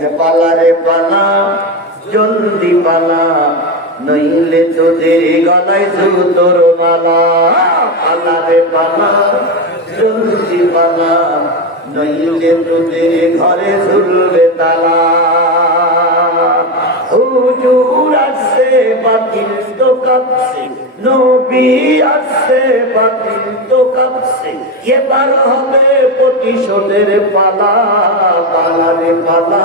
বলতেছে পালা রে পালা, জলদি পালা, নইলে তোদের গলায় জুতোর মালা। পালা রে পালা, জলদি পালা, নইলে তোদের ঘরে ঝুলবে তালা। হুজুর আসছে বাতিল তো কাঁপছে, নবী আসছে বাতিল তো কাঁপছে, এবার হবে প্রতিশোধের পালা। পালা রে পালা,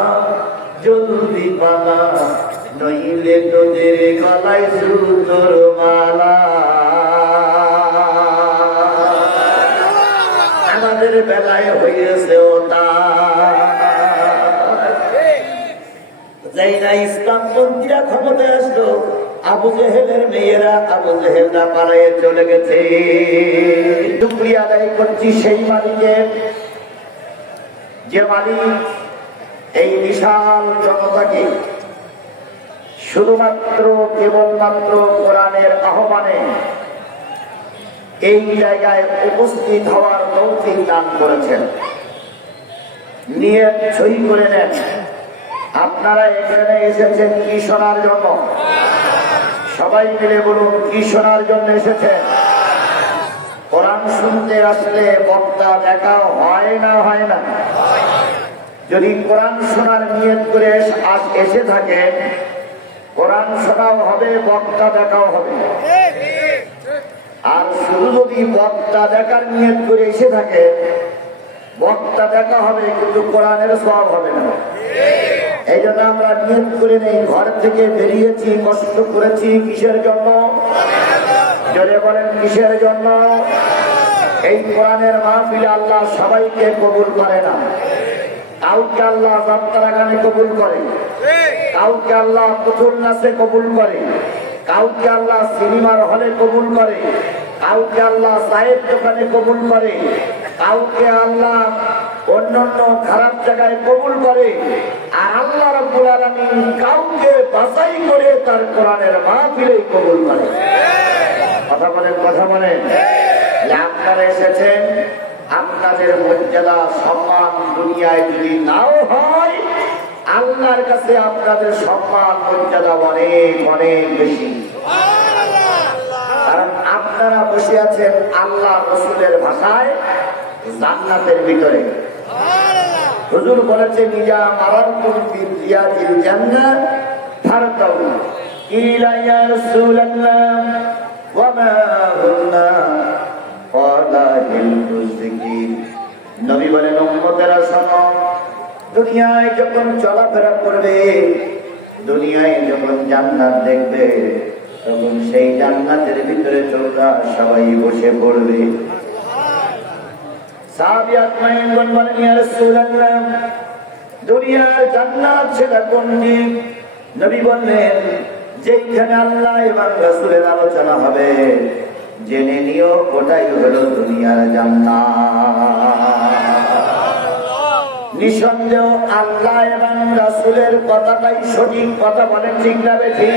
জলদি পালা, নইলে তোদের গলায় জুতোর মালা। আমাদের বেলায় হয়েছে ওটা, যাই না ইসলামপন্থীরা ক্ষমতায় আসলো, আবু জেহেলের মেয়েরা আবু জেহেলরা পালায়ে চলে গেছে। শুকরিয়া আদায় করছি সেই মালিকের, যে মালিক এই বিশাল জনতাকে শুধুমাত্র কেবলমাত্র কোরআনের আহ্বানে এই জায়গায় উপস্থিত হওয়ার তৌফিক দান করেছেন। নিয়ত সই করে নেন, আপনারা এখানে এসেছেন কি শোনার জন্য? সবাই মিলে বলুন, কি শোনার জন্য এসেছেন? কোরআন শুনতে আসলে বক্তা দেখা হয় না, হয় না? যদি কোরআন শোনার নিয়ত করে এসে থাকেন, কোরআন শোনাও হবে, বক্তা দেখাও হবে। আর শুধু যদি বক্তা দেখার নিয়ত করে এসে থাকে, বক্তা দেখা হবে কিন্তু কোরআনের সওয়াব হবে না। এই জন্য আমরা নিয়ত করে নেই, ঘর থেকে বেরিয়েছি, কষ্ট করেছি কিসের জন্য? জোরে বলেন কিসের জন্য? এই কোরআনের মাহফিলে আল্লাহ সবাইকে কবুল করে না। কাউকে আল্লাহ যাত্রা গানে কবুল করে, কাউকে আল্লাহ পুতুল নাচে কবুল করে, কাউকে আল্লাহ সিনেমার হলে কবুল করে, কাউকে আল্লাহ চায়ের দোকানে কবুল করে, কাউকে আল্লাহ অন্যান্য খারাপ জায়গায় কবুল করে। আর আল্লাহ রাব্বুল আলামিন কাউকে বাছাই করে তার কোরআনের মাহফিলে কবুল করে। কথা বলেন, কথা বলেন। আপনারা এসেছেন, আপনাদের মর্যাদা সম্মান দুনিয়ায় যদি নাও হয়, আল্লাহর কাছে আপনাদের সম্মান মর্যাদা অনেক অনেক বেশি। কারণ আপনারা বসে আছেন আল্লাহ রাসূলের ভাষায় জান্নাতের ভিতরে। হুজুর বলেছেন, ইয়া মারারতুম বিরিয়াদিল জান্নাত ফারতাউ ইলা ইয়া রাসূলুল্লাহ ওয়া মা হুন্না ক্বালা হিলুযিকির। নবী বলেন, উম্মতেরা শোনো, দুনিয়ায় যখন চলাফেরা করবে, দুনিয়ায় যখন জান্নাত দেখবে, তখন সেই জান্নাতের ভিতরে তোমরা সবাই বসে পড়বে। সাহাবিয়াত মায়েনগণ বলেন, ইয়া রাসূলুল্লাহ, দুনিয়ার জান্নাত সেটা কোনটি? নবী বললেন, যেখানে আল্লাহ এবং রাসূলের আলোচনা হবে, জেনে নিও ওটাই হলো দুনিয়ার জান্নাত। নিঃসন্দেহ আল্লাহ এবং রাসূলের কথাটাই সঠিক কথা। বলেন ঠিক না বেঠিক?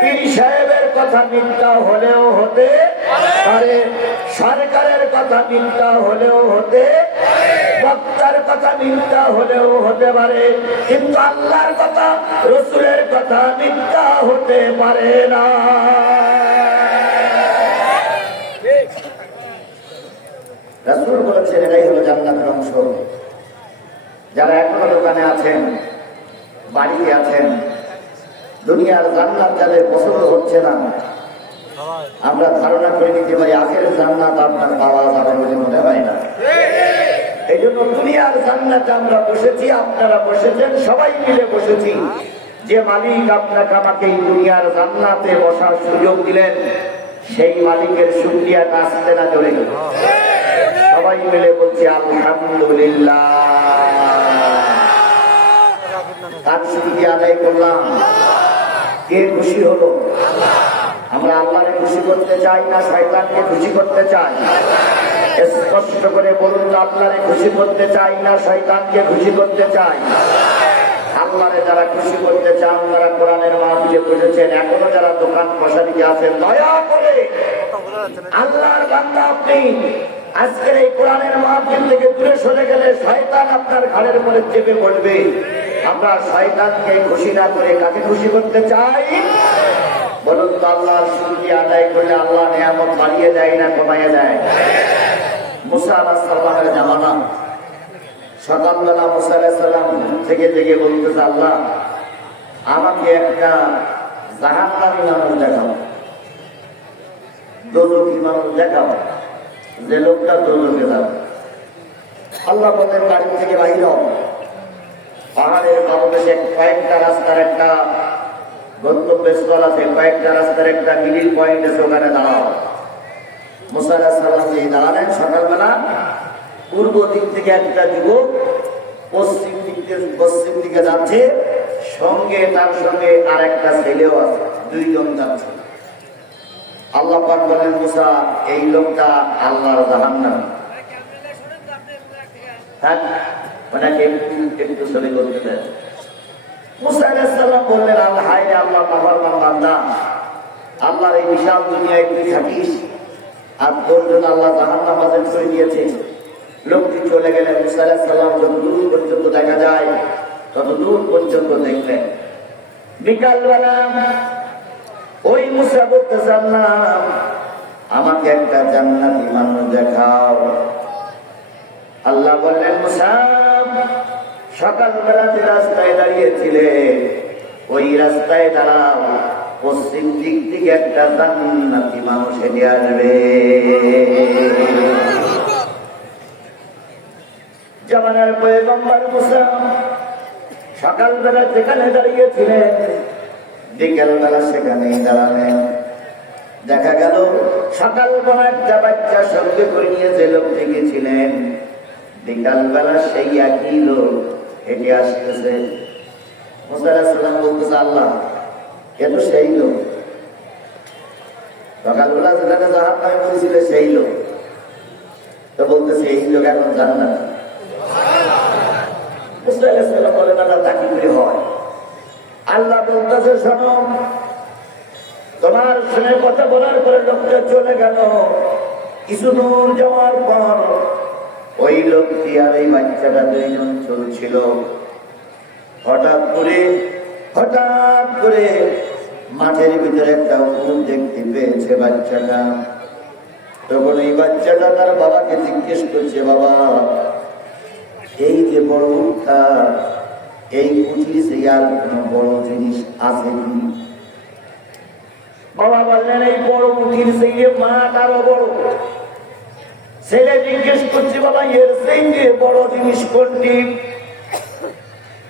পীর সাহেবের কথা মিথ্যা হলেও হতে পারে, সরকারের কথা মিথ্যা হলেও হতে, বক্তার কথা মিথ্যা হলেও হতে পারে, কিন্তু আল্লাহর কথা, রাসূলের কথা মিথ্যা হতে পারে না। রাসূল বলেছেন, এটাই হলো জান্নাতের অংশ। যারা এখনো দোকানে আছেন, বাড়িতে আছেন, দুনিয়ার জান্নাত যাদের পছন্দ হচ্ছে না, আমরা ধারণা করে নিতে পারি আখেরের জান্নাত আপনার পাওয়া যাবে বলে মনে হয় না। এই জন্য দুনিয়ার জান্নাতে আমরা বসেছি, আপনারা বসেছেন, সবাই মিলে বসেছি। যে মালিক আপনাকে আমাকে এই দুনিয়ার জান্নাতে বসার সুযোগ দিলেন, সেই মালিকের শুকরিয়া আসতে না জোরে সবাই মিলে বলছি আলহামদুলিল্লাহ। তার শুকরিয়া আদায় করলাম। কে খুশি হলো? আমরা আল্লাহকে খুশি করতে চাই না শয়তানকে খুশি করতে চাই? স্পষ্ট করে বলুন, আল্লাহকে খুশি করতে চাই না শয়তানকে খুশি করতে চাই? আল্লাহরে যারা খুশি করতে চান, তারা কোরআনের মাহফিলে বসেছেন। এখনো যারা দোকান বসারিতে আছেন, দয়া করে আল্লাহর বান্দা আপনি আজকের এই কোরআনের মাহফিল থেকে দূরে সরে গেলে শয়তান আপনার ঘাড়ের উপরে চেপে পড়বে। আমরা শয়তানকে খুশি না করে কাকে খুশি করতে চাই? বলুন তো, আল্লাহর শুকরিয়া আদায় করলে আল্লাহ নিয়ামত বাড়িয়ে দেয় না কমাইয়ে দেয়? মুসা আলাইহিস সালামের জামানা, সকালবেলা মুসা আলাইহিস সালাম থেকে জেগে বলতেছে, আল্লাহ আমাকে একটা জাহান্নামী মানুষ দেখাও, দোজখী মানুষ দেখাও, যে লোকটা দোজখে যাবে। আল্লাহ বলেন, বাড়ি থেকে বাহির হও, পাহাড়ের পাদদেশে কয়েকটা রাস্তার একটা গন্তব্যস্থল আছে, কয়েকটা রাস্তার একটা মিডিল পয়েন্ট আছে, ওখানে দাঁড়াও। মুসা আলাইহিস সালাম যে দাঁড়ালেন, সকালবেলা পূর্ব দিক থেকে একটা যুবক পশ্চিম দিকে যাচ্ছে, সঙ্গে তার সঙ্গে আর একটা ছেলেও আছে, দুইজন যাচ্ছে। আল্লাহ পাক বলেন, মুসা এই লোকটা আল্লাহর জাহান্নামী, ওনাকে একটু ছবি করতে দেয়। মুসা আলাইহিস সালাম বললেন, আল্লাহ হায় রে আল্লাহ, নাফরমান বান্দা, আল্লাহর এই বিশাল দুনিয়ায় তুই থাকিস আর তোর জন্য আল্লাহ জাহান্নাম হাজির করে দিয়েছে। লোকটি চলে গেলেন। মুসা আলাইহিস সালাম যত দূর পর্যন্ত দেখা যায় তত দূর পর্যন্ত দেখলেন। বিকালবেলা ওই মুসা বলতেছে, আল্লাহ আমাকে একটা জান্নাতি মানুষ দেখাও। আল্লাহ বললেন, মুসা সকালবেলা যে রাস্তায় দাঁড়িয়েছিলে ওই রাস্তায় দাঁড়াও, পশ্চিম দিক থেকে একটা জান্নাতি মানুষ হেঁটে আসবে। জামানার পয়গম্বর মুসা সকালবেলা যেখানে দাঁড়িয়েছিলেন বিকেলবেলা সেখানেই দাঁড়ালেন। দেখা গেল সকালবেলা একটা বাচ্চা সঙ্গে করে নিয়ে যে লোকটি গেছিলেন, বিকালবেলা সেই একই লোক হেঁটে আসতেছে। মুসা আলাইহিস সালাম বলতেছে, আল্লাহ এ তো সেই লোক, সকালবেলা যেখানে জাহান্নামে বলেছিল সেই লোক। তো বলতেছে এই লোক এখন জান্নাত। মুসা আলাইহিস সালাম বলেন, আল্লাহ তা কি করে হয়? আল্লাহ বলতেছে, শোনো, তোমার সঙ্গে কথা বলার পরে লোকটা চলে গেল। কিছু দূর যাওয়ার পর ওই লোকটি আর এই বাচ্চাটা দুইজন চলছিল। হঠাৎ করে মাঠের ভিতরে একটা উট দেখতে পেয়েছে বাচ্চাটা। তখন এই বাচ্চাটা তার বাবাকে জিজ্ঞেস করছে, বাবা এই যে বড় উটটা, এই উঠির সে আর কোন বড় জিনিস আছে কি? বাবা বললেন, এই বড় উঠির সেই মাঠ আরো বড়। ছেলে জিজ্ঞেস করছে, বাবা এর সেই বড় জিনিস কোনটি?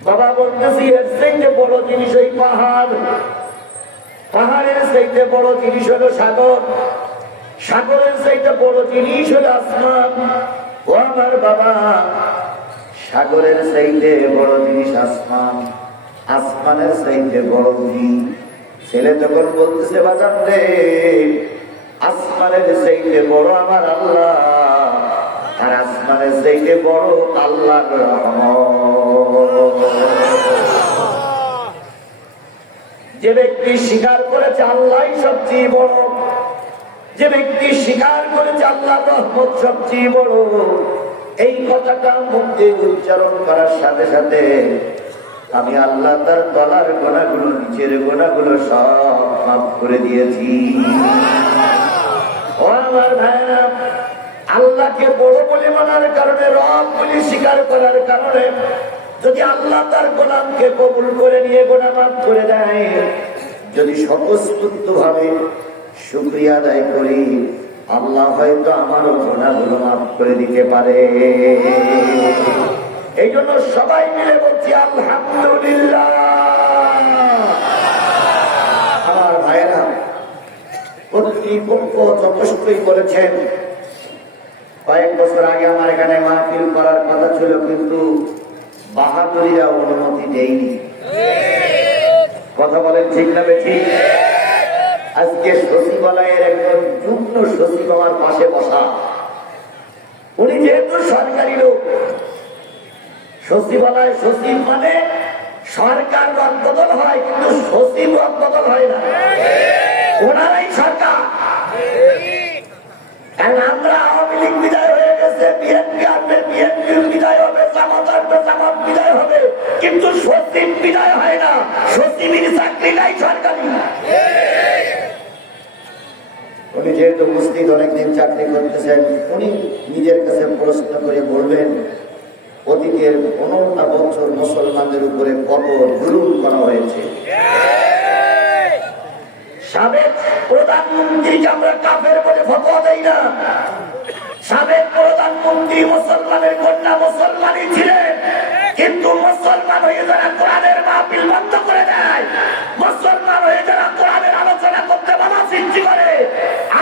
বাবা বলতেছি, এর সেই বড় জিনিস এই পাহাড়, পাহাড়ের সেইতে বড় জিনিস হলো সাগর, সাগরের সেইতে বড় জিনিস হলো আসমান। ও আমার বাবা, সাগরের সেইতে বড় জিনিস আসমান, আসমানের সেইতে বড় জিনিস। ছেলে তখন বলতেছে, বাজান রে, আসমানের সেইতে বড় আমার আল্লাহ, আর আসমানের সেইতে বড় আল্লাহর রহমত। যে ব্যক্তি স্বীকার করেছে আল্লাহই সবচেয়ে বড়, যে ব্যক্তি স্বীকার করেছে আল্লাহর রহমত সবচেয়ে বড়, এই কথাটা মুখ দিয়ে উচ্চারণ করার সাথে সাথে আমি আল্লাহ তার তলার গোনাগুলো, নিচের গোনাগুলো সব মাফ করে দিয়েছি। ও আমার ভাইরা, আল্লাহকে বড় বলে মানার কারণে, রব বলে স্বীকার করার কারণে যদি আল্লাহ তার গোলামকে কবুল করে নিয়ে গোনা মাফ করে দেয়, যদি স্বতঃস্ফূর্ত ভাবে শুকরিয়া আদায় করি, আল্লাহ হয়তো আমারও গোনাগুলো মাফ করে দিতে পারে। এই জন্য সবাই মিলে বলছি আলহামদুলিল্লাহ। আমার ভাইয়েরা, কর্তৃপক্ষ যথেষ্টই বলেছেন। কয়েক বছর আগে আমার এখানে মাহফিল করার কথা ছিল, কিন্তু বাহাদুরিরা অনুমতি দেয়নি। কথা বলেন ঠিক না বেঠিক? আজকে সচিবালয়ের একজন যুগ্ম সচিব আমার পাশে বসা, উনি যেহেতু সরকারি লোক, সচিবালয় সচিব মানে সরকার রদবদল হয়, কিন্তু সচিব রদবদল হয় না, ওনারাই সরকার। আমরা আওয়ামী লীগ বিদায় হয়ে গেছে, হয়েছে বিএনপি আসবে, বিএনপি বিদায় হবে, জামাত আসবে, জামাত বিদায় হবে, কিন্তু সচিব বিদায় হয় না। সচিবের চাকরি নাই সরকারি। উনি যেহেতু মুসলিম অনেকদিন চাকরি করতেছেন, উনি নিজের কাছে প্রশ্ন করে বলবেন অতীতের 15টা বছর মুসলমানদের উপরে কত জুলুম করা হয়েছে। সাবেক প্রধানমন্ত্রীকে আমরা কাফের বলে ফতোয়া দেই না। সাবেক প্রধানমন্ত্রী মুসলমানের কন্যা, মুসলমানই ছিলেন, কিন্তু মুসলমান হয়ে যারা কোরআনের মাহফিল বন্ধ করে দেয়, মুসলমান হয়ে যারা কোরআনের আলোচনা করতে বাধা সৃষ্টি করে,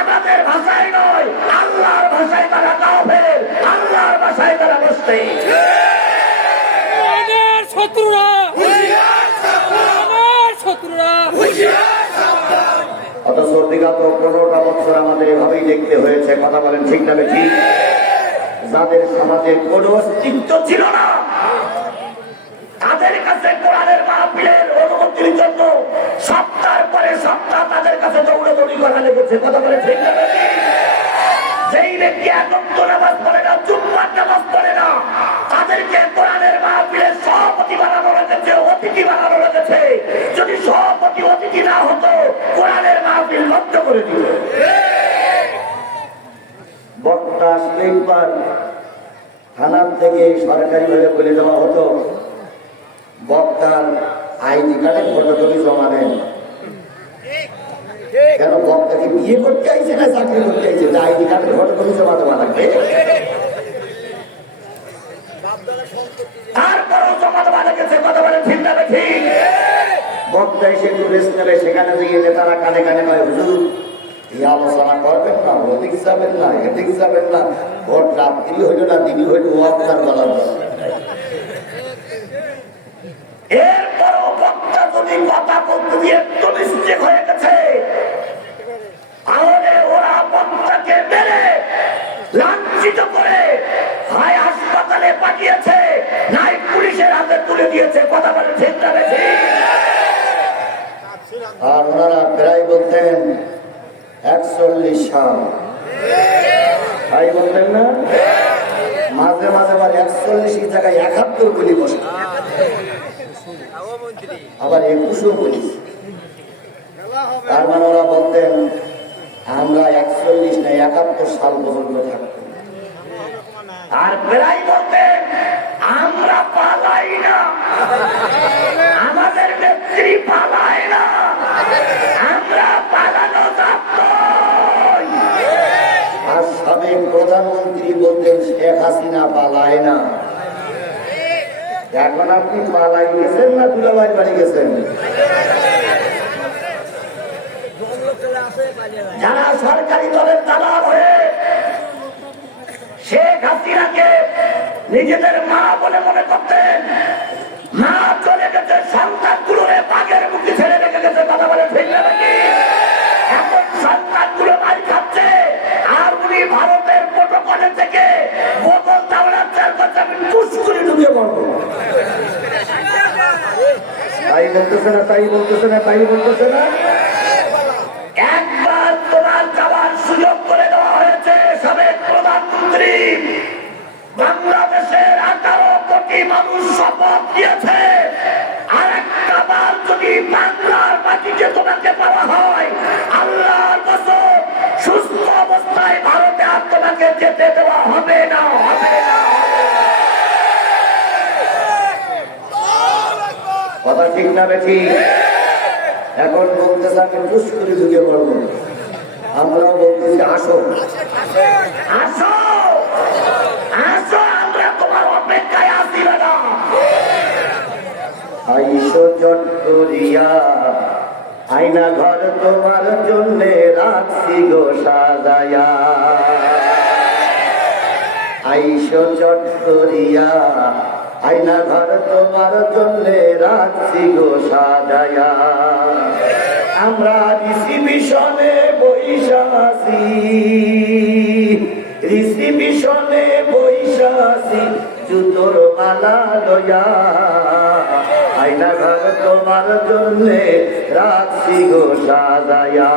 আমাদের ভাষায় নয় আল্লাহর ভাষায় তারা কাফের, আল্লাহর ভাষায় তারা মুশরিক। শত্রুরা শত্রুরা অথচ বিগত 15টা বছর আমাদের এভাবেই দেখতে হয়েছে। কথা বলেন ঠিক না ঠিক? যাদের সমাজে কোনো অস্তিত্ব ছিল না, তাদের কাছে কোরআনের মাহফিলের অনুমতির জন্য সপ্তাহ পরে সপ্তাহ তাদের কাছে দৌড়াদৌড়ি করা লেগেছে। কথা বলেন ঠিক না ঠিক? যেই ব্যক্তি একত্র নামাজ পড়ে না, জুম্মার নামাজ পড়ে না, তাদেরকে কোরআনের মাহফিলের সভাপতি বানানো লেগেছে, অতিথি বানানো লেগেছে। যদি সভাপতি অতিথি না হতো, কোরআনের মাহফিল বন্ধ করে দিত। বক্তা স্লিপার থানার থেকে সরকারিভাবে বলে দেওয়া হতো বক্তার আইডি কার্ডের ফটোকপি জমা নেন। কেন? বক্তাকে বিয়ে করতে আইছে না চাকরি করতে আইছে? আইডি কার্ডের ফটোকপি জমা দেওয়া লাগবে। তারপরেও জমা দেওয়া লেগেছে। কথা বলেন ঠিক না ঠিক? বক্তা এসে একটু রেস্ট নেবে, সেখানে গিয়ে নেতারা কানে কানে কয় হুজুর এই আলোচনা করবেন না, ওদিক যাবেন না, এদিক যাবেন না, ভোট রাত্রি হইল না দিনই হইল, ও আপনার বলার। এরপরও বক্তা যদি কথা বলতে দিয়ে একটু মিস্টেক হয়ে গেছে, তাহলে ওরা বক্তাকে মেরে লাঞ্ছিত করে হয় হাসপাতালে পাঠিয়েছে, নাই পুলিশের হাতে তুলে দিয়েছে। কথা বলে ঠিক না ঠিক? আর ওনারা প্রায় বলতেন 41 সাল, তাই বলতেন না? মাঝে মাঝে আবার 41 জায়গায় 71 গুলি বসে, আবার 21ও বলি। তার মানে ওরা বলতেন আমরা 41 না 71 সাল পর্যন্ত থাকতাম। আর প্রায় বলতেন আমরা পালাই না, আমাদের নেত্রী পালায় না, আমরা পালানো যাত। আর সাবেক প্রধানমন্ত্রী বলতেন শেখ হাসিনা পালায় না। এখন আপনি পালাই গেছেন না দুলাভাই বাড়ি গেছেন? যারা সরকারি দলের দালাল হয়ে শেখ হাসিনাকে নিজেদের মা বলে মনে করতেন, মা চলে গেছে, সন্তানগুলোরে বাঘের মুখে ছেড়ে রেখে গেছে। কথা বলে ঠিক না নাকি? এখন সন্তানগুলো মারি খাচ্ছে, আর উনি ভারতের প্রোটোকলে থেকে বোতল দাওড়াচ্ছেন, আমি পুষ্করি ঢুকে পড়বো। তাই বলতেছে না, তাই বলতেছে না, তাই বলতেছে না। একবার তোমার যাওয়ার সুযোগ করে দেওয়া হয়েছে সাবেক প্রধানমন্ত্রী। বাংলাদেশের 18 কোটি মানুষ শপথ দিয়েছে, আর একটা বার যদি বাংলার মাটিতে তোমাকে পাওয়া হয়, আল্লাহর কসম সুস্থ অবস্থায় ভারতে আর তোমাকে যেতে দেওয়া হবে না, হবে না। কথা ঠিক না বেঠি? এখন বলতেছে আমি পুষ্করি ঢুকে পড়বো, আমরাও বলতেছি আসো আসো আসো, আমরা তোমার অপেক্ষায় আসি না। আইসো চট করিয়া, আয়না ঘর তোমার জন্য রাখছি গো সাজায়া। আইসো চট করিয়া, আয়না ঘর তোমার জন্য রাখছি গো সাজায়া। আমরা রিসিবিশনে বৈশাসি, রিসিবিশনে বৈশাসি, জুতোর মালা লয়া। আয়না ঘর তোমার জন্য রাখছি গো সাজায়া।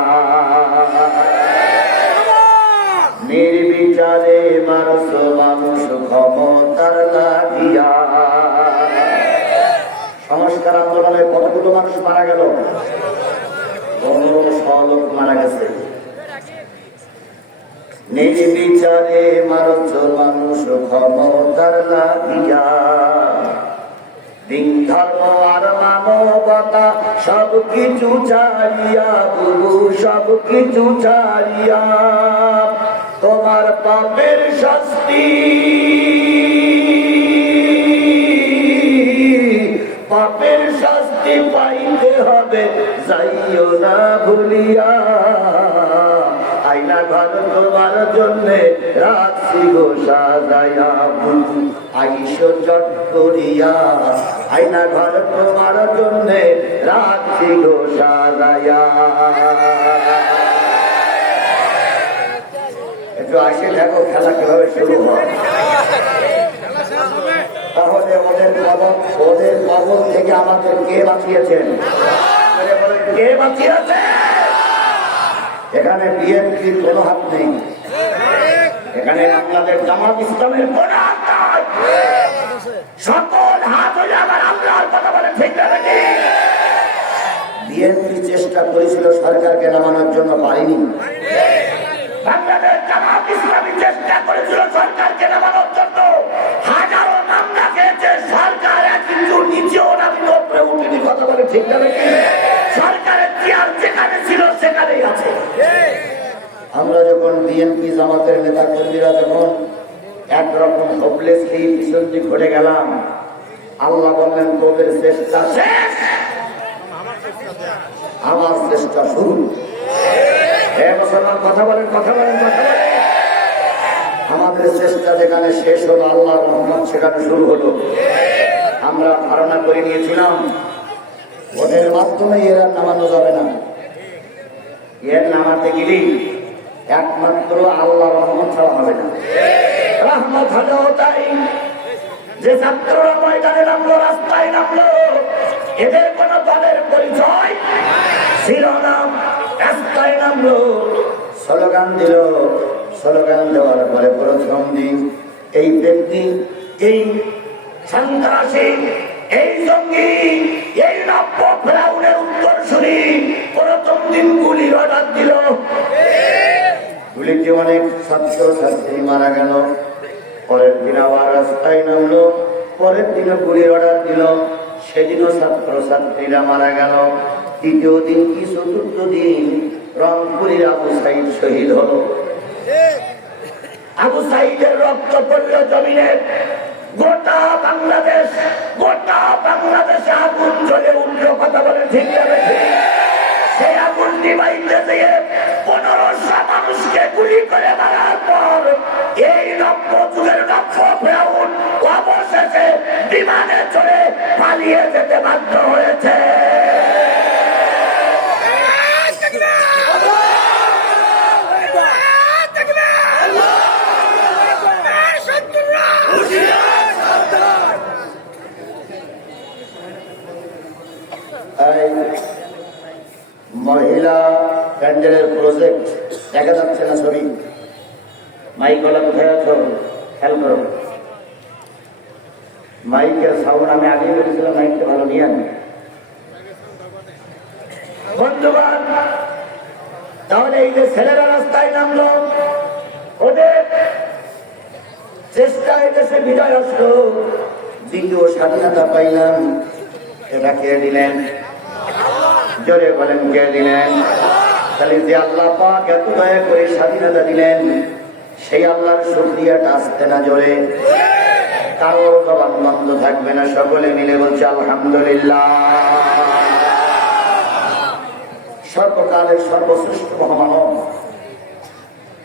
নির্বিচারে মানুষ মানুষ ক্ষমতার লাগিয়া। সংস্কার আন্দোলনে কতগুলো মানুষ মারা গেল? 1500 লোক মারা গেছে। নির্বিচারে মানুষ মানুষ ক্ষমতার লাগিয়া। দিন ধর্ম আর মানবতা সব কিছু ছাড়িয়া, বুবু সব কিছু ছাড়িয়া তোমার পাপের শাস্তি, পাপের শাস্তি পাইতে হবে, যাইও না ভুলিয়া। আইনা ঘর তোমার জন্যে রাখছি গো সাজায়া, বুবু আইসো চট করিয়া। আইনা ঘর তোমার জন্যে রাখছি গো সাজায়া। একটু আসে দেখো খেলা কিভাবে শুরু হয়। তাহলে ওদের কবল থেকে আমাদের কে বাঁচিয়েছেন? কে বাঁচিয়েছে? এখানে বিএনপির কোনো হাত নেই, এখানে বাংলাদেশ জামাত ইসলামের কোনো হাত নাই। সকল হাত হলে আবার আমরার কথা বলে ঠিক নাকি? বিএনপি চেষ্টা করেছিল সরকারকে নামানোর জন্য, পারেনি। বাংলাদেশ জামাত ইসলামী চেষ্টা করেছিল সরকারকে নামানোর জন্য, হাজারো মামলা খেয়েছে সরকার, কিন্তু নিচেও নামি উপরে উঠেনি। কথা বলে ঠিক নাকি? সরকারের চেয়ার যেখানে ছিল সেখানেই আছে। আমরা যখন বিএনপি জামাতের নেতা কর্মীরা যখন একরকম হোপলেস খেয়ে পিছন দিক ঘটে গেলাম, আল্লাহ বললেন তোদের চেষ্টা শেষ, আমার চেষ্টা শুরু। কথা বলেন, কথা বলেন, কথা বলেন। আমাদের চেষ্টা যেখানে শেষ হলো, আল্লাহর রহমত সেখানে শুরু হলো। আমরা ধারণা করে নিয়েছিলাম ওদের মাধ্যমে এরা নামানো যাবে না, এর নামাতে গেলেই একমাত্র আল্লাহর রহমত ছাড়া হবে না। রহমত হলেও তাই যে ছাত্ররা ময়দানে নামলো, রাস্তায় নামলো, এদের কোন দলের পরিচয় ছিল না। রাস্তায় নামলো, স্লোগান দিল। স্লোগান দেওয়ার পরে প্রথম দিন এই ব্যক্তি, এই সন্ত্রাসী, এই জঙ্গি, এই নব্য ফেরাউনের উত্তরসূরি প্রথম দিন গুলির অর্ডার দিল। গুলিতে অনেক ছাত্র ছাত্রী মারা গেল। পরের দিন আবার রাস্তায় নামলো, পরের দিনও গুলির অর্ডার দিল, সেদিনও ছাত্র ছাত্রীরা মারা গেল। তৃতীয় দিন কি চতুর্থ দিন রংপুরের আবু সাইদ শহীদ হলো। আবু সাইদের রক্ত পড়ল জমিনে। গোটা বাংলাদেশ, গোটা বাংলাদেশে আগুন জ্বলে উঠল। কথা বলে ঠিক যাবে? সেই আগুন নিবাইতে দিয়ে 1500 মানুষকে গুলি করে মারার পর এই নব্য যুগের নব্য ফেরাউন অবশেষে বিমানে চড়ে পালিয়ে যেতে বাধ্য হয়েছে। মহিলা প্যান্ডেলের প্রজেক্ট দেখা যাচ্ছে না ছবি, মাইক গলা কোথায় আছো খেয়াল করো। মাইকের সাউন্ড আমি আগেই বলেছিলাম, মাইকটা ভালো নিয়ে আনি। বন্ধুবান, তাহলে এই যে ছেলেরা রাস্তায় নামলো, ওদের চেষ্টায় দেশে বিজয় আসলো, দ্বিতীয় স্বাধীনতা পাইলাম। এটা কে দিলেন? জোরে বলেন, কে দিলেন? তাহলে যে আল্লাহ পাক এত দয়া করে স্বাধীনতা দিলেন, সেই আল্লাহর শুকরিয়াটা আসতে না জোরে? কারো জবান বন্ধ থাকবে না, সকলে মিলে বলছে আলহামদুলিল্লাহ। সর্বকালের সর্বশ্রেষ্ঠ মহামানব,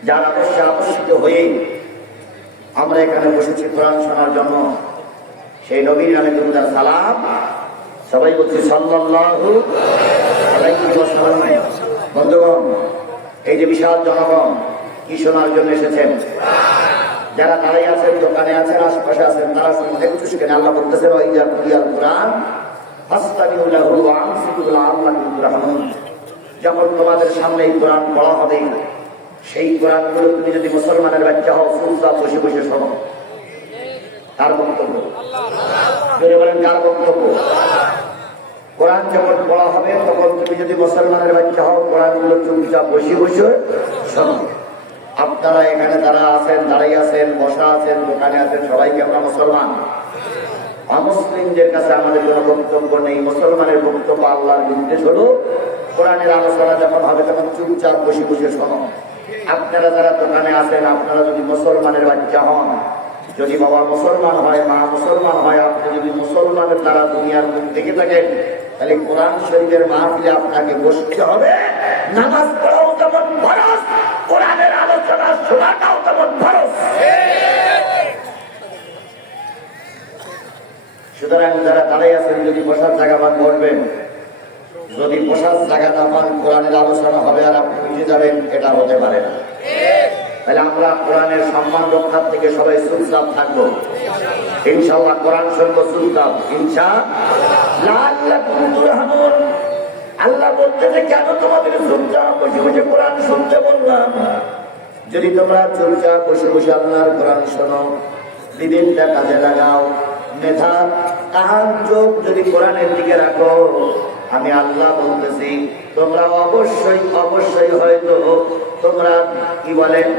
যার আদর্শে আকর্ষিত হয়ে আমরা এখানে বসেছি কোরআন শোনার জন্য, সেই নবীর নামে দুরূদ আর সালাম সবাই বলছি সাল্লাল্লাহু আলাইহি ওয়াসাল্লাম। বন্ধুগণ, এই যে বিশাল জনগণ কি শোনার জন্য এসেছেন? যারা দাঁড়িয়ে আছেন, দোকানে আছেন, আশেপাশে আছেন, তারা একটু সেখানে আল্লাহ বলতেছেন ওয়াইজা কুরিয়াল কুরআন ফাসতামিউ লাহু ওয়া আনসিতু লাআল্লাকুম তুরহামুন। যখন তোমাদের সামনে এই কোরআন পড়া হবে, সেই কোরআনগুলো তুমি যদি মুসলমানের বাচ্চা হও, চুপচাপ বসে বসে শোনো। কার বক্তব্য? যদি বলেন কার বক্তব্য? কোরআন যখন পড়া হবে তখন তুমি যদি মুসলমানের বাচ্চা হও, কোরআনগুলো চুপচাপ বসে বসে শোনো। আপনারা এখানে যারা আছেন, দাঁড়িয়ে আছেন, বসা আছেন, দোকানে আছেন, সবাইকে আমরা মুসলমান। অমুসলিমদের কাছে আমাদের কোনো বক্তব্য নেই। মুসলমানের বক্তব্য আল্লাহর নির্দেশ হলো কোরআনের আলোচনা যখন হবে তখন চুপচাপ বসে বসে শোনো। আপনারা যারা দোকানে আছেন, আপনারা যদি মুসলমানের বাচ্চা হন, যদি বাবা মুসলমান হয়, মা মুসলমান হয়, আপনি যদি মুসলমানের দ্বারা দুনিয়ার মুখ দেখে থাকেন, তাহলে কোরআন শরীফের মাহফিলে আপনাকে বসতে হবে। নামাজ পড়াও তেমন ফরজ, কোরআনের আলোচনা শোনাটাও তেমন ফরজ। সুতরাং যারা দাঁড়িয়ে আছেন, যদি বসার জায়গা পান বলবেন, যদি বসার জায়গা না পান কোরআনের আলোচনা হবে আর আপনি উঠে যাবেন, এটা হতে পারে না। তাহলে আমরা কোরআনের সম্মান রক্ষার থেকে সবাই চুপচাপ থাকবো ইনশাআল্লাহ। কোরআন শুনবো চুপচাপ ইনশাআল্লাহ। আল্লাহ বলতে যে কেন তোমাদের চুপচাপ বসে বসে কোরআন শুনতে বললাম? যদি তোমরা চুপচাপ বসে বসে আল্লাহর কোরআন শোনো, বিবেকটা কাজে লাগাও, মেধা কান চোখ যদি কোরআনের দিকে রাখো, আমি আল্লাহ বলতেছি তোমরা অবশ্যই অবশ্যই হয়তো তোমরা কি বলেন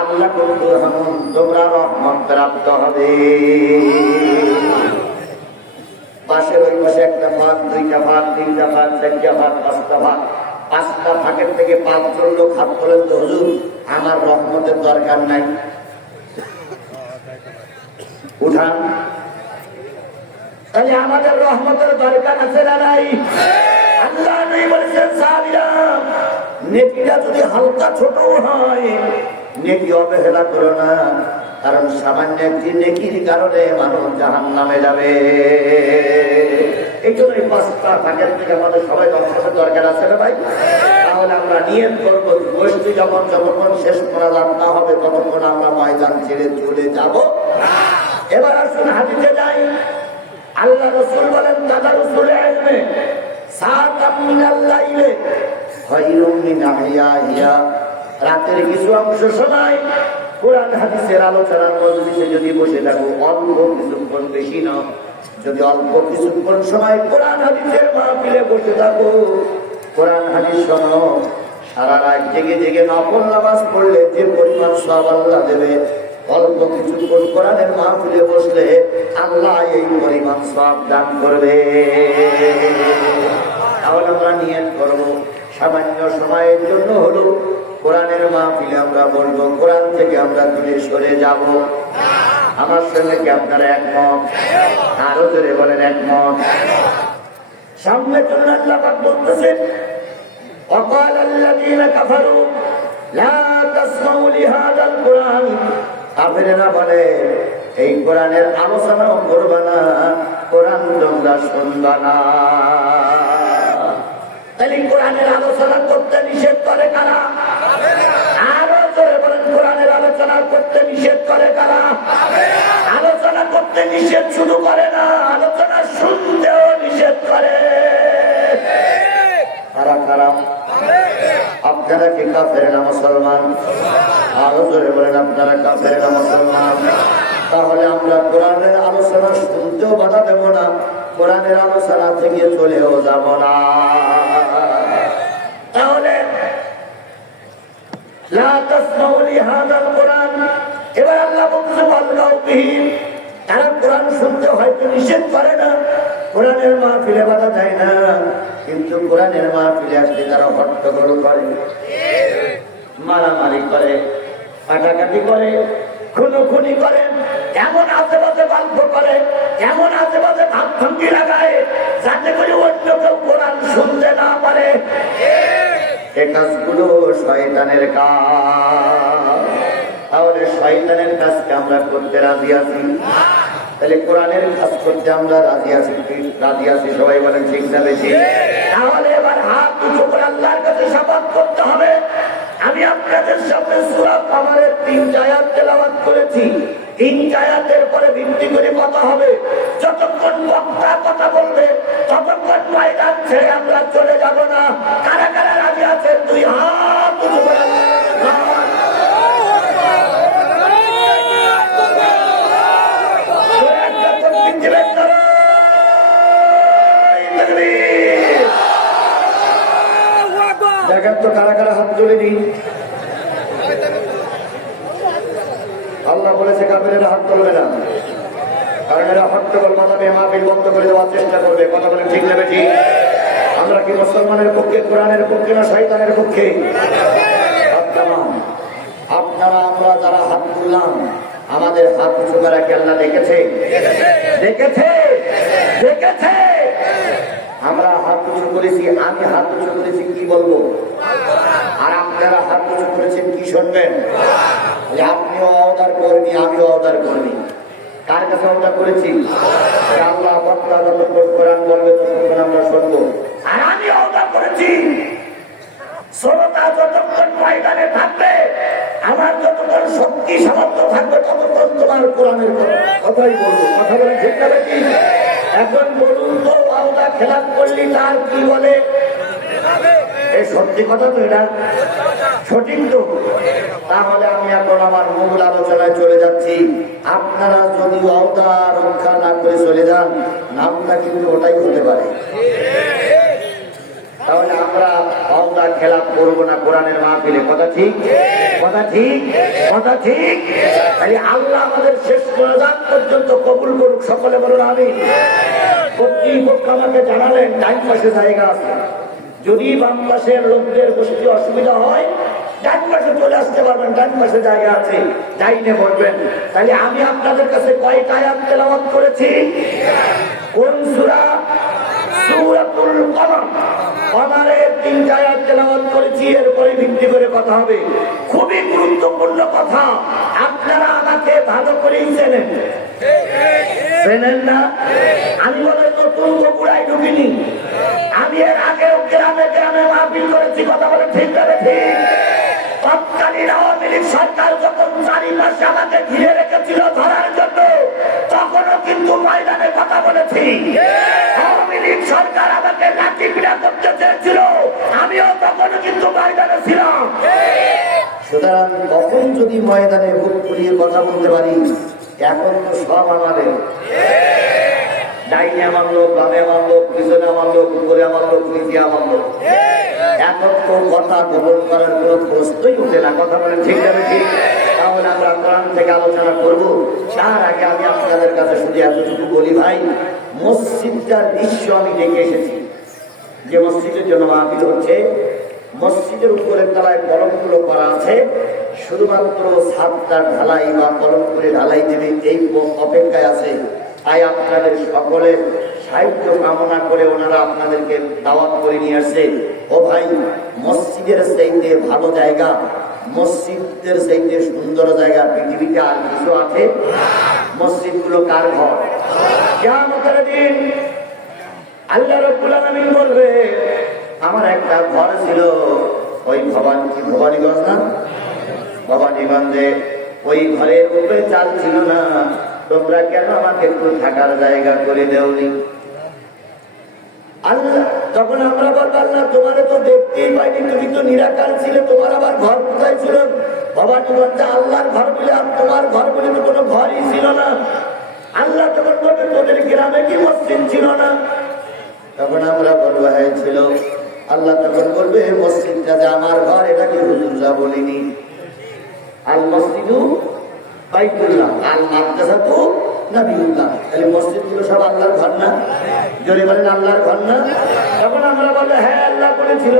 আল্লাহ তোমরা রহমত প্রাপ্ত হবে। পাশের ওই পাশে একটা ভাগ, দুইটা ভাগ, তিনটা ভাগ, চারটা ভাগ, পাঁচটা ভাগ, পাঁচটা ভাগের থেকে 5 জন লোক হাত তোলেন তো হুজুর আমার রহমতের দরকার নাই, উঠান। তাহলে আমাদের রহমতের দরকার আছে না নাই? আল্লাহ নবী বলেছেন সাহাবীরা, নেকিটা যদি হালকা ছোট হয়, নেকি অবহেলা করো না, কারণ সামান্য একটি নেকির কারণে মানুষ জাহান্নামে যাবে। এই জন্যই 5টা ভাগের থেকে আমাদের সবাই রহমতের দরকার আছে না ভাই? তাহলে আমরা নিয়ত করবো, গোষ্ঠী যতক্ষণ শেষ করা না হবে ততক্ষণ আমরা ময়দান ছেড়ে চলে যাব। এবার আসুন হাদিসে যাই। আল্লাহ রাসূল বলেন, দাদা রাসূল ইলমে সাআতাম মিনাল লাইলে খায়রুম মিন আহিয়াহিয়া, রাতের কিছু অংশ সময় কোরআন হাদিসের আলোচনার মজলিসে যদি বসে থাকো, অল্প কিছুক্ষণ, বেশি না, যদি অল্প কিছুক্ষণ সময় কোরআন হাদিসের মাহফিলে বসে থাকো, কোরআন হাদিস শোনো, সারা রাত জেগে জেগে নফল নামাজ পড়লে যে পরিমাণ সওয়াব আল্লাহ দেবে, অল্প কিছুক্ষণ কোরআনের মাহফিলে বসলে আল্লাহ এই পরিমাণ সওয়াব দান করবে। তাহলে আমরা নিয়ত করব, সামান্য সময়ের জন্য হলো কোরআনের মাহফিলে আমরা বলবো, কোরআন থেকে আমরা দূরে সরে যাব। আমার সঙ্গে কি আপনারা একমত? আরো জোরে বলেন একমত। সামনে চলুন, আল্লাহ পাক বলতেছেন, وقال الذين كفروا لا تسمعوا لهذا القرآن, কাফেরেরা বলে এই কোরআনের আলোচনাও করবা না, কোরআন তোমরা শুনবা না। তাহলে কোরআনের আলোচনা করতে নিষেধ করে কারা? আরো জোরে বলেন, কোরআনের আলোচনা করতে নিষেধ করে কারা? আলোচনা করতে নিষেধ শুরু করে না, আলোচনা শুনতেও নিষেধ করে কারা? কারা? আপনারা কি কাফের না মুসলমান? আরো জোরে বলেন, আপনারা কাফের না মুসলমান? তাহলে আমরা কোরআনের আলোচনা শুনতেও বাধা দেব না, কোরআনের আলোচনা থেকে চলেও যাব না। তাহলে লা তাসমাউ লিহাযাল কোরআন, এবার আল্লাহ বলছে ওয়ালগাউ বিহি, তারা কোরআন শুনতে হয়তো নিষেধ করে না, কোরআনের মাহফিলে বাধা দেয় না, কিন্তু কোরআনের মাহফিলে আসলে তারা হট্টগোল করে, মারামারি করে, কাটাকাটি করে, খুনোখুনি করে, এমন আশেপাশে গল্প করে, এমন আশেপাশে ভাব ভঙ্গি লাগায় যাতে করে অন্য কেউ কোরআন শুনতে না পারে। এ কাজগুলো শয়তানের কাজ। তাহলে শয়তানের কাজকে আমরা করতে রাজি আছি? তাহলে কোরআনের কাজ করতে আমরা রাজি আছি? রাজি আছি, সবাই বলেন ঠিক না বেশি? তাহলে এবার হাত উঁচু করে আল্লাহর কাছে শপথ করতে হবে। আমি আপনাদের সামনে সূরা কামারের 3 আয়াত তেলাওয়াত করেছি। 3 আয়াতের পরে ভিত্তি করে কথা হবে। যতক্ষণ বক্তা কথা বলবে ততক্ষণ ময়দান ছেড়ে আমরা চলে যাব না। কারা কারা রাজি আছেন? 2 হাত উঁচু করে তাকবীর। দেখেন তো কারা কারা হাত তুলেনি। আল্লাহ বলেছে কাফেরেরা হাত তুলবে না, কারণ এরা হট্টগোল মাথাবে মাহফিল বন্ধ করে দেওয়ার চেষ্টা করবে। কথা বলেন ঠিক নেবে ঠিক? আমরা কি মুসলমানের পক্ষে, কোরআনের পক্ষে না শয়তানের পক্ষে? আপনারা আমরা যারা হাত তুললাম, আমাদের হাত উঁচু করা কি আল্লাহ দেখেছে? দেখেছে, দেখেছে। আমরা হাত উঁচু করেছি, আমি হাত উঁচু করেছি কি বলবো? আর আপনারা হাত উঁচু করেছেন কি শুনবেন? আপনিও অবদার করেনি, আমিও অবদার করিনি। কার কাছে অবদার করেছি? আল্লাহ কোরআন বলবে ততক্ষণ আমরা শুনবো। আর আমি অবদার করেছি শ্রোতা যতক্ষণ ময়দানে থাকবে, আমার যতক্ষণ শক্তি সামর্থ্য থাকবে, ততক্ষণ তোমার কোরআনের কথাই বলবো। কথা বলে ঠিক না বেশি? এখন বলুন তো, আওদা খেলাপ করলি তার কি বলে? এই সত্যি কথা তো, এটা সঠিক তো। তাহলে আমি এখন আমার মূল আলোচনায় চলে যাচ্ছি। আপনারা যদি আওদা রক্ষা না করে চলে যান, নামটা কিন্তু ওটাই হতে পারে। তাহলে আমরা আওদা খেলাপ করবো না কোরআনের মাহফিলে। কথা ঠিক? কথা ঠিক? কথা ঠিক? আল্লাহ আমাদের শেষ মোনাজাত পর্যন্ত কবুল করুক। সকলে বলুন আমিন। কর্তৃপক্ষ আমাকে জানালেন ডাইন পাশে জায়গা আছে, যদি বাম পাশের লোকদের বসতে অসুবিধা হয় ডান পাশে চলে আসতে পারবেন, ডান পাশে জায়গা আছে, ডাইনে বসবেন। তাহলে আমি আপনাদের কাছে কয়টা আয়াত তেলাওয়াত করেছি? কোন সূরা? সূরাতুল কমর। কমরের 3টা আয়াত তেলাওয়াত করেছি। এরপরে ভিত্তি করে কথা হবে। খুবই গুরুত্বপূর্ণ কথা, আপনারা আমাকে ভালো করেই চেনেন। চেনেন না? আমি বলে নতুন বগুড়ায় ঢুকিনি, আমি এর আগেও গ্রামে গ্রামে মাহফিল করেছি। কথা বলে ঠিক করে ঠিক? তৎকালীন আওয়ামী লীগ সরকার যখন চারিপাশে আমাকে ঘিরে রেখেছিল ধরার জন্য, তখনও কিন্তু ময়দানে কথা বলেছি। আওয়ামী লীগ সরকার আমাকে লাঠি পিটা করতে চেয়েছিল, আমিও তখনও কিন্তু ময়দানে ছিলাম। সুতরাং কখন যদি ময়দানে বুক খুলিয়ে কথা বলতে পারি, এখন তো সব আমাদের। ডাইনে আমার লোক, বামে আমার লোক, পিছনে আমার লোক, উপরে আমার লোক, নিচে আমার লোক। এখন তো কথা গোপন করার কোন প্রশ্নই উঠে না। কথা বলেন ঠিক যাবে ঠিক? তাহলে আমরা কোরআন থেকে আলোচনা করব। তার আগে আমি আপনাদের কাছে শুধু এতটুকু বলি, ভাই, মসজিদটার দৃশ্য আমি দেখে এসেছি। যে মসজিদের জন্য মাহফিল হচ্ছে, মসজিদের উপরের তলায় কলমগুলো করা আছে, শুধুমাত্র ছাদটা ঢালাই বা কলম করে ঢালাই দেবে এই অপেক্ষায় আছে। তাই আপনাদের সকলের সাহিত্য কামনা করে ওনারা আপনাদেরকে দাওয়াত করে নিয়ে আসছে। ও ভাই, মসজিদের চাইতে ভালো জায়গা, মসজিদের চাইতে সুন্দর জায়গা পৃথিবীতে আর কিছু আছে? মসজিদগুলো কার ঘর? কিয়ামতের দিন আল্লাহ রাব্বুল আলামিন বলবে, আমার একটা ঘর ছিল ওই ভবানীগঞ্জ না, ভবানীগঞ্জে, ওই ঘরের উপরে চাল ছিল না, তোমরা কেন আমাকে একটু থাকার জায়গা করে দেওনি? আল্লাহ তখন আমরা বলবো, আল্লাহ তোমারে তো দেখতেই পাইনি, তুমি তো নিরাকার ছিলে, তোমার আবার ঘর কোথায় ছিল? ভবানীগঞ্জে আল্লাহর ঘর বলে, আর তোমার ঘর বলে তো কোনো ঘরই ছিল না। আল্লাহ তখন বলবে, তোদের গ্রামে কি মসজিদ ছিল না? তখন আমরা বলবো হ্যাঁ ছিল। আল্লাহ তখন বলবে, মসজিদটা যে আমার ঘর, এটা কি হুজুররা বলিনি? আল মসজিদু বাইতুল্লাহ, আল মাদ্রাসাতু নবিয়ুল্লাহ। তাহলে মসজিদগুলো সব আল্লাহর ঘর না? জোরে বলেন আল্লাহর ঘর না? তখন আমরা বলবো হ্যাঁ আল্লাহ বলেছিল।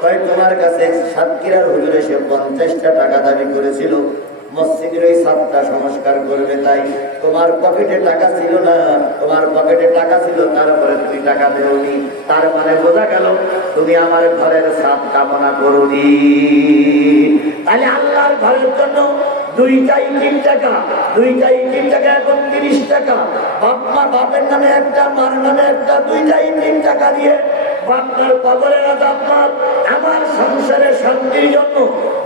তাই তোমার কাছে সাতক্ষীরার হুজুর এসে 50টা টাকা দাবি করেছিল মসজিদের ওই ছাদটা সংস্কার করবে, তাই তোমার পকেটে টাকা ছিল না, তোমার পকেটে টাকা ছিল, তারপরে তুমি টাকা দেওনি। তার মানে বোঝা গেল তুমি আমার ঘরের ছাদ কামনা করোনি। তাহলে আল্লাহর ঘরের জন্য 2টাই 3 টাকা, 2টাই 3 টাকা, এখন 30 টাকা। বাপের নামে একটা, মার নামে একটা, 2টাই 3 টাকা দিয়ে আপনার কবরের আযাব মাফ, আমার সংসারের শান্তির জন্য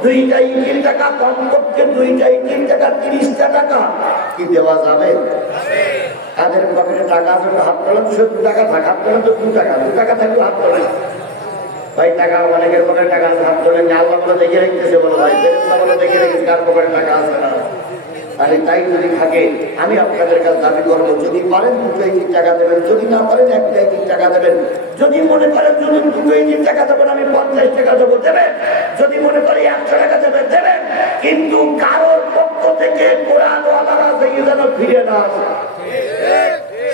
2টাই 3 টাকা, কমপক্ষে 2টাই 3 টাকা, 30টা টাকা কি দেওয়া যাবে? তাদের পকেটে টাকা আছে, হাত তোলেন, 2 টাকা থাক, হাত তোলেন তো 2 টাকা, 2 টাকা থাকলে হাত তোলেন। ভাই টাকা অনেকের পকেটে টাকা আছে, হাত তোলেন। আল্লাহ বলে দেখে রেখেছে, বলো ভাই ফেরেশতা বলে দেখে রেখেছে কার পকেটে টাকা আছে না। আরে তাই যদি থাকে আমি আপনাদের কাছে দাবি করবো, যদি পারেন 2 ইঞ্চি টাকা দেবেন, যদি না পারেন 1 ইঞ্চি টাকা দেবেন। যদি মনে করেন যদি 2 ইঞ্চি টাকা দেবেন আমি 50 টাকা দেবো, দেবেন। যদি মনে করি 100 টাকা দেবেন, দেবেন। কিন্তু কারোর পক্ষ থেকে কোরআনওয়ালারা যেন ফিরে না আসে।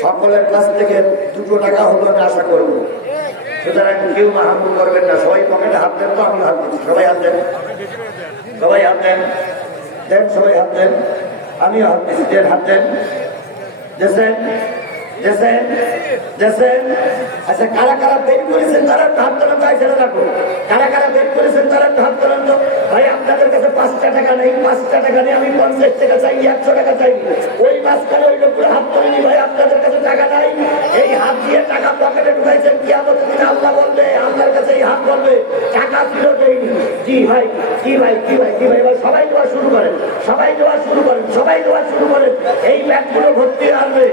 সকলের কাছ থেকে 2 টাকা হলো আমি আশা করবো। সুতরাং কেউ মাহাম্মুল করবেন না, সবাই পকেটে হাত দেন। তো আমি হাত দিচ্ছি, সবাই হাত দেন, সবাই হাত দেন, দেন সবাই হাত দেন, আমিও হাত দিচ্ছি, দেন হাত দেন, দেন দেন দেন। আচ্ছা, কারা কারা বের করেছেন তারা হাত তোলেন, তাই ছেড়ে রাখো। কারা কারা বের করেছেন তারা হাত তোলেন তো। ভাই আপনাদের কাছে 5 টাকা নেই, 5 টাকা নেই, আমি 50 টাকা চাই, 100 টাকা চাই। ওই মাঝখানে ওই লোকগুলো হাত তোলেনি। ভাই আপনাদের কাছে টাকা নাই, এই হাত দিয়ে টাকা পকেটে ঢুকাইছেন। কিয়ামতের দিনে আল্লাহ বলবে, আল্লাহর কাছে এই হাত বলবে টাকা ছিল দেয়নি। জি ভাই, কি ভাই, কি ভাই, কি ভাই, সবাই দেওয়া শুরু করেন, সবাই দেওয়া শুরু করেন, সবাই দেওয়া শুরু করেন। এই ব্যাগগুলো ভর্তি আসবে।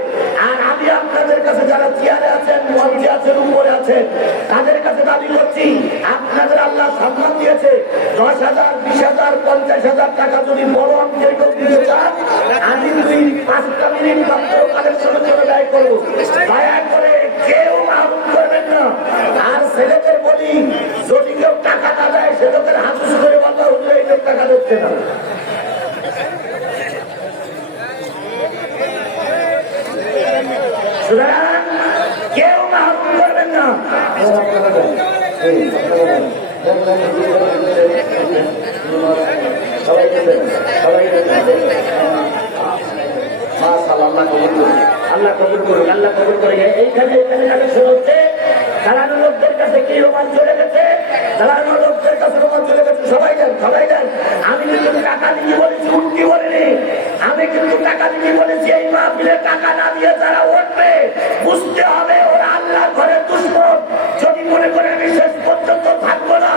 আর আমি আপনাদের কাছে যারা চেয়ারে আছেন, মঞ্চে আছেন, উপরে আছেন, তাদের কাছে দাবি করছি, আপনাদের আল্লাহ সম্মান দিয়েছে। 10,000, 20,000, 50,000 টাকা যদি বড় অঙ্কের দিতে চান, আমি 2-5 মিনিট মাত্র কালেকশনের জন্য ব্যয় করবো। দয়া করে কেউ মাহরুম করবেন না। আর ছেলেদের বলি, যদি কেউ টাকা না দেয় সে লোকের হাত উঁচু করে বলতে হুজুর এই লোক টাকা দিচ্ছে না। সুতরাং কেউ মাহরুম করবেন না। আল্লাহ কবুল করুন, আল্লাহ কবুল করে। এইখানে কালেকশন হচ্ছে, দাঁড়ানো লোকদের কাছে কি রোমান চলে গেছে, দাঁড়ানো লোকদের কাছে রোমান চলে গেছে। সবাই যান, সবাই যান। আমি কিন্তু টাকা দিতে বলেছি, উঠতে বলিনি। আমি কিন্তু টাকা দিতে বলেছি। এই মাহফিলে টাকা না দিয়ে যারা উঠবে, বুঝতে হবে ওরা আল্লাহর ঘরের দুশমন। যদি মনে করে আমি শেষ পর্যন্ত থাকবো না,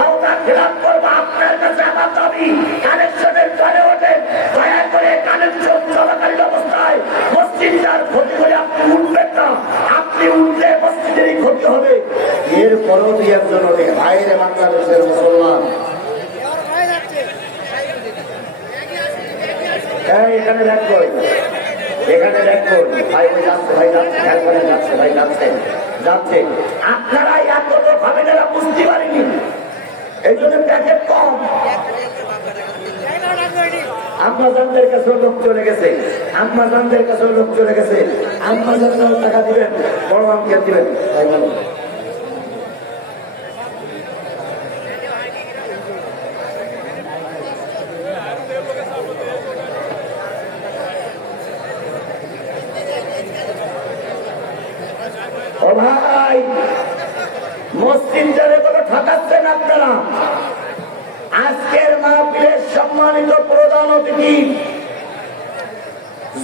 ওটা খেলাপ করবো, আপনার কাছে আমার দাবি কানেকশনের ঘরে ওঠেন। দয়া করে কানেকশন চলাকালীন অবস্থায় মসজিদটার ক্ষতি করে আপনি উঠবেন না। আপনি উঠলে মসজিদেরই ক্ষতি হবে। এরপরও দুই একজন হবে বাইরে বাংলাদেশের মুসলমান। এখানে দেখ কই, এখানে দেখ কই, ভাই যাচ্ছে, ভাই যাচ্ছে, এখানে যাচ্ছে, ভাই যাচ্ছে, যাচ্ছে। আপনারা এত লোক হবে না, বুঝতে পারিনি, এই জন্য প্যাকেট কম। আম্মাজানদের কাছেও লোক চলে গেছে, আম্মাজানদের কাছেও লোক চলে গেছে। আম্মাজানরাও টাকা দিবেন, বড় অঙ্কের দিবেন। ও ভাই, মসজিদে কোনো ঠকাচ্ছেন আপনারা। আজকের মাহফিলের সম্মানিত প্রধান অতিথি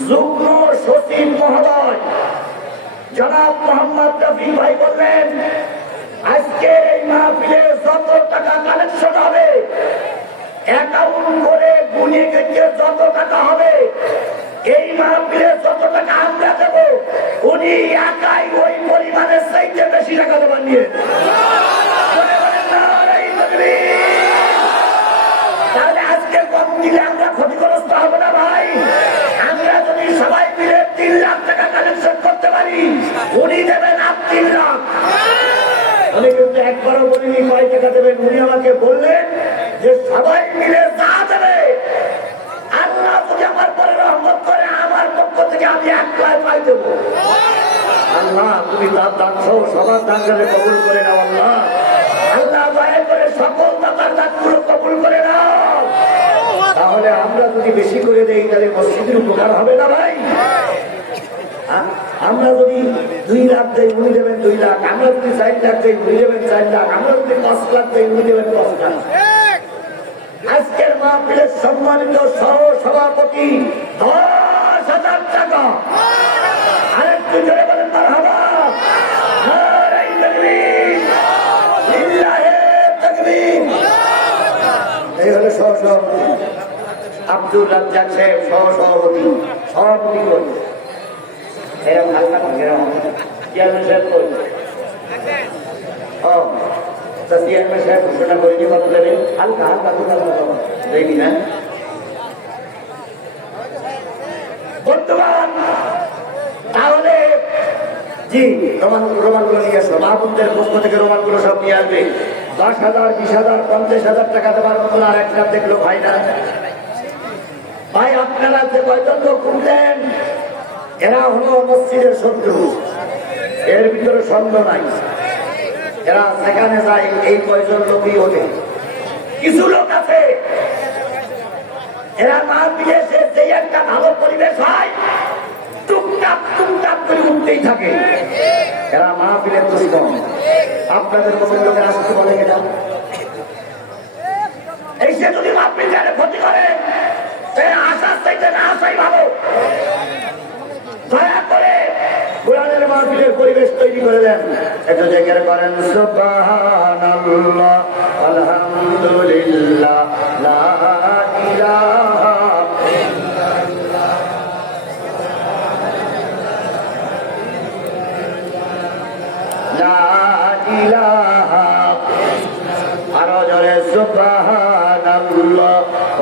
যুগ্ম সচিব মহোদয় জনাব মোহাম্মদ রফি ভাই বললেন, আজকে এই মাহফিলে যত টাকা কালেকশন হবে, অ্যাকাউন্ট করে গুনে গেছে যত টাকা হবে, এই মাহফিলে যত টাকা আমরা দেবো, উনি একাই ওই পরিমাণের চাইতে বেশি টাকা দেবেন নিয়ে। তাহলে আজকে কম দিলে আমরা ক্ষতিগ্রস্ত হবো না ভাই। আমরা যদি সবাই মিলে 3 লাখ টাকা কালেকশন করতে পারি, উনি দেবেন 3 লাখ। আমি কিন্তু একবারও বলিনি কয় টাকা দেবেন। উনি আমাকে বললেন যে সবাই মিলে যা দেবে, আল্লাহ যদি আমার পরে রহমত করে, আমার পক্ষ থেকে আমি 1 লাখ পাই দেবো। আল্লাহ তুমি তার দান সহ সবার দান কবুল করে নাও। আল্লাহ, আল্লাহ দয়া করে সকল দাতার দানগুলো কবুল করে নাও। তাহলে আমরা যদি বেশি করে দেই, তাহলে মসজিদের উপকার হবে না ভাই। আমরা যদি 2 লাখ দেই, উনি দেবেন 2 লাখ। আমরা যদি 4 লাখ দেই, উনি দেবেন 4 লাখ। আমরা যদি 5 লাখ দেই, উনি দেবেন 5 লাখ। আজকের মাহফিলের সম্মানিত সহ সভাপতি 10,000 টাকা। আরেকটু জোরে বলেন মারহাবা। নারায়ে তাকবীর, লিল্লাহে তাকবীর। এই হলো সহ সভাপতি আব্দুল রাজ্জাক সাহেব, সহ সভাপতি। সভাপতি করি এরকম হালকা এরকম চেয়ারম্যান সাহেব করি। চেয়ারম্যান সাহেব ঘোষণা করিনি কত দেবে, হালকা হালকা দেখি না। জি, রোমানগুলো নিয়ে আসো, মাহবুবদের পক্ষ থেকে রোমানগুলো সব নিয়ে আসবে। 10,000, 20,000, 50,000 টাকা দেওয়ার মতন আর একটা দেখলো ভাই না। ভাই আপনারা যে কয়জন লোক উঠলেন, এরা হলো মসজিদের শত্রু, এর ভিতরে সন্দেহ নাই। এরা সেখানে যায়, এই কয়জন লোকই ওঠে। কিছু লোক আছে এরা না দিয়ে যে একটা ভালো পরিবেশ হয়, টুকটাক টুকটাক করে উঠতেই থাকে। এরা মাহফিলের দুশ্মন। আপনাদের মতন লোকের আসতে বলে গেলাম এই সে যদি মাহফিল জানে ক্ষতি করে, আসার চাইতে না আসাই ভালো। দয়া করে কোরআনের মাহফিলের পরিবেশ তৈরি করে দেন। একটু জিকির করেন সুবহানাল্লাহ, আলহামদুলিল্লাহ, লা ইলাহা ইল্লাল্লাহ, লা ইলাহা, আরো জোরে সুবহানাল্লাহ,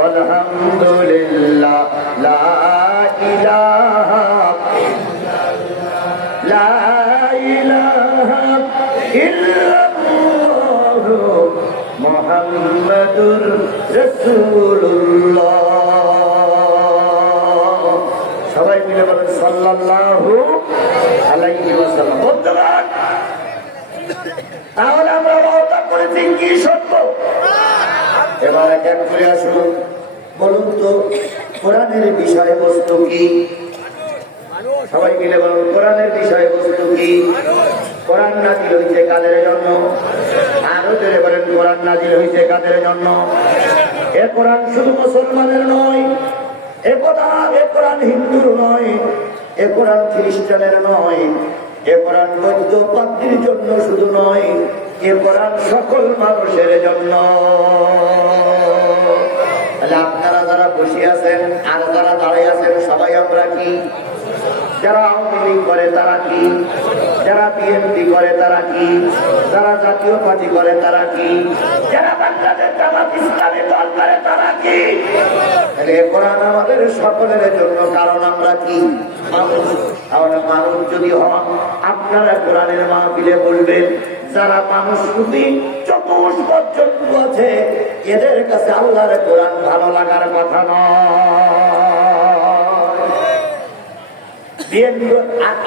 আলহামদুলিল্লাহ, লা ইলাহা লা ইলাহা ইল্লাল্লাহু মুহাম্মাদুর রাসূলুল্লাহ। সবাই মিলে বলেন সাল্লাল্লাহু আলাইহি ওয়াসাল্লাম। বন্ধুগণ, তাহলে আমরা ওয়াদা করেছি কি শুনবো? এবার এক এক করে আসুন। বলুন তো কোরআনের বিষয়বস্তু কি? সবাই মিলে বলুন কোরআনের বিষয়বস্তু কি? কোরআন নাজিল হয়েছে কাদের জন্য? আরো জোরে বলেন কোরআন নাজিল হয়েছে কাদের জন্য? এ কোরআন শুধু মুসলমানের নয়, এ কোরআন হিন্দুর নয়, এ কোরআন খ্রিস্টানের নয়, এ কোরআন বৌদ্ধ পাদ্রীর জন্য শুধু নয়, এ কোরআন সকল মানুষের জন্য। আপনারা যারা বসে আছেন আর যারা দাঁড়িয়ে আছেন, সবাই আমরা কি? যারা আওয়ামী লীগ করে তারা কি? যারা বিএনপি করে তারা কি? যারা জাতীয় পার্টি করে তারা কি? যারা বাংলাদেশ জামাত ইসলামী দল করে তারা কি? তাহলে কোরআন আমাদের সকলের জন্য, কারণ আমরা কি? মানুষ। তাহলে মানুষ যদি হন, আপনারা কোরআনের মাহফিলে বলবেন যারা মানুষ রূপী চতুষ্পদ জন্তু আছে, এদের কাছে আল্লাহর কোরআন ভালো লাগার কথা নয়।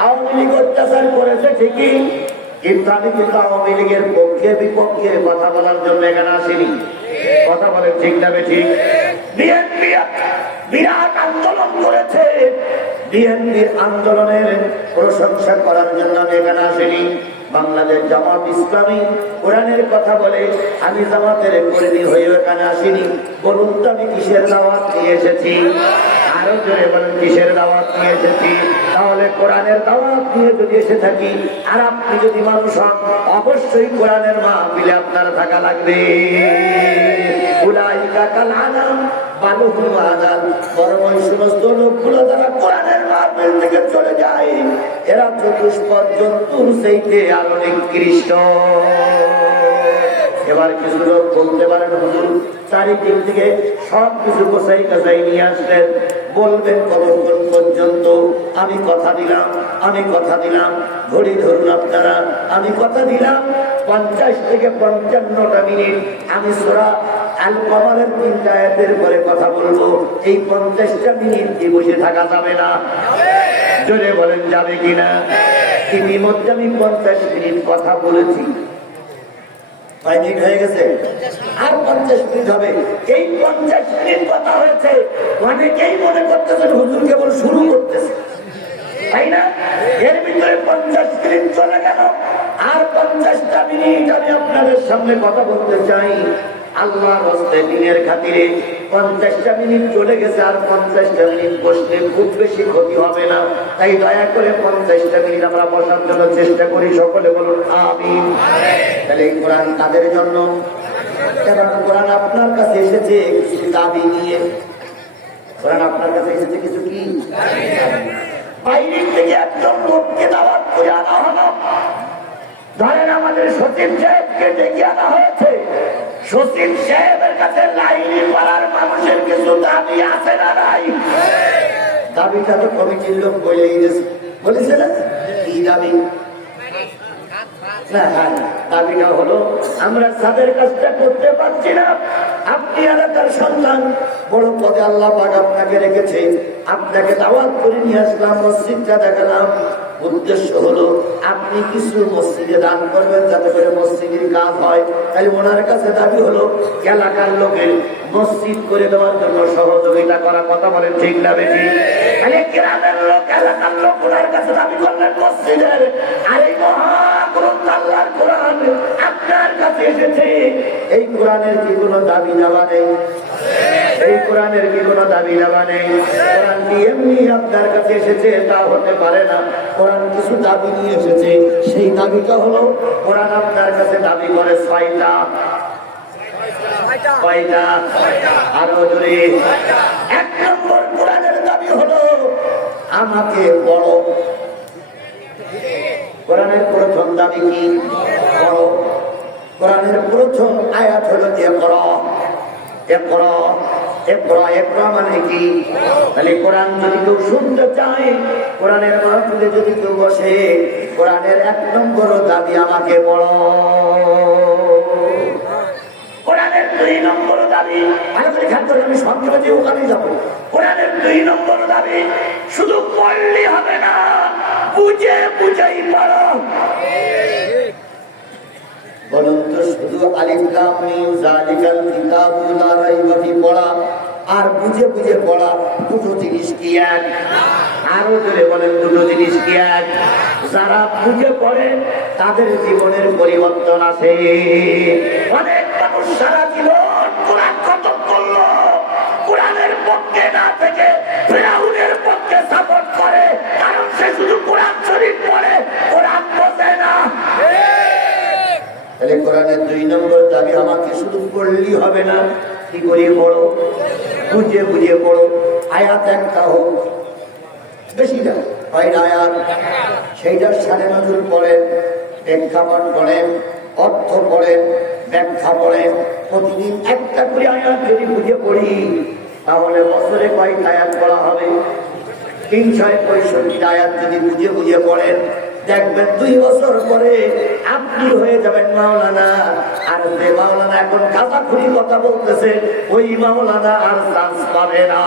আওয়ামী লীগ অত্যাচার করেছে ঠিকই, কিন্তু আমি কিন্তু আওয়ামী লীগের পক্ষে বিপক্ষে কথা বলার জন্য এখানে আসিনি। কথা বলেন ঠিক না ঠিক? বিএনপি বিরাট আন্দোলন করেছে, বিএনপির আন্দোলনের প্রশংসা করার জন্য আমি এখানে আসিনি। বাংলাদেশ জামাত ইসলামী কোরআনের কথা বলে, আমি জামাতের কর্মী হয়ে এখানে আসিনি। বলুন তো আমি কিসের দাওয়াত নিয়ে এসেছি? আরো জোরে বলেন কিসের দাওয়াত নিয়ে এসেছি? তাহলে কোরআনের দাওয়াত নিয়ে যদি এসে থাকি, আর আপনি যদি মানুষ হন, অবশ্যই কোরআনের মাহফিলে আপনার থাকা লাগবে। উলাইকা কাল আনাম বালুহুম আযাল, বরং ওই সমস্ত লোকগুলো যারা কোরআনের মাহফিল থেকে চলে যায়, এরা চতুষ্পদ জন্তুর চাইতে আরো নিকৃষ্ট। এবার কিছু লোক বলতে পারেন হুজুর চারিদিক থেকে সব কিছু গোছাই গাছাই নিয়ে আসলেন, বলবেন কতক্ষণ পর্যন্ত? আমি কথা দিলাম, ঘড়ি ধরুন আপনারা, আমি কথা দিলাম 50 থেকে 55টা মিনিট আমি সূরা আল কমারের 3টা আয়াতের পরে কথা বলবো। এই 50টা মিনিট কি বসে থাকা যাবে না? জোরে বলেন যাবে কিনা? ইতিমধ্যে আমি 50 মিনিট কথা বলেছি, 5 মিনিট হয়ে গেছে, আর 50 মিনিট হবে। এই 50 মিনিট কথা হয়েছে, অনেকেই মনে করতেছেন হুজুর কেবল শুরু করতেছে, তাই না? এর ভিতরে 50 মিনিট চলে গেল, আর 50টা মিনিট আমি আপনাদের সামনে কথা বলতে চাই। আল্লাহর হস্তে দিনের খাতিরে 50টা মিনিট চলে গেছে, আর 50টা মিনিট বসলে খুব বেশি ক্ষতি হবে না। তাই দয়া করে 50টা মিনিট আমরা বসার জন্য চেষ্টা করি। সকলে বলুন আমিন। তাহলে এই কোরআন কাদের জন্য? এবার কোরআন আপনার কাছে এসেছে কিছু দাবি নিয়ে। কোরআন আপনার কাছে এসেছে কিছু কি? বাইরের থেকে একজন লোককে দাওয়াত করে আনা হলো। ধরেন আমাদের সচিব সাহেবকে ডেকে আনা হয়েছে, সচিব সাহেবের কাছে লাইনি পাড়ার মানুষের কিছু দাবি আছে না নাই? দাবিটা তো কমিটির লোক বলেছে না? কি দাবি? না, হ্যাঁ, দাবিটা হলো আমরা যাদের কাজটা করতে পারছি না, আপনি এলাকার সন্তান, বড় পদে আল্লাহ পাক আপনাকে রেখেছে, আপনাকে দাওয়াত করে নিয়ে আসলাম, মসজিদটা দেখালাম। উদ্দেশ্য হলো আপনি কিছু মসজিদে দান করবেন যাতে করে মসজিদের কাজ হয়। তাই ওনার কাছে দাবি হলো এলাকার লোকের মসজিদ করে দেওয়ার জন্য সহযোগিতা করা। কথা বলেন ঠিক না বেশি? মানে গ্রামের লোক, এলাকার লোক ওনার কাছে দাবি করলেন মসজিদের। আর এই মহাগ্রন্থ আল্লাহর কোরআন আপনার কাছে এসেছে, এই কোরআনের কি কোনো দাবি দাওয়া নেই? এই কোরআনের কি কোনো দাবি দাওয়া নেই? কোরআন কি এমনি আপনার কাছে এসেছে? তা হতে পারে না। কোরআন কিছু দাবি নিয়ে এসেছে। সেই দাবিটা হলো কোরআন আপনার কাছে দাবি করে ছয়টা। কয়টা? আরো জোরে। এক নম্বর কোরআনের দাবি হলো আমাকে বড়। কোরআনের প্রথম দাবি কি? বড়। কোরআনের প্রথম আয়াত হলো ইকরা। ইকরা, ইকরা, ইকরা মানে কি? তাহলে কোরআন যদি কেউ শুনতে চায়, কোরআনের মাহফিলে যদি কেউ বসে, কোরআনের এক নম্বর দাবি আমাকে বড়। কোরআনের দুই নম্বর দাবি, ভালো করে খেয়াল করে, আমি সংক্ষেপে যে ওখানে যাবো। কোরআনের দুই নম্বর দাবি শুধু পড়লে হবে না, বুঝে বুঝেই পড়ো। বলুন তো, শুধু আলিফ লাম মিম যালিকাল কিতাবু লা রাইবা ফি পড়া আর বুঝে বুঝে পড়া দুটো জিনিস কি এক? আরো জোরে বলেন, দুটো জিনিস কি এক? যারা বুঝে পড়ে তাদের জীবনের পরিবর্তন আছে। অনেক মানুষ সারা জীবন কোরআন খতম করলো, কোরআনের পক্ষে না থেকে ফিরাউনের পক্ষে সাপোর্ট করে, কারণ সে শুধু কোরআন শরীফ পড়ে, কোরআন বোঝে না। তাহলে কোরআনের দুই নম্বর দাবি আমাকে শুধু পড়লেই হবে না, কি করে পড়ো? বুঝে বুঝে পড়ো। আয়াত একটা হোক, বেশি না, কয়টা আয়াত? সেইটার সাথে নজর পড়েন, প্রেক্ষাপট পড়েন, অর্থ পড়েন, ব্যাখ্যা পড়েন। প্রতিদিন একটা করে আয়াত যদি বুঝে পড়ি, তাহলে বছরে কয়টা আয়াত পড়া হবে? 365 আয়াত যদি বুঝে বুঝে পড়েন, দেখবেন 2 বছর পরে আপনি হয়ে যাবেন মাওলানা। আর যে মাওলানা এখন গাঁজাখুরি কথা বলতেছে, ওই মাওলানা আর চান্স পাবে না।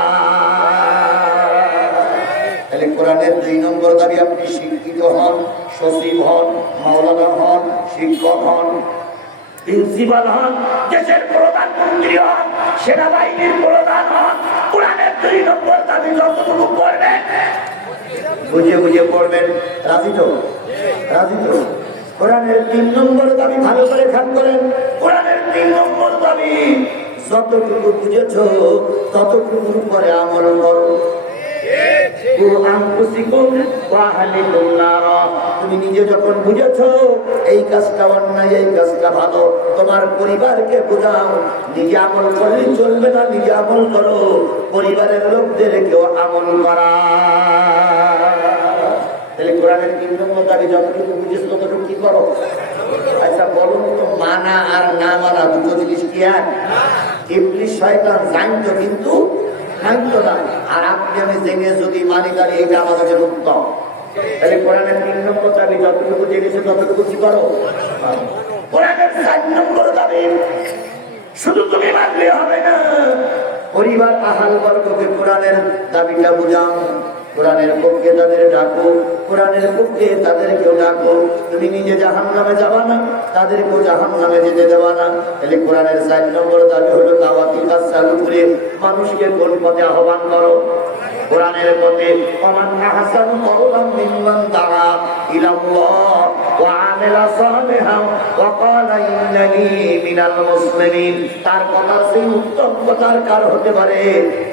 তাহলে কোরআনের 2 নম্বর দাবি আপনি শিক্ষিত হন, সচিব হন, মাওলানা হন, শিক্ষক হন, প্রিন্সিপাল হন, দেশের প্রধানমন্ত্রী হন, সেনাবাহিনীর প্রধান হন, কোরআনের 2 নম্বর দাবি যতটুকু পড়বেন বুঝে বুঝে পড়বেন। রাজি তো? রাজি তো? কোরআনের 3 নম্বর দাবি ভালো করে খেয়াল করেন। কোরআনের 3 নম্বর দাবি যতটুকু বুঝেছ ততটুকুর পরে আমল করো। তুমি নিজে যখন বুঝেছো এই কাজটা অন্যায়, এই কাজটা ভালো, তোমার পরিবারকে বোঝাও। নিজে আমল করলে চলবে না, নিজে আমল করো, পরিবারের লোকদের কেউ আমল করা। তাহলে কোরআনের 3 নম্বর দাবি যতটুকু বুঝেছো ততটুকু কি করো? আচ্ছা বলুন তো, মানা আর না মানা দুটো জিনিস কি এক? ইবলিস শয়তান জানতো কিন্তু জানতো না, আর আপনি আমি জেনে যদি মানি তাহলে এটা আমাদের উত্তম। তাহলে কোরআনের 3 নম্বর দাবি যতটুকু জেনেছে ততটুকু কি করো? কোরআনের 4 নম্বর দাবি শুধু তুমি মানলে হবে না, পরিবার আহাল বর্গকে কোরআনের দাবিটা বুঝাও। কোরআনের পক্ষে তাদের ডাকো, কোরআনের পক্ষে তাদেরকেও ডাকো। তুমি নিজে জাহান্নামে যাবা না, তাদেরকেও জাহান্নামে যেতে দেওয়া না। তাহলে কোরআনের 4 নম্বর দাবি হলো দাওয়াতি কাজ চালু করে মানুষকে কোন পথে আহ্বান করো? কোরআনের পথে। ওমান আহসানু কাওলাম মিম্মান দাআ ইলাল্লাহ ওয়া আমিলা সালিহান ওয়া ক্বালা ইন্নানী মিনাল মুসলিমিন। তার কথা সেই উত্তম কথার কার হতে পারে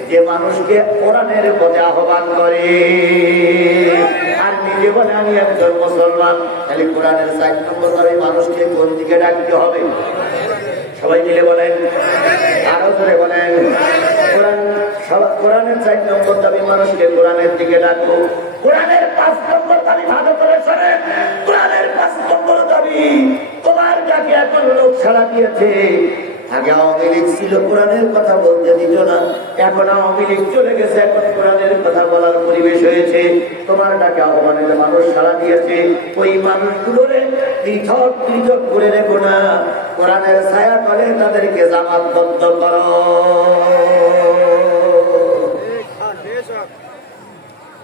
যে মানুষকে কোরআনের পথে আহ্বান করে আর নিজে বলে আমি একজন মুসলমান। তাহলে কোরআনের 4 নম্বর দাবি মানুষকে কোন দিকে ডাকতে হবে? সবাই মিলে বলেন, আরো ধরে বলেন। কোরআনের 4 নম্বর দাবি মানুষকে কোরআনের দিকে ডাকবো। কোরআনের 5 নম্বর দাবি ভালো করে শোনেন। কোরআনের 5 নম্বর দাবি, তোমার যাকে এখন লোক ছাড়া দিয়েছে আগে আওয়ামী লীগ ছিল, কোরআনের কথা বলতে দিত না। এখন আওয়ামী লীগ চলে গেছে, এখন কোরআনের কথা বলার পরিবেশ হয়েছে। তোমার ডাকে আহ্বানের মানুষ সাড়া দিয়েছে, ওই মানুষগুলোরে পৃথক পৃথক করে রেখো না, কোরআনের ছায়া তলে তাদেরকে জামাতবদ্ধ করো।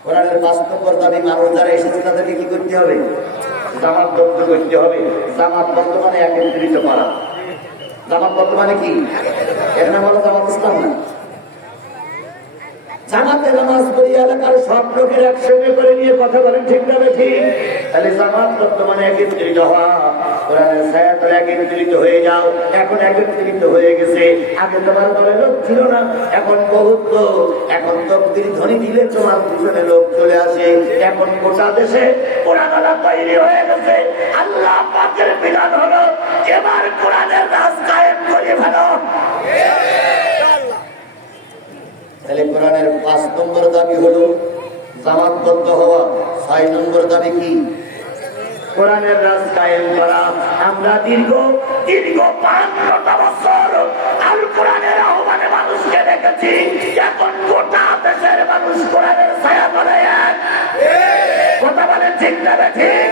কোরআনের 5 নম্বর দাবি, মানুষ যারা এসেছে তাদেরকে কি করতে হবে? জামাতবদ্ধ করতে হবে। জামাতবদ্ধ মানে একত্রিত করা। জামাতবদ্ধ মানে কি? এর নাম হলো জামাত ইসলাম না। জামাতে নামাজ পড়ি এলাকার সব লোকের একসঙ্গে করে নিয়ে কথা বলেন, ঠিক না ঠিক? তাহলে জামাতবদ্ধ মানে একত্রিত হওয়া। কোরআনের ছায়া তলে একত্রিত হয়ে যাও। এখন একত্রিত হয়ে গেছে। আগে তোমার দলে লোক ছিল না, এখন বহুত লোক। এখন তকবীর ধ্বনি দিলে তোমার পিছনে লোক চলে আসে। এখন গোটা দেশে কোরআনওয়ালা তৈরি হয়ে গেছে। আল্লাহ পাকের বিধান হলো, এবার কোরআনের রাজ কায়েম করে ফেলো। তাহলে কোরআনের 5 নম্বর দাবি হলো জামাতবদ্ধ হওয়া। 6 নম্বর দাবি কি? কোরআনের রাজ কায়েম করা। আমরা দীর্ঘ 52টা বছর আল কোরআনের আহ্বানে মানুষকে দেখেছি। এখন গোটা দেশের মানুষ কোরআনের ছায়া তলে এক। কথা বলে ঠিক না ঠিক?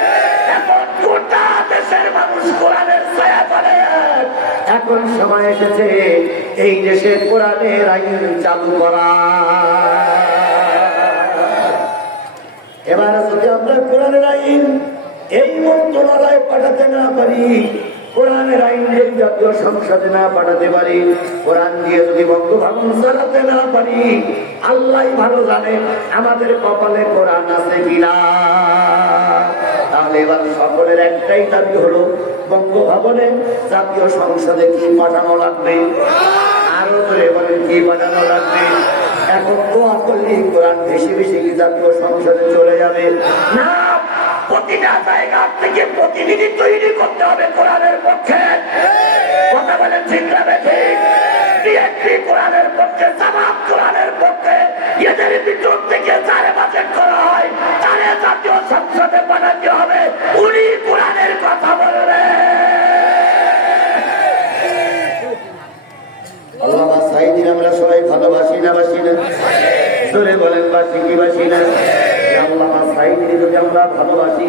এখন গোটা দেশের মানুষ কোরআনের ছায়া তলে এক। এখন সময় এসেছে এই দেশে কোরআনের আইন চালু করা। এবার যদি আমরা কোরআনের আইন এই মন্ত্রণালয়ে পাঠাতে না পারি, কোরআনের আইন যদি জাতীয় সংসদে না পাঠাতে পারি, কোরআন দিয়ে যদি বঙ্গভবন চালাতে না পারি, আল্লাহ ভালো জানে আমাদের কপালে কোরআন আছে কিনা। তাহলে এবার সকলের একটাই দাবি হলো, বঙ্গভবনে জাতীয় সংসদে কি পাঠানো লাগবে? আরো ধরে বলেন, কি পাঠানো লাগবে? এখন দোয়া করলেই কোরআন বেশি বেশি কি জাতীয় সংসদে চলে যাবে না? প্রতিটা জায়গা থেকে প্রতিনিধি তৈরি করতে হবে কোরআনের পক্ষে। কথা বলেন ঠিক না ঠিক? বিএনপি কোরআনের পক্ষে, জামাত কোরআনের পক্ষে। এদের ভিতর থেকে যারে বাজেট করা হয় তারে জাতীয় সংসদে পাঠাতে হবে। উনি কোরআনের কথা বলবে। আল্লামা সাঈদীর আমরা সবাই ভালোবাসি না বাসি না? জোরে বলেন, বাসি কি বাসি না? আল্লামা সাঈদীর যদি আমরা ভালোবাসি,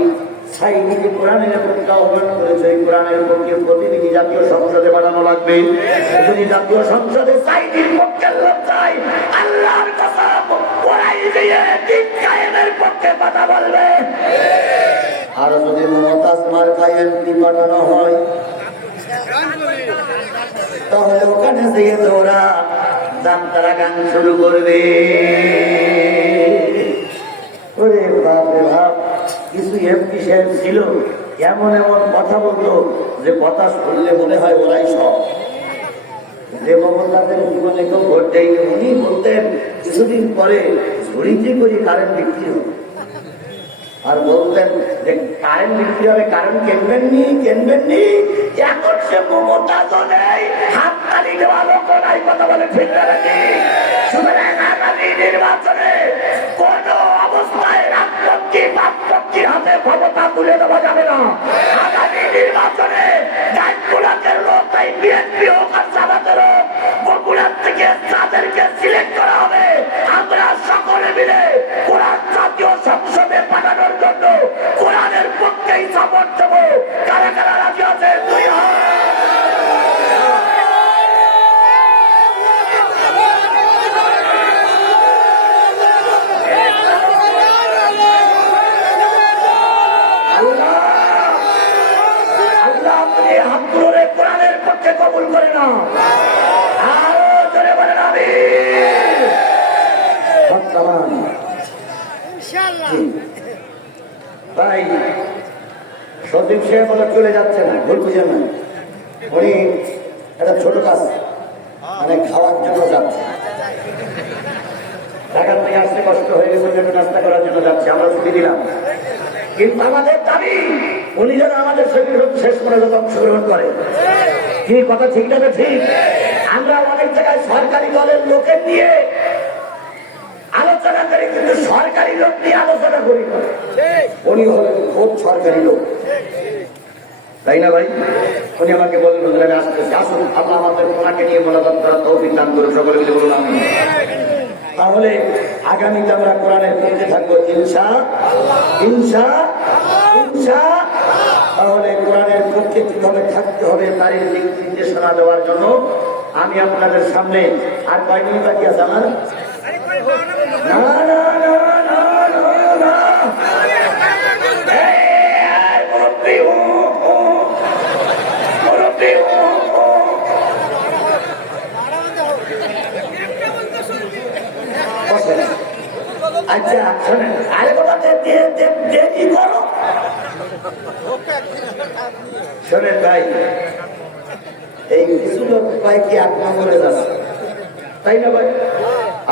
সাঈদীকে কোরআনের পক্ষে আহ্বান করেছে, কোরআনের পক্ষে প্রতিনিধি জাতীয় সংসদে পাঠানো লাগবে। যদি জাতীয় সংসদে সাঈদীর পক্ষে লোক চাই, আল্লাহর কসম ওরাই দিয়ে দিন কায়েমের পক্ষে কথা বলবে। আর যদি মমতাজ মার্কায় এমপি পাঠানো হয়, তাহলে ওখানে থেকে ওরা জামতারা গান শুরু করবে। ওরে বাপ রে বাপ, কিছু এমপি সাহেব ছিল এমন এমন কথা বলতো যে কথা শুনলে মনে হয় ওরাই সব। যে মমতাজের জীবনে কেউ ভোট দেয়নি, উনি বলতেন কিছুদিন পরে ঝুড়িতে করে কারেন্ট বিক্রি হবে। আর বলতেন যে কারেন্ট বিক্রি হবে, কারেন্ট কেনবেননি। এখন সে মমতাজ নেই, হাত তালি দেওয়া লোক নাই। কথা বলে ঠিক নাকি? সুতরাং আগামী নির্বাচনে কোন অবস্থায় রাজপক্ষী বামপক্ষীর হাতে ক্ষমতা তুলে দেওয়া যাবে না। আগামী নির্বাচনে ডাইকুলাকের লোক, তাই বিএনপি হোক আর জামাতের হোক, বগুড়ার থেকে তাদেরকে সিলেক্ট করা হবে। আমরা সকলে মিলে কোরআন জাতীয় সংসদে পাঠানোর জন্য কোরআনের পক্ষেই সাপোর্ট দেবো। কারা কারা রাজি আছে? দুই হাত। আল্লাহ আপনি হাত তুলে কোরআনের পক্ষে কবুল করে না। আরো জোরে বলেন আমিন। তাই সচিব সাহেব চলে যাচ্ছে না, ভুল বুঝেন না। উনি একটা ছোট কাজ মানে খাওয়ার জন্য যাচ্ছে, ঢাকার থেকে আসতে কষ্ট হয়ে গেছে, জন্য নাস্তা করার জন্য যাচ্ছে, আমরা ছুটি দিলাম। কিন্তু আমাদের দাবি উনি যেন আমাদের শেষ পর্যন্ত অংশগ্রহণ করে। কি কথা ঠিক না ঠিক? আমরা অনেক জায়গায় সরকারি দলের লোকের নিয়ে আলোচনা করি, কিন্তু সরকারি লোক নিয়ে আলোচনা করি না। উনি হলেন খুব সরকারি লোক। তাই না ভাই? উনি আমাকে বলেন হুজুর আমি আসতেছি, আসুন আল্লাহ আমাদের ওনাকে নিয়ে মোলাকাত করার তৌফিক দান করে সকলে মিলে বলুন আমিন। তাহলে আগামীতে আমরা কোরআনের পড়তে থাকবো ইনশা। তাহলে কোরআনের পক্ষে কিভাবে থাকতে হবে তার দিক নির্দেশনা দেওয়ার জন্য আমি আপনাদের সামনে আর কয় মিনিট বাকি আছে আমার? আচ্ছা শোনেন, আরে কথা দেরি করো। শোনেন ভাই, এই কিছু লোক ভাই কি 8 নম্বরে যাচ্ছে, তাই না ভাই?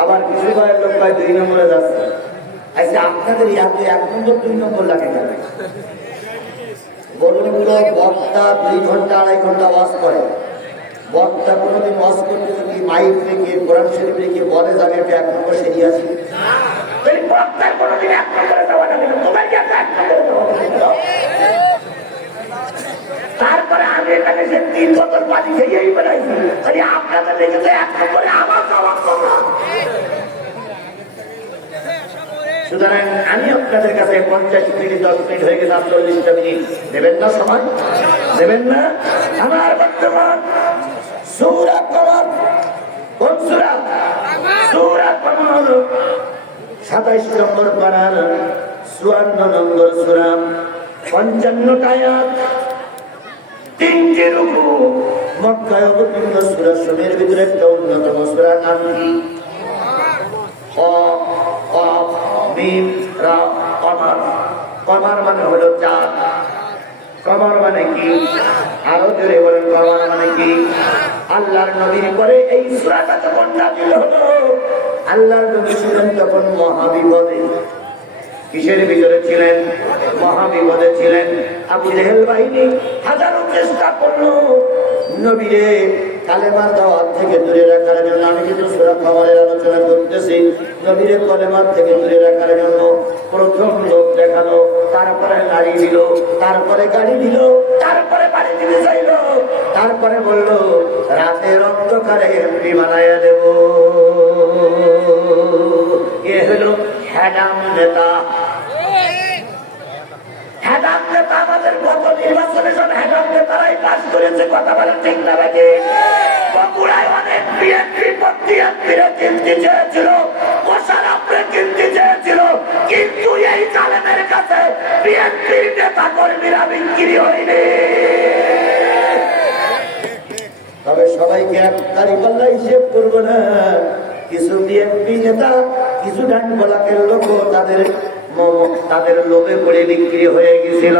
আবার কিছু ভাইয়ের লোক ভাই 2 নম্বরে যাচ্ছে। আচ্ছা আপনাদের ইয়াতে 1 নম্বর 2 নম্বর লাগে না? বলুন তো, বক্তা 2 ঘন্টা 2.5 ঘন্টা ওয়াজ করে, বক্তা কোনোদিন ওয়াজ করতে যদি মাইক রেখে কোরআন শরীফ রেখে বলে যাবে 1 নম্বর সেরিয়ে আছে? বক্তার কোনোদিন 1 নম্বরে দেওয়া যাবে না, তোমার কি 1 নম্বরে দেওয়া যাবে? তারপরে আমি এখানে সে 3 বোতল পানি খেয়েই বেড়াইছি, আপনাদের দেখেছে 1 নম্বরে আমার খাওয়া কথা। সুতরাং আমি আপনাদের কাছে 50 মিনিট 10 মিনিট হয়ে গেছে, 40টা মিনিট দেবেন না? সময় দেবেন না? আমার বর্তমান সূরা কমর, কোন সূরা? সূরা কমর 27 নম্বর পারার 54 নম্বর সূরা, 55টা আয়াত, 3টি রুকু, মক্কায় অবতীর্ণ সূরা সমূহের ভিতরে একটা অন্যতম সূরা। নাম কি? কমার মানে হলো চাঁদ। কমার মানে কি? আরো জোরে বলেন, কমার মানে কি? আল্লাহর নবীর পরে এই সূরাটা যখন নাযিল হলো, আল্লাহর নবী ছিলেন তখন মহাবিপদে। কিসের ভিতরে ছিলেন? মহাবিপদে ছিলেন। আবু জেহেল বাহিনী হাজারো চেষ্টা করলো নবীরে কালেমার দাওয়াত থেকে দূরে রাখার জন্য। আমি কিন্তু সূরা কমরের আলোচনা করতেছি। নবীরে কালেমার থেকে দূরে রাখার জন্য প্রথম লোক দেখালো, তারপরে নারী দিল, তারপরে গাড়ি দিল, তারপরে বাড়ি দিতে চাইল, তারপরে বলল রাতের অন্ধকারে এমপি বানাইয়া দেব। এ হলো হ্যাডাম নেতা। হ্যাডাম নেতা আমাদের গত নির্বাচনে সব হ্যাডাম নেতারাই পাস করেছে, কথা বলেন ঠিক না বাকি? বগুড়ায় অনেক বিএনপি এমপিরা কিনতে চেয়েছিল, মোশাররফরে কিনতে চেয়েছিল, কিন্তু এই জালেমের কাছে বিএনপির নেতা কর্মীরা বিক্রি হয়নি। তবে সবাইকে এক তারিখল্লা হিসেব করবো না। কিছু বিএনপি নেতা, কিছু ডান বলাকের লোক তাদের লোভে পড়ে বিক্রি হয়ে গেছিল।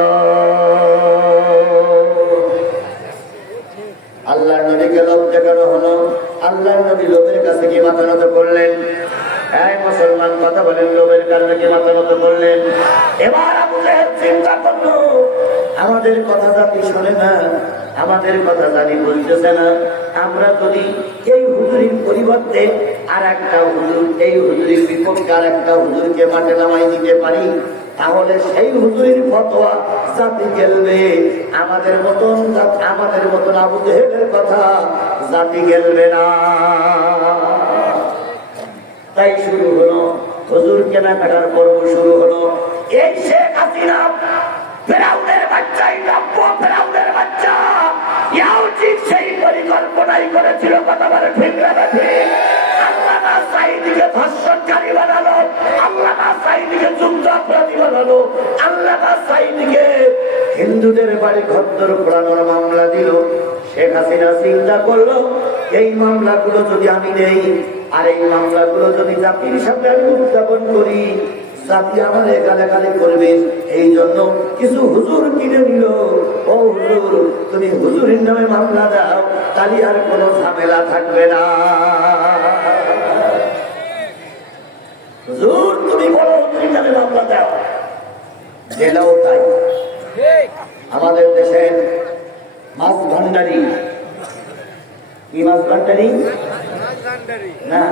আল্লাহর নবীকে লোভ দেখানো হলো, আল্লাহর নবী লোভের কাছে কি মাথা নত করলেন? এই মুসলমান কথা বলেন, লোভের কারণে কি মাথা নত করলেন? এবার আবু জেহেল চিন্তা করলো, আমাদের কথা জাতি শোনে না, আমাদের কথা জানি বলতেছে না, আমরা যদি এই হুজুরির পরিবর্তে আর একটা হুজুর, এই হুজুরির বিপক্ষে আর একটা হুজুরকে মাঠে নামাই দিতে পারি, তাহলে সেই হুজুরির ফতোয়া জাতি গেলবে। আমাদের মতন আবু জেহেলের কথা জাতি গেলবে না। তাই শুরু হলো হুজুর কেনাকাটার পর্ব শুরু হলো। এই শেখ হাসিনা ফেরাউনের বাচ্চা, ফেরাউনের বাচ্চা, ইয়াও ঠিক সেই পরিকল্পনাই করেছিল, কথা বলে ঠিক না? আল্লামা সাঈদীকে ধর্ষণকারী বানালো, আল্লামা সাঈদীকে যুদ্ধ অপরাধী বানালো, আল্লামা সাঈদীকে হিন্দুদের বাড়ি ঘর পোড়ানোর মামলা দিল। শেখ হাসিনা চিন্তা করলো, এই মামলাগুলো যদি আমি নেই, আর এই মামলাগুলো যদি জাতির সামনে আমি উত্থাপন করি, জাতি আমাদের গালাগালি করবে। এই জন্য কিছু হুজুর কিনে নিল। ও হুজুর, তুমি হুজুরের নামে মামলা দাও, তাহলে আর কোনো ঝামেলা থাকবে না। হুজুর তুমি বড় হুজুরের নামে মামলা দাও, জেলাও তাই। আমাদের দেশের মাছ ভান্ডারি, কি মাছ ভান্ডারি না,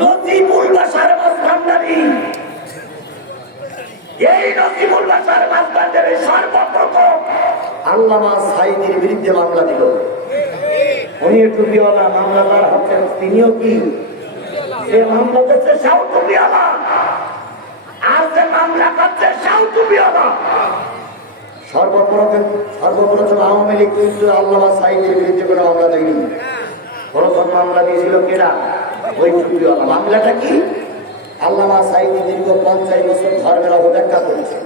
নদীপুর বাসার মাছ ভান্ডারি, এই নজিবুল বাশার মাঝবান্ডারে সর্বপ্রথম আল্লামা সাঈদীর বিরুদ্ধে মামলা দিল। উনি টুপিওয়ালা মামলাদার হচ্ছেন, তিনিও কি সে মামলা করছে সাউ টুপিওয়ালা, আর যে মামলা করছে সাউ টুপিওয়ালা। সর্বপ্রথম আওয়ামী লীগ কিন্তু আল্লামা সাঈদীর বিরুদ্ধে কোনো মামলা দেয়নি। প্রথম মামলা দিয়েছিল কেরা? ওই টুপিওয়ালা। মামলাটা কি? আল্লামা সাঈদী দীর্ঘ 50 বছর ধর্মের অপব্যাখ্যা করেছে।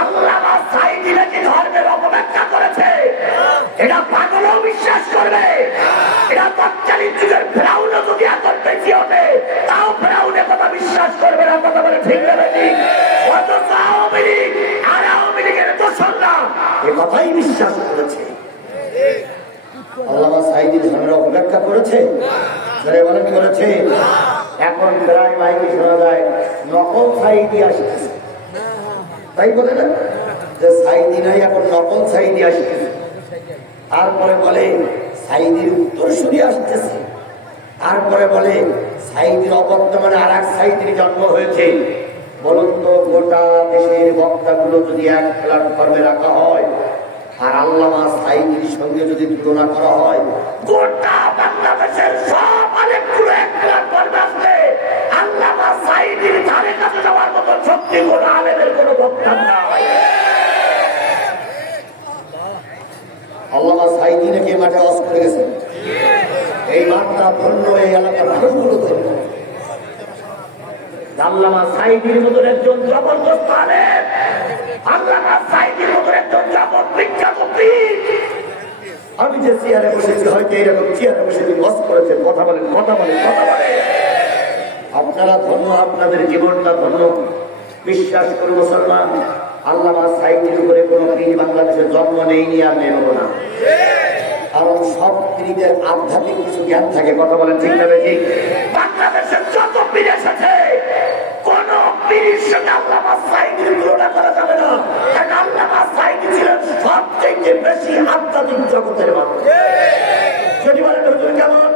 আল্লামা সাঈদী নাকি ধর্মের অপব্যাখ্যা করেছে, এটা পাগলও বিশ্বাস করবে। এটা তৎকালীন যুগের ফেরাউনও যদি এখন বেঁচে ওঠে তাও ফেরাউনের কথা বিশ্বাস করবে না। কথা বলে ঠিক না ঠিক? অথচ আওয়ামী লীগ আর আওয়ামী লীগের দোসররা এ কথাই বিশ্বাস করেছে। আল্লামা সাঈদী ধর্মের অপব্যাখ্যা করেছে, বলেন করেছে। এখন প্রায় মাইকে শোনা যায় নকল সাঈদী আসতেছে, তাই বলে না যে সাঈদী নাই, এখন নকল সাঈদী আসতেছে। তারপরে বলে সাঈদীর উত্তরসূরি আসতেছে, তারপরে বলে সাঈদীর অবর্তমানে আর এক সাঈদীর জন্ম হয়েছে। বলুন তো, গোটা দেশের বক্তাগুলো যদি এক প্ল্যাটফর্মে রাখা হয় আর আল্লামা সাঈদীর সঙ্গে যদি তুলনা করা হয়, গোটা বাংলাদেশের সব আলেমগুলো এক প্ল্যাটফর্মে আসলে আল্লামা সাঈদীর ধারে কাছে যাওয়ার মতো শক্তি কোনো আলেমের কোনো বক্তা নাই। আল্লামা সাঈদী নাকি মাঠে ওয়াজ করে গেছেন। এই মাঠটা ধন্য, এই এলাকার মানুষগুলো ধন্য। আল্লামা সাঈদীর মতন একজন জবরদস্ত আলেম, আল্লামা সাঈদীর মতন একজন জবর বিখ্যাত পীর। আমি যে চেয়ারে বসেছি, হয়তো এইরকম চেয়ারে বসে তিনি ওয়াজ করেছেন। কথা বলেন, কথা বলেন, কথা বলেন। আপনারা ধন্য, আপনাদের জীবনটা ধন্য। বিশ্বাস করে মুসলমান, আল্লামা সাঈদীর উপরে কোনো পীর বাংলাদেশে জন্ম নেইনি আর নেব না। কারণ সব পীরদের আধ্যাত্মিক কিছু জ্ঞান থাকে। কথা বলেন ঠিক না ঠিক? বাংলাদেশের যত পীর এসেছে কোন পীরের সঙ্গে আল্লামা সাঈদীর তুলনা করা যাবে না। কারণ আল্লামা সাঈদী ছিলেন সবথেকে বেশি আধ্যাত্মিক জগতের মানুষ। যদি বলেন হুজুর কেমন,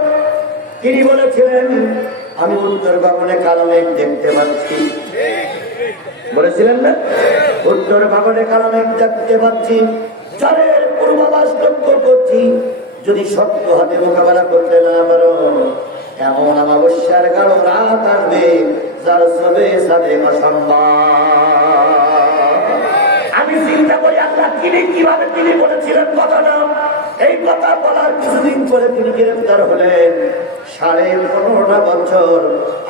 তিনি বলেছিলেন আমি উত্তর ভবনে কালো মেঘ দেখতে পাচ্ছি। বলেছিলেন না? উত্তর ভবনে কালো মেঘ দেখতে পাচ্ছি, চারের পূর্বাভাস লক্ষ্য করছি। যদি সত্য হাতে মোকাবেলা করতে না পারো, এমন অমাবস্যার গাঢ় রাত আসবে যার সবে সাথে অসম্ভব। আমি চিন্তা করি আল্লাহ কিভাবে তিনি বলেছিলেন কথাটা। এই কথা বলার কিছুদিন পরে তিনি গ্রেফতার হলেন। 15.5 বছর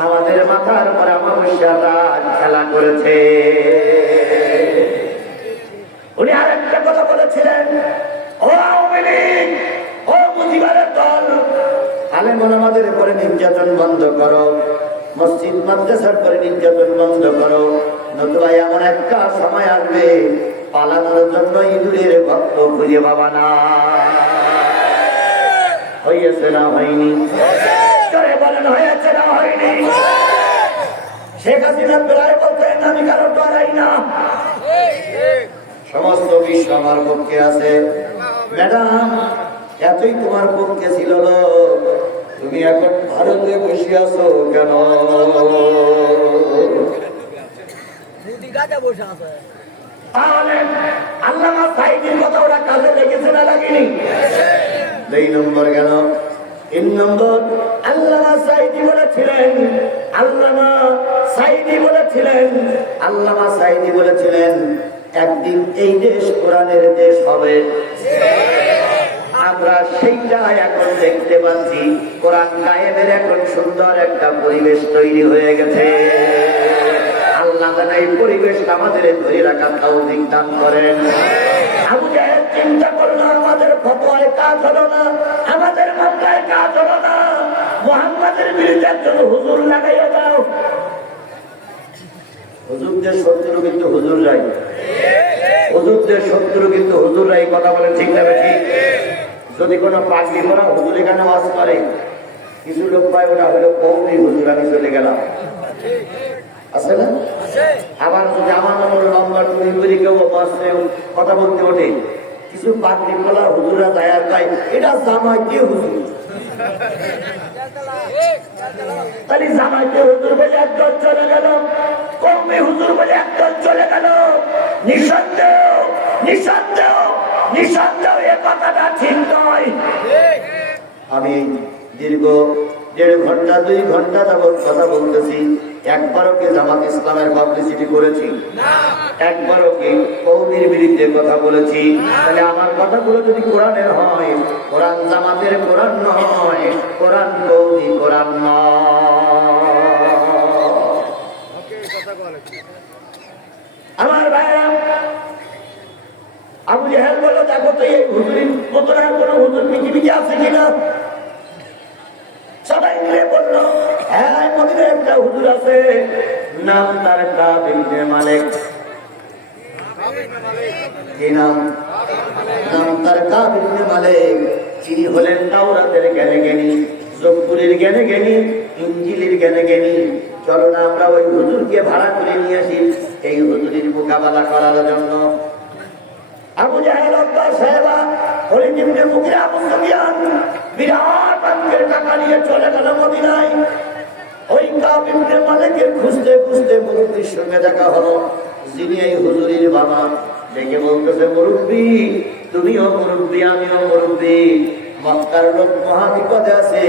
আমাদের মাথার পরে অমাবস্যার রাত খেলা করেছে। উনি আরেকটা কথা বলেছিলেন, ও আওয়ামী লীগ, ও মুজিবের দল, আলেম ওলামাদের উপরে নির্যাতন বন্ধ করো, মসজিদ মাদ্রাসার পরে নির্যাতন বন্ধ করো, নতুবা এমন একটা সময় আসবে পালানোর জন্য ইঁদুরের ভক্ত খুঁজে পাবা না। হয়েছে না হয়নি? চলে বলেন হয়েছে না হয়নি? শেখ হাসিনা প্রায় বলতেন আমি কারো ডরাই না, সমস্ত বিশ্ব আমার পক্ষে আছে। ম্যাডাম, এতই তোমার পক্ষে ছিল, তুমি এখন ভারতে বসে আছো কেন? তাহলে আল্লামা সাঈদীর কথা ওরা কাজে লেগেছে না লাগেনি? 2 নম্বর গেল। 3 নম্বর, আল্লামা সাঈদী বলেছিলেন একদিন এই দেশ কোরআনের দেশ হবে। আমরা সেইটা এখন দেখতে পাচ্ছি। কোরআন কায়েমের এখন সুন্দর একটা পরিবেশ তৈরি হয়ে গেছে। আল্লাহ যেন এই পরিবেশটা আমাদের ধরে রাখার তৌফিক দান করেন। আবু জাহেল চিন্তা করলো আমাদের ফতোয়ায় কাজ হলো না, আমাদের মামলায় কাজ হলো না, মুহাম্মাদের বিরুদ্ধে একজন হুজুর লাগাইয়া দাও। হুজুরদের শত্রু কিন্তু হুজুররাই, হুজুরদের শত্রু কিন্তু হুজুররাই। কথা বলেন ঠিক না ঠিক? যদি কোনো পাগড়ি করা হুজুর এখানে ওয়াজ করে, কিছু লোক পায় ওটা হলো কৌমি হুজুর, আমি চলে গেলাম। আছে না? আবার যদি আমার মনে লম্বা টুপি করে কেউ কথা বলতে ওঠে, কিছু পাগড়ি করা হুজুরা দায়ার পায়, এটা জামাই দিয়ে হুজুর। তাহলে জামাইতে হুজুর বলে একদল চলে গেল, কৌমি হুজুর বলে একদল চলে গেল। নিঃসন্দেহ নিঃসন্দেহ নিঃসন্দেহ এ কথাটা ঠিক নয়। আমি দীর্ঘ 1.5 ঘন্টা 2 ঘন্টা যাবৎ কথা বলতেছি, একবারও কি জামাত ইসলামের পাবলিসিটি করেছি? একবারও কি কওমির বিরুদ্ধে কথা বলেছি? তাহলে আমার কথাগুলো যদি কোরআনের হয়, কোরআন জামাতের কোরআন নয়, কোরআন কওমি কোরআন নয়। আমার ভাইরা, আবু জাহেল বলল, দেখো তো এই হুজুরির মতো আর কোনো হুজুর পৃথিবীতে আছে কিনা? সবাই মিলে বললো, হ্যাঁ মদিনায় একটা হুজুর আছে, নাম তার কাব ইবনে মালিক। কি নাম? নাম তার কাব ইবনে মালিক। তিনি হলেন তাওরাতের জ্ঞানে জ্ঞানী, জবুরের জ্ঞানে জ্ঞানী, ইনজিলের জ্ঞানে জ্ঞানী। চলো না আমরা ওই হুজুরকে ভাড়া করে নিয়ে আসি এই হুজুরের মোকাবেলা করার জন্য। আবু জাহেল, আব্বা সাহেবা, ওলিদ ইবনে মুগিরা, আবু সুফিয়ান বিরাট অঙ্কের টাকা নিয়ে চলে গেল মদিনায়। ওই কাব ইবনে মালিকের খুঁজতে খুঁজতে মুরব্বির সঙ্গে দেখা হলো, যিনি এই হুজুরের বাবা। দেখে বলতেছে, মুরব্বি, তুমিও মুরব্বি, আমিও মুরব্বি। মক্কার লোক মহা বিপদে আছে।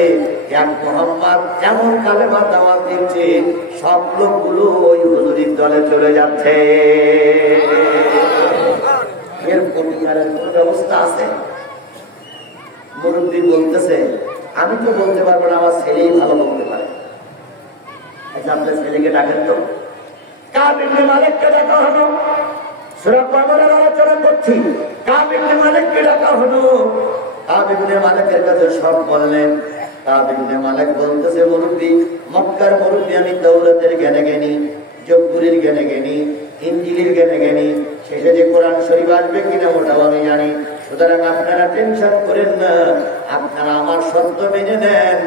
এক মুহাম্মদ এমন কালেমা দাওয়াত দিচ্ছে, সব লোকগুলো ওই হুজুরের দলে চলে যাচ্ছে। এর পরিবারের কোন ব্যবস্থা আছে? মুরব্বি বলতেছে, আমি তো বলতে পারবো না, আমার ছেলেই ভালো বলতে পারে। আচ্ছা, আপনার ছেলেকে ডাকেন তো। কাব ইবনে মালিককে ডাকা হলো। সূরা কমরের আলোচনা করছি, কাব ইবনে মালিককে ডাকা হলো। কাব ইবনে মালিকের কাছে সব বললেন। কাব ইবনে মালিক বলতেছে, মুরব্বি, মক্কার মুরব্বি, আমি তাওরাতের জ্ঞানে জ্ঞানী, জবুরের জ্ঞানে জ্ঞানী, ইনজিলের জ্ঞানে জ্ঞানী, শেষে যে কোরআন শরীফ আসবে কিনা ওটাও আমি জানি। সুতরাং আপনারা টেনশন করেন না, আপনারা আমার শর্ত মেনে নেন,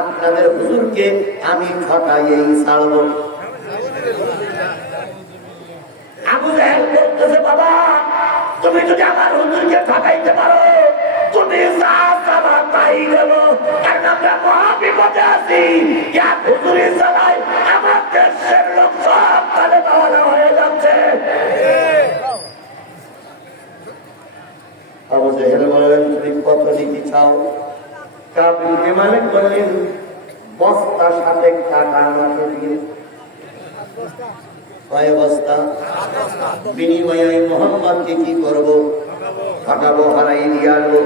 আপনাদের হুজুরকে আমি ঠকাইয়েই ছাড়ব। আবু জাহেল বলতেছে, বাবা, তুমি যদি আমার হুজুরকে ঠকাইতে পারো, তুমি যা চাবা তাই দেব, কারণ আমরা মহা বিপদে আছি। এক হুজুরের জ্বালায় আমার দেশের লোক সব কালে বাওয়ালা হয়ে যাচ্ছে। আবু জাহেল বললেন, তুমি কত দিতে চাও? কাব ইবনে মালিক বললেন, বস্তা সাথে টাকা আমাকে দিন। কয় বস্তা? বিনিময়ে মুহাম্মদকে কি করবো? ঠকাবো, হারাই দিয়ে আসবো।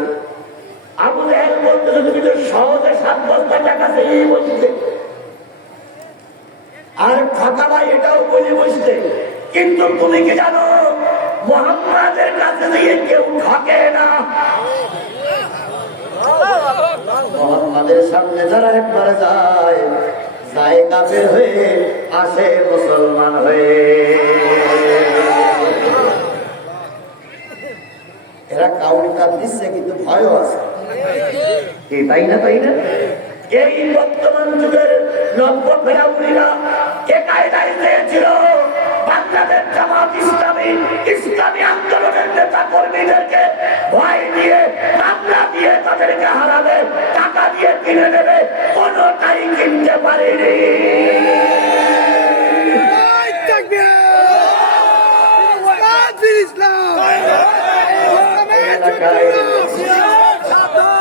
আবু জাহেল বলতেছে, তুমি তো সহজে 7 বস্তা টাকা চেয়ে বসতে, আর ঠকাবা এটাও বলে বসতে। কিন্তু তুমি কি জানো, মুহাম্মাদের কাছে দিয়ে কেউ ঠকে না। মুহাম্মাদের সামনে যারা একবার যায়, যায় কাফের হয়ে, আসে মুসলমান হয়ে। এরা কাউন্টার দিচ্ছে, কিন্তু ভয়ও আছে। তাই না? তাই না? এই বর্তমান যুগের নব্য ফেরাউনিরা কে কায়দায় চেয়েছিল বাংলাদেশ জামাত ইসলামী, ইসলামী আন্দোলনের নেতা কর্মীদেরকে ভয় দিয়ে, মামলা দিয়ে তাদেরকে হারাবে, টাকা দিয়ে কিনে নেবে, কোনটাই কিনতে পারেনি।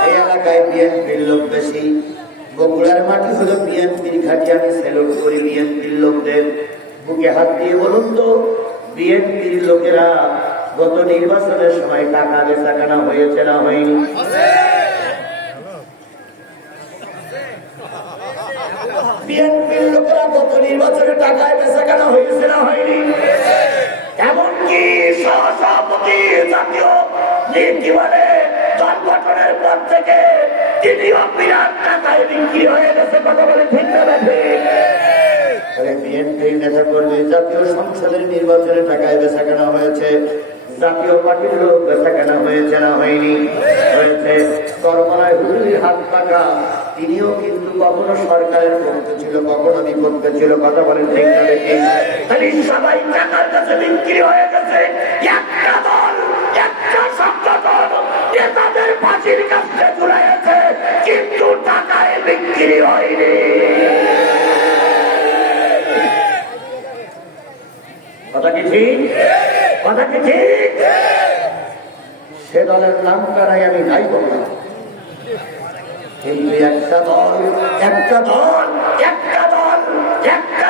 এই এলাকায় বিএনপির লোক বেশি। বগুড়ার মাটি হলো বিএনপির ঘাঁটি। আমি সেলুট করি বিএনপির লোকদের। বুকে হাত দিয়ে বলুন তো, বিএনপির লোকেরা গত নির্বাচনের সময় টাকা বেচা কেনা হয়েছে না হয়নি? বিএনপির লোকেরা গত নির্বাচনে টাকায় বেচা কেনা হয়েছে না হয়নি? এমনকি সহসভাপতি জাতীয় নীতিমানে দল গঠনের পর থেকে তিনিও বিরাট টাকায় বিক্রি হয়ে গেছে। কথা বলে ঠিক না? বিএনপির নেতা কর্মী জাতীয় সংসদের নির্বাচনে টাকায় বেচা কেনা হয়েছে, জাতীয় পার্টির লোক বেচা কেনা হয়েছে না হয়নি? হয়েছে। করমলায় হুজুরের হাত টাকা, তিনিও কিন্তু কখনো সরকারের পক্ষে ছিল, কখনো বিপক্ষে ছিল। কথা বলেন ঠিক না? খালি সবাই টাকার কাছে বিক্রি হয়ে গেছে। একটা দল, একটা সংগঠন নেতাদের ফাঁসির কাছে ঝুলাইছে, কিন্তু টাকায় বিক্রি হয়নি। কি ঠিক? কথা কি ঠিক? সে দলের নামটাই আমি নাই বললাম, কিন্তু একটা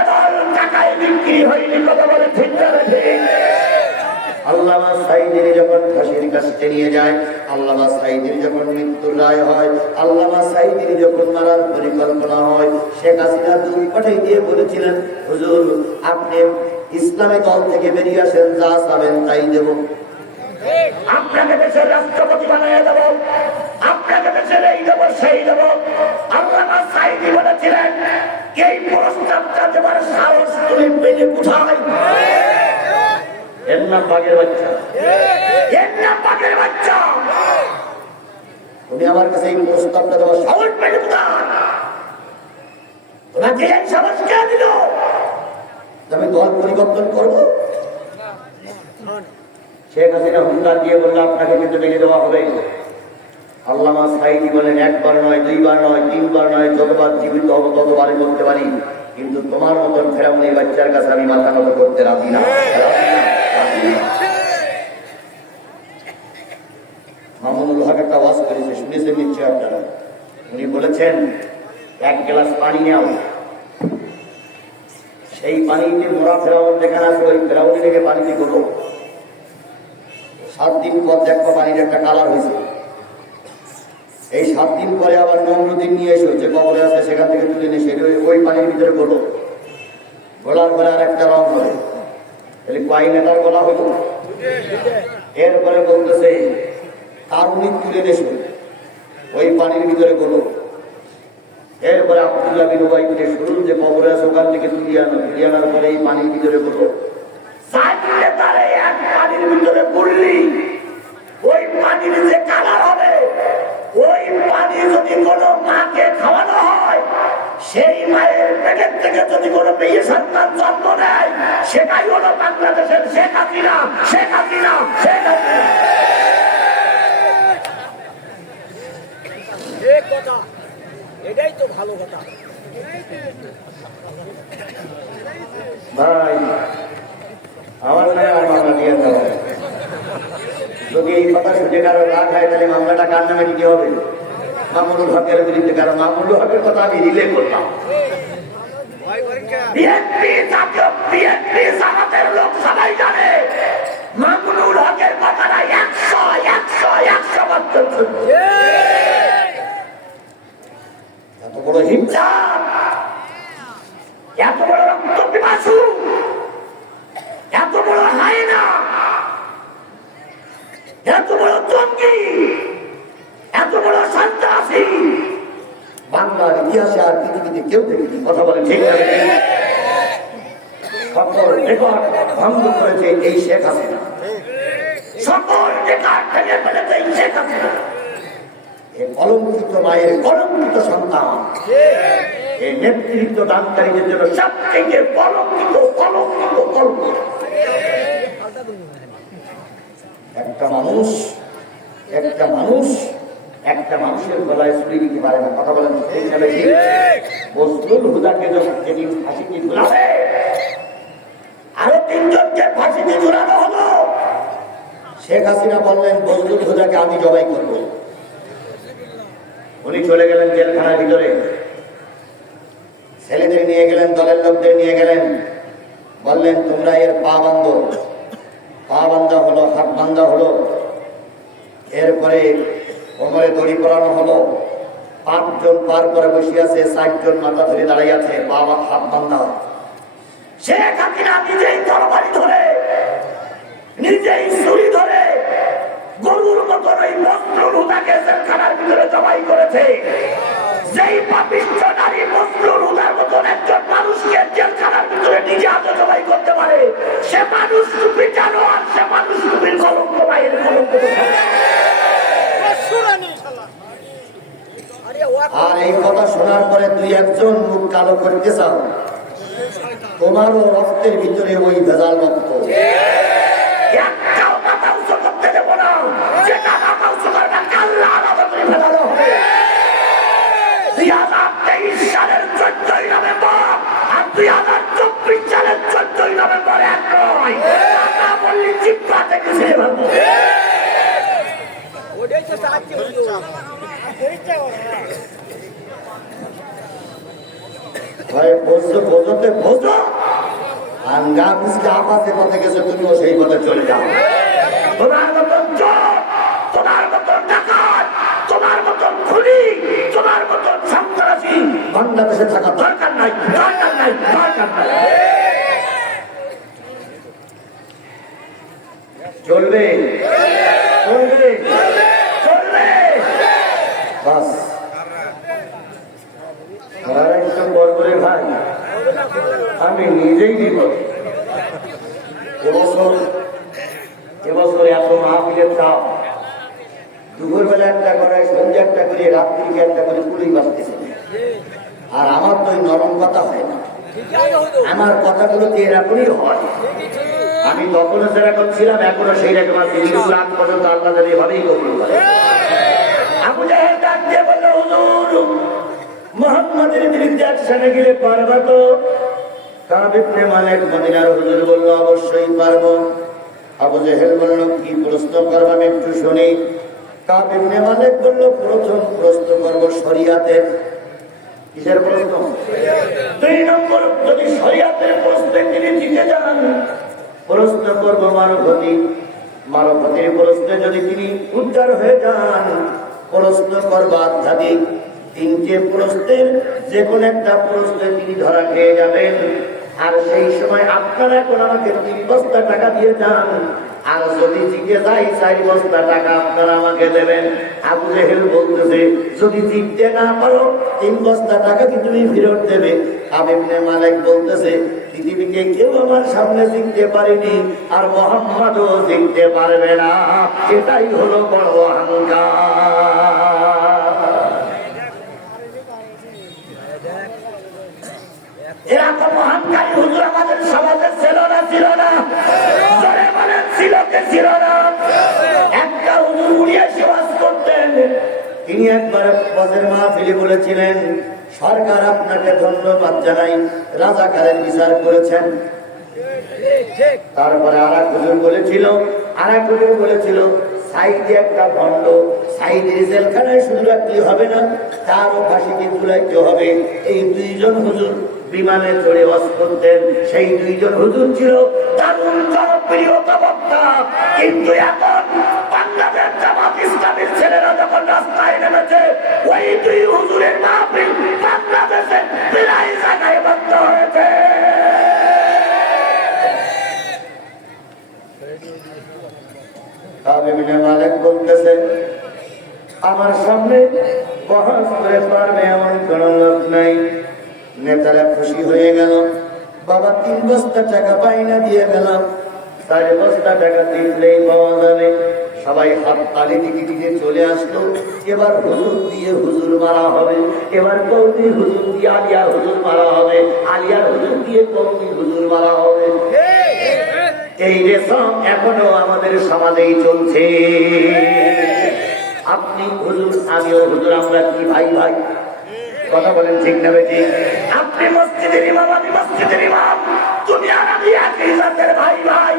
দল টাকায় বিক্রি হয়নি। কথা বলে ঠিক না ঠিক? আল্লামা সাঈদীর যখন ফাঁসির কাছে নিয়ে যায়, আল্লামা সাঈদীর যখন মৃত্যুর রায় হয়, আল্লামা সাঈদীর যখন মারার পরিকল্পনা হয়, শেখ হাসিনা দূত পাঠিয়ে দিয়ে বলেছিলেন, হুজুর আপনি ইসলামী দল থেকে বেরিয়ে আসেন, যা চাবেন তাই দেব, আপনাকে দেশের রাষ্ট্রপতি বানিয়ে দেব, আপনাকে দেশের এই দেব সেই দেব। আল্লামা সাঈদী বলেছিলেন, এই প্রস্তাবটা দেবার সাহস তুমি পেলে কোথায়? এর নাম বাঘের বাচ্চা, এর নাম বাঘের বাচ্চা। তুমি আমার কাছে এই প্রস্তাবটা দেওয়ার সাহস পেলে কোথায়? তোমাকে এই সাহস কে দিল? আমি দল পরিবর্তন করবো? শেখ হাসিনা হুঙ্কার দিয়ে বললো, আপনাকে কিন্তু ভেঙে দেওয়া হবে। আল্লামা সাঈদী বলেন, একবার নয়, দুইবার নয়, তিনবার নয়, যতবার জীবিত হবো ততবারই করতে পারি, কিন্তু তোমার মতন ফেরাউনি বাচ্চার কাছে আমি মাথা নত করতে রাজি না। মামুনুল হক একটা ওয়াজ করেছে, শুনেছেন নিশ্চয় আপনারা। উনি বলেছেন, এক গ্লাস পানি নাও, সেই পানিতে মোরা ফেরাউন যেখানে আছে ওই ফেরাউনি থেকে পানিতে করো, 7 দিন পর দেখো পানির একটা কালার হয়েছে। এই 7 দিন পরে আবার নমরুদ্দিন নিয়ে এসো, যে কবরে আছে সেখান থেকে তুলে নিয়ে সেটা ওই পানির ভিতরে গোলো, গোলার পরে আর একটা রং হয়, তাহলে কয় নেতার গলা হইল। এরপরে বলতেছে কারুনি তুলে এসো, ওই পানির ভিতরে গোলো। এরপরে আব্দুল্লাহ বিন উবাই থেকে শুরু, যে কবরে আছে ওখান থেকে তুলিয়ে আনো, তুলিয়ে আনার পরে এই পানির ভিতরে গোলো। পানির ভিতরে পড়লি ওই পানির যে কালার হবে, ওই পানি যদি কোনো মাকে খাওয়ানো হয়, সেই মায়ের পেটের থেকে যদি কোনো মেয়ে সন্তান জন্ম নেয়, সেটাই হলো বাংলাদেশের শেখ হাসিনা, শেখ হাসিনা, শেখ হাসিনা। এটাই তো ভালো কথা ভাই। আমার নাই আর মামলা দিয়ে দেওয়া, যদি এই কথা শুনে কারো রাগ হয় তাহলে মামলাটা কার নামে দিতে হবে? মামুনুল হকের বিরুদ্ধে। কারণ মামুনুল হকের কথা আমি রিলে করলাম। লোক সবাই জানে মামুনুল হকের কথাটা 100 এত বড় হিংসা, এত বড় রক্ত পিপাসু, এত বড় হায়না, এত বড় জঙ্গি, এত বড় সন্ত্রাসী বাংলার ইতিহাসে আর পৃথিবীতে কেউ দেখেনি। কথা বলেন ঠিক আছে? সকল রেকর্ড ভঙ্গ করেছে এই শেখ হাসিনা, সকল রেকর্ড ভেঙে ফেলেছে এই শেখ হাসিনা। এই কলঙ্কিত মায়ের কলঙ্কিত সন্তান, এই নেতৃত্ব দানকারীদের জন্য সবথেকে কলঙ্কিত কলঙ্কিত কলঙ্কিত। একটা মানুষ একটা মানুষের গলায় ছুরি দিতে পারে না। কথা বলেন ঠিক না? বজলুল হুদাকে যখন যেদিন ফাঁসিতে ঝুলাবে, আরো 3 জনকে ফাঁসিতে ঝুলানো হলো, শেখ হাসিনা বললেন বজলুল হুদাকে আমি জবাই করব। উনি চলে গেলেন জেলখানার ভিতরে, ছেলেদের নিয়ে গেলেন, দলের লোকদের নিয়ে গেলেন, বললেন তোমরা এর পা বান্ধো। পা বান্ধা হলো, হাত বান্ধা হলো, এরপরে কোমরে দড়ি পরানো হলো। 5 জন পার করে বসে আছে, 4 জন মাথা ধরে দাঁড়িয়ে আছে, পা হাত বান্ধা। শেখ হাসিনা নিজেই তরবারি ধরে, নিজেই ছুরি ধরে গরুর মতন ওই মজলুল হুদাকে জেলখানার ভিতরে জবাই করেছে। যেই পাপিষ্ঠ নারী মজলুল হুদার মতন একজন মানুষকে জেলখানার ভিতরে নিজে হাতে জবাই করতে পারে, সে মানুষ রূপী জানোয়ার, সে মানুষ রূপী কলঙ্ক, মায়ের কলঙ্ক। আর এই কথা শোনার পরে 2-1 মুখ কালো করতে চাও, তোমারও রক্তের ভিতরে ওই ভেজাল রক্ত। একটাও মাথা উঁচু করতে দেব না, যেটা মাথা উঁচু করবে আল্লাহ আলাদা করে ফেলানো হবে। 2023 সালের 14ই নভেম্বর আর 2024 সালের 14 14 নভেম্বর এক নয়, টাকা বললি চিৎকাতে কিছু ভাবো। ওটাই তো চাচ্ছি হুজুর। ভাই বলছো বোঝোতে বোঝো, আর গাছ যা পাশে পথে গেছে তুমিও সেই পথে চলে যাও। তোমার মতন চোর, তোমার মতন ডাকাত, তোমার মতন খুনি, তোমার মতন সন্ত্রাসী বাংলাদেশে থাকা দরকার নাই, দরকার নাই, দরকার নাই। চলবে চলবে চলবে বাস। আর একজন বলবরে ভাই, আমি নিজেই বিপদ। এবছর এত মাহফিলের চাপ, দুপুরবেলা একটা করে, সন্ধ্যা একটা করে, রাত্রিকে একটা করে পুলিশ বাঁচতেছে। আর আমার তো ওই নরম কথা হয় না, ঠিকই আছে হুজুর। আমার কথাগুলো তো এরকমই হয়। আমি তখনও যেরকম ছিলাম এখনো সেই রকম আছি, কিন্তু আজ পর্যন্ত আল্লাহ যেন এভাবেই কবুল করে। আবু জাহেল ডাক দিয়ে বলল, হুজুর মুহাম্মাদের বিরুদ্ধে একসাথে গেলে পারবা তো? কাব ইবনে মালিক মদিনার হুজুর বলল, অবশ্যই পারবো। আবু জাহেল বলল, কি প্রশ্ন করব আমি একটু শুনি। কাব ইবনে মালিক বলল, প্রথম প্রশ্ন করব শরিয়াতের। কিসের প্রশ্ন? 2 নম্বর, যদি শরিয়াতের প্রশ্নে তিনি জিতে যান, প্রশ্ন করব মানবতি। মানবতির প্রশ্নে যদি তিনি উদ্ধার হয়ে যান, প্রশ্ন করব আধ্যাত্মিক। 3টে প্রশ্নের যে কোনো একটা প্রশ্নে তিনি ধরা খেয়ে যাবেন। আর সেই সময় আপনারা এখন আমাকে 3 বস্তা টাকা দিয়ে যান, আর যদি জিতে যাই 4 বস্তা টাকা আপনারা আমাকে দেবেন। আবু জাহেল বলতেছে, যদি জিততে না পারো 3 বস্তা টাকা কি তুমি ফেরত দেবে? কাব ইবনে মালিক বলতেছে, পৃথিবীতে কেউ আমার সামনে জিততে পারেনি, আর মুহাম্মদও জিততে পারবে না। এটাই হলো বড় অহংকার। এরকম অহংকারী হুজুর আমাদের সমাজে ছিল না, ছিল না? জোরে বলেন, ছিল কে ছিল না? একটা হুজুর 79 ওয়াজ করতেন। তিনি একবার ওয়াজের মাহফিলে বলেছিলেন, সরকার আপনাকে ধন্যবাদ জানাই, রাজাকারের বিচার করেছেন। তারপরে আরেক হুজুর বলেছিল, সাইডে একটা ভণ্ড, সাইডের জেলখানায় শুধু রাখতে হবে না, তারও ফাঁসিকে ঝুলাইতে হবে। এই 2 জন হুজুর বিমানে চড়ে ওয়াজ করতেন। সেই 2 জন হুজুর ছিল দারুণ জনপ্রিয়তা বক্তা। কিন্তু এখন বাংলাদেশ জামাত ইসলামের ছেলেরা যখন রাস্তায় নেমেছে, ওই 2 হুজুরের মাহফিল বাংলাদেশে প্রায় জায়গায় বন্ধ হয়েছে। কাব ইবনে মালিক বলতেছে, আমার সামনে বহস করে পারবে এমন কোন লোক নাই। নেতারা খুশি হয়ে গেল, বাবা 3 বস্তা টাকা পাইনা দিয়ে গেলাম, 4 বস্তা টাকা দিলেই পাওয়া যাবে। সবাই হাত তালি দিকে চলে আসলো। এবার হুজুর দিয়ে হুজুর মারা হবে, এবার কৌমি হুজুর দিয়ে আলিয়ার হুজুর মারা হবে, আলিয়ার হুজুর দিয়ে কৌমি হুজুর মারা হবে। এই রেশম এখনো আমাদের সমাজেই চলছে। আপনি হুজুর, আমিও হুজুর, আমরা কি ভাই ভাই? কথা বলেন ঠিক না বেটি? আপনি মসজিদের ইমাম, আমি মসজিদের ইমাম, তুমি আর আমি একই জাতের ভাই ভাই।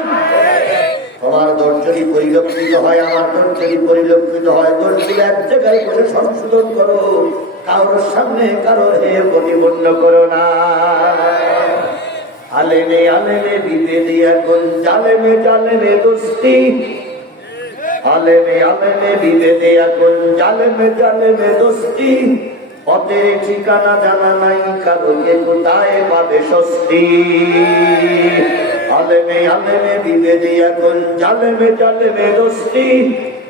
তোমার দোষ যদি পরিলক্ষিত হয়, আমার দোষ যদি পরিলক্ষিত হয়, দোষগুলো এক জায়গায় বসে সংশোধন করো, কারোর সামনে কারোর হেয় প্রতিপন্ন করো না। আলেমে আলেমে বিভেদে এখন জালেমে জালেমে দোস্তি, আলেমে আলেমে বিভেদে এখন জালেমে জালেমে দোস্তি। পথের ঠিকানা জানা নাই কারো, কে কোথায় পাবে স্বস্তি। আলেমে আলেমে বিভেদে এখন জালেমে জালেমে দোস্তি,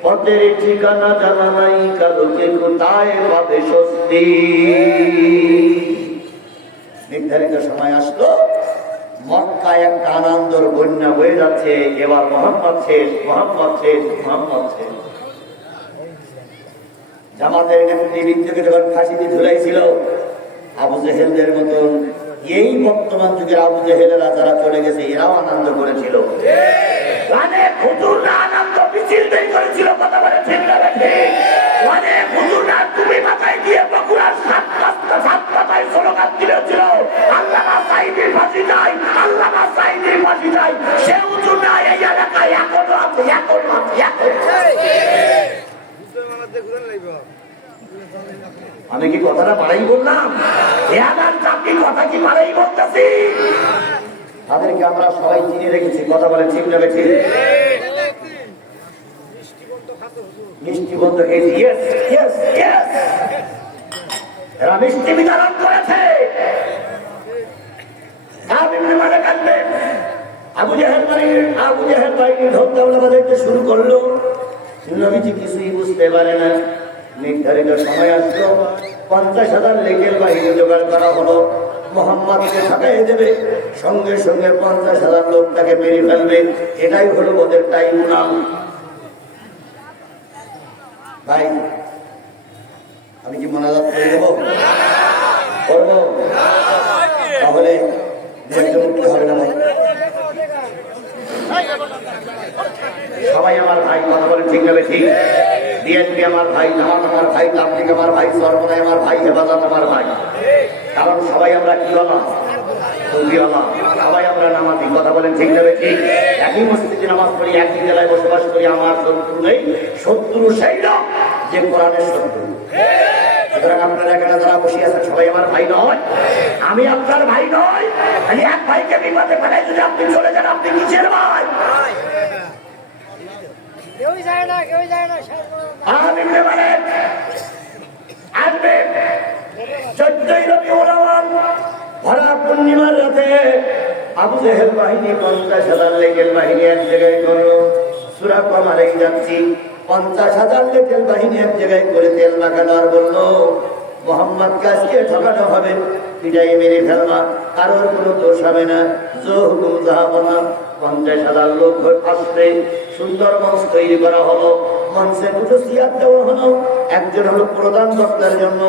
পথের ঠিকানা জানা নাই কারো, কে কোথায় পাবে স্বস্তি। নির্ধারিত সময় আসলো, মক্কায় একটা আনন্দর বন্যা বয়ে যাচ্ছে। এবার মোহাম্মদ শেষ, মোহাম্মদ শেষ, মোহাম্মদ শেষ। জামাতের নেতৃবৃন্দকে যখন ফাঁসিতে ঝুলাইছিল, আবু জেহেলদের মতন এই বর্তমান যুগের আবু জেহেলেরা যারা চলে গেছে, এরাও আনন্দ করেছিল। অনেক হুজুররা আনন্দ মিছিল বের করেছিল। কথা বলে ঠিক না বেঠি? অনেক হুজুররা তুমি মাথায় গিয়ে বগুড়ার 7 পাতায় স্লোগান দিয়েছিল, আল্লামা সাঈদীর ফাঁসি চাই, আল্লামা সাঈদীর এখন মারছি এখন। আমি কি কথাটা পারাই বললাম? আপনি কথা কি পারাই বলতেছি? তাদেরকে আমরা সবাই চিনে রেখেছি, কথা বলে ঠিক নেবে ঠিক। মিষ্টি বন্ধ এরা মিষ্টি বিতরণ করেছে। আবু জাহেল বাহিনী ধরতে দেখতে শুরু করলো। নবীজি কিছুই বুঝতে পারে না। নির্ধারিত সময় আসলো, 50,000 লেকের বাহিনী জোগাড় করা হলো। মোহাম্মদকে ঠকাই দেবে, সঙ্গে সঙ্গে 50,000 লোক তাকে মেরে ফেলবে। এটাই হলো ওদের টাইম নাম। ভাই আমি কি মোনাজাত করে দেবো? করবো? তাহলে মুক্তি হবে না ভাই? সবাই আমার ভাই, কথা বলে ঠিক হবে ঠিক। বিএনপি আমার ভাই, জামাত আমার ভাই, তাবলীগ আমার ভাই, সর্বদাই আমার ভাই, হেফাজত আমার ভাই। কারণ সবাই আমরা কি হলাম? সবাই আমরা নামাজি, কথা বলেন ঠিক হবে ঠিক। একই মসজিদে নামাজ পড়ি, একই জেলায় বসবাস করি। আমার শত্রু নেই, শত্রু সেই লোক যে কোরআনের শত্রু। সুতরাং আপনারা এখানে যারা বসে আছেন সবাই আমার ভাই নয়, আমি আপনার ভাই নয়। খালি এক ভাইকে বিপদে ফেলে যদি আপনি চলে যান, আপনি কিসের ভাই? কেউ যায় না। আসবে 14ই রবিউল আউয়াল ভরা পূর্ণিমার রাতে আবু জেহেল বাহিনী 50,000 লেকের বাহিনী এক জায়গায় করলো। সূরা কমারে যাচ্ছি, 50,000 লেকের বাহিনী এক জায়গায় করে তেল মাখানো আর বললো, মোহাম্মদ কাজকে ঠকানো হবে, পিটাই মেরে ফেলবা, কারোর কোনো দোষ হবে না, জো হুকুম যাবো না। 50,000 লোক আসলে সুন্দর মঞ্চ তৈরি করা হলো। মঞ্চে দুটো চেয়ার দেওয়া হলো, একজন হলো প্রধান বক্তার জন্য,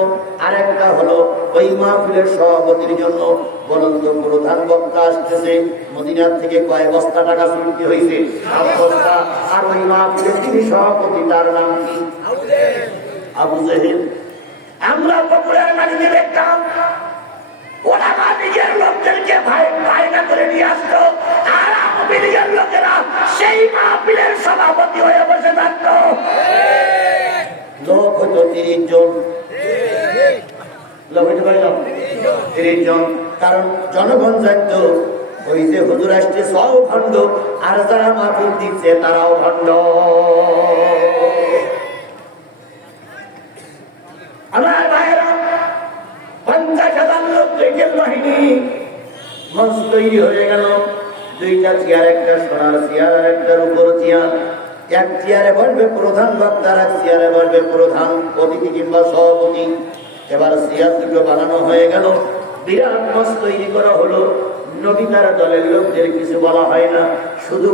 আর একটা হলো ওই মাহফিলের সভাপতির জন্য। বলুন তো, প্রধান বক্তা আসতেছে মদিনার থেকে কয় বস্তা টাকা চুক্তি হয়েছে? 7 বস্তা। আর ওই মাহফিলের যিনি সভাপতি তার নাম কি? আবু জেহেল। আমরা বগুড়ার মাটিতে দেখতাম ওরা নিজের লোকদেরকে ভাইনা করে নিয়ে আসতো, আর আওয়ামী লীগের লোকেরা সেই মাহফিলের সভাপতি হয়ে বসে থাকতো। লোক হতো 30 জন। লোক হইতে পারলাম 30 জন। কারণ জনগণ জানতো ওই যে হুজুর আসছে সব ভণ্ড, আর যারা মাহফিল দিচ্ছে তারাও ভণ্ড। আমার ভাইয়েরা, 50,000 লোক লেকের বাহিনী মঞ্চ তৈরি হয়ে গেল। 2টা চেয়ার, একটা সোনার চেয়ার আর একটা রূপোর চেয়ার। এক চেয়ারে বসবে প্রধান বক্তা, এক চেয়ারে বসবে প্রধান অতিথি কিংবা সভাপতি। এবার চেয়ার দুটো বানানো হয়ে গেল, বিরাট মঞ্চ তৈরি করা হলো। নবী তার দলের লোকদের কিছু বলা হয় না, শুধু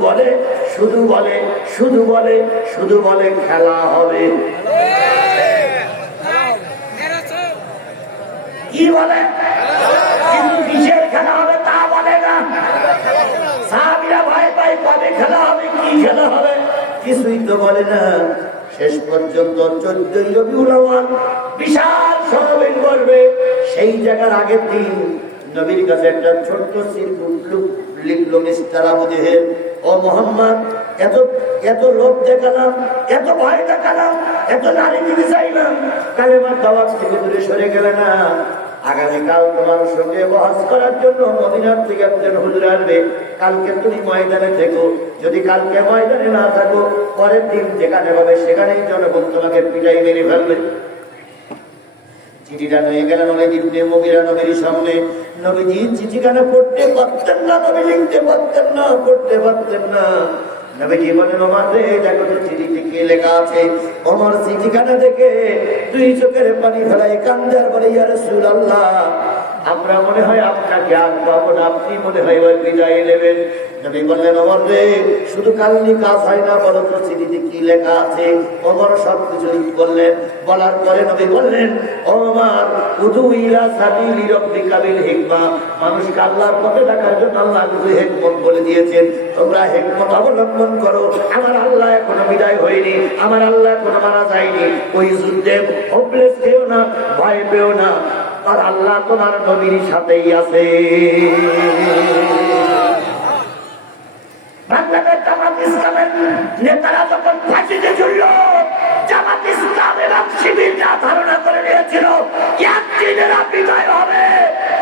বলে খেলা হবে। কি বলে? কিন্তু কিসের খেলা হবে তা বলে না। সাহাবীরা ভয় পায়, কবে খেলা হবে, কি খেলা হবে, কিছুই তো বলে না। শেষ পর্যন্ত 14ই রবিউল আউয়াল বিশাল সমাবেশ করবে। সেই জায়গার আগের দিন নবীর কাছে একটা ছোট্ট লিখলো, মিস্টার আবু জেহেল, ও মোহাম্মদ, এত লোভ দেখালাম, এত ভয় দেখালাম, এত নারী দিতে চাইলাম, কালেমার দাওয়াত থেকে দূরে সরে গেলে না। আগামীকাল তোমার সঙ্গে ওয়াজ করার জন্য মদিনার থেকে একজন হুজুর আসবে। কালকে তুমি ময়দানে থেকো, যদি কালকে ময়দানে না থাকো, পরের দিন যেখানে হবে সেখানেই জনগণ তোমাকে পিটাই মেরে ফেলবে। চিঠিটা নিয়ে গেলেন ওয়ালিদ ইবনে মুগীরা নবীর সামনে। নবীজি চিঠিখানা পড়তে পারতেন না, নবী লিখতে পারতেন না, পড়তে পারতেন না। নবীজি বলেন, ওমর রে, দেখো তো চিঠিতে কি লেখা আছে। ওমর চিঠিখানা দেখে 2 চোখের পানি ফেলাই কান্দে আর বলে, ইয়া রাসূলুল্লাহ, আমরা মনে হয় আপনাকে আর পাবো না, আপনি মনে হয় ওই বিদায় নেবেন। নবী বললেন, ওমর রে, শুধু কালনি কাজ হয় না, বলো তো চিঠিতে কি লেখা আছে। ওমর সবকিছু বললেন। বলার পরে নবী বললেন, ওমর, উদু ইলা সাবিলি রাব্বিকা বিল হিকমা, মানুষকে আল্লাহর পথে ডাকার জন্য আল্লাহ নিজে হিকমত বলে দিয়েছেন, তোমরা হিকমত অবলম্বন করো। আমার আল্লাহ এখনো বিদায় হয়নি, আমার আল্লাহ এখনো মারা যায়নি। ওই যুদ্ধে হোপলেস খেও না, ভয় পেও না, আর আল্লাহ তোমার নবীর সাথেই আছে। বাংলাদেশ জামাত ইসলামের নেতারা যখন ফাঁসিতে ঝুলল, জামাত ইসলাম এবং শিবিররা ধারণা করে নিয়েছিল একদিনের বিজয় হবে।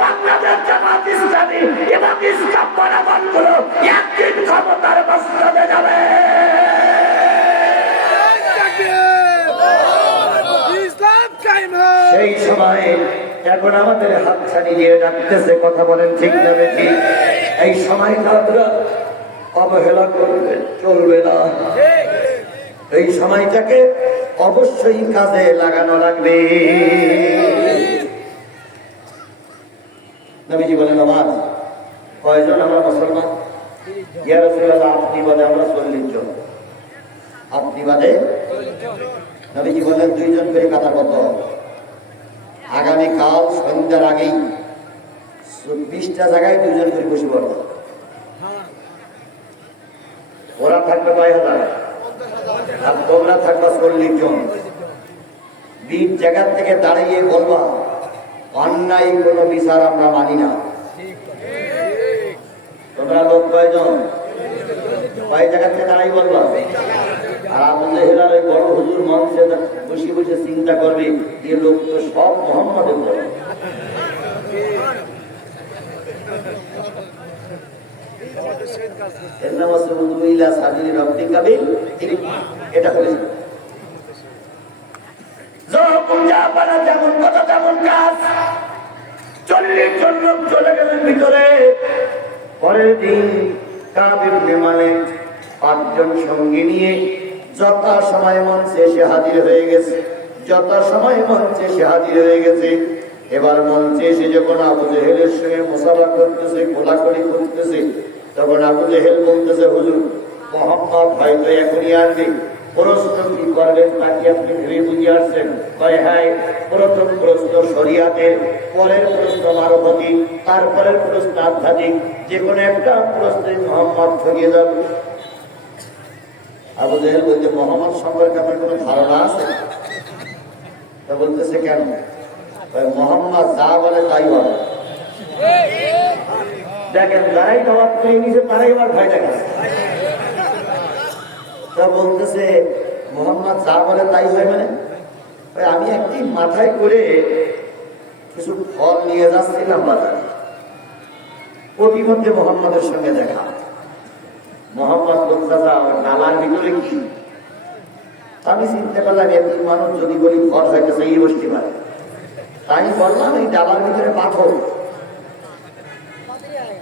বাংলাদেশ জামাত ইসলামী এবং ইসলাম বনাবনগুলো একদিন ক্ষমতার মসনদে যাবে। ইসলাম কায়েম সেই সময় এখন আমাদের হাতছানি দিয়ে ডাকতেছে, কথা বলেন ঠিক না ঠিক? এই সময়টা আমরা অবহেলা করলে চলবে না। এই সময়টাকে অবশ্যই কাজে লাগানো লাগবে। নবীজি বলেন, আমার কয়জন আমরা মুসলমান? ইয়া রাসূলুল্লাহ, আপনি বাদে আমরা 40 জন। আপনি বাদে? নবীজি বলেন, 2 জন করে কাতারবদ্ধ। আগামীকাল সন্ধ্যার আগেই 20টা জায়গায় 2 জন করে বসে পড়বে। ওরা থাকবে 9,000 আর তোমরা থাকবা 40 জন। 20 জায়গা থেকে দাঁড়িয়ে বলবা, অন্যায় কোনো বিচার আমরা মানি না। তোমরা লোক কয়জন? কয় জায়গা থেকে দাঁড়াই বলবা। আর আবু জেহেলের ওই বড় হুজুর মঞ্চে বসে বসে চিন্তা করবে, যে লোক তো সব মুহাম্মাদের দল। এটা হলে যেমন কথা তেমন কাজ। 40 জন লোক চলে গেলেন ভিতরে। পরের দিন কাব ইবনে মালিক 5 জন সঙ্গী নিয়ে যথা সময় মঞ্চে এসে হাজির হয়ে গেছে। যথা সময় মঞ্চে এসে হাজির হয়ে গেছে। এবার মঞ্চে এসে যখন আবু জেহেলের সঙ্গে মুসাফা করতেছে, কোলাকুলি করতেছে, তখন আবু জেহেল বলতেছে, হুজুর মুহাম্মদ হয়তো এখনই আসবে। প্রশ্ন কি করবেন তাকে আপনি ভেবে বুঝে আসছেন? হ্যাঁ, প্রথম প্রশ্ন শরিয়াতের, পরের প্রশ্ন মারফতি, তারপরের প্রশ্ন আধ্যাত্মিক। যে কোনো একটা প্রশ্নে মুহাম্মদ ঠকিয়ে যাবে। আবু জেহেল বলছে, মুহাম্মদ সম্পর্কে আপনার কোনো ধারণা আছে? তা বলতেছে, কেন? মুহাম্মদ যা বলে তাই বলে। দেখেন, যারাই জবাব পেয়ে নিয়েছে তারাই আবার ভয় দেখাচ্ছে। তা বলতেছে, মুহাম্মদ যা বলে তাই হয় মানে? আমি একদিন মাথায় করে কিছু ফল নিয়ে যাচ্ছিলাম বাজারে। প্রতিমধ্যে মুহাম্মদের সঙ্গে দেখা। মুহাম্মদ বলতে ডালার ভিতরে কি? আমি চিনতে পারলাম একদিন মানুষ যদি বলি ফল হয়তো সেই বসতে পারে। তাই বললাম, এই ডালার ভিতরে পাথর।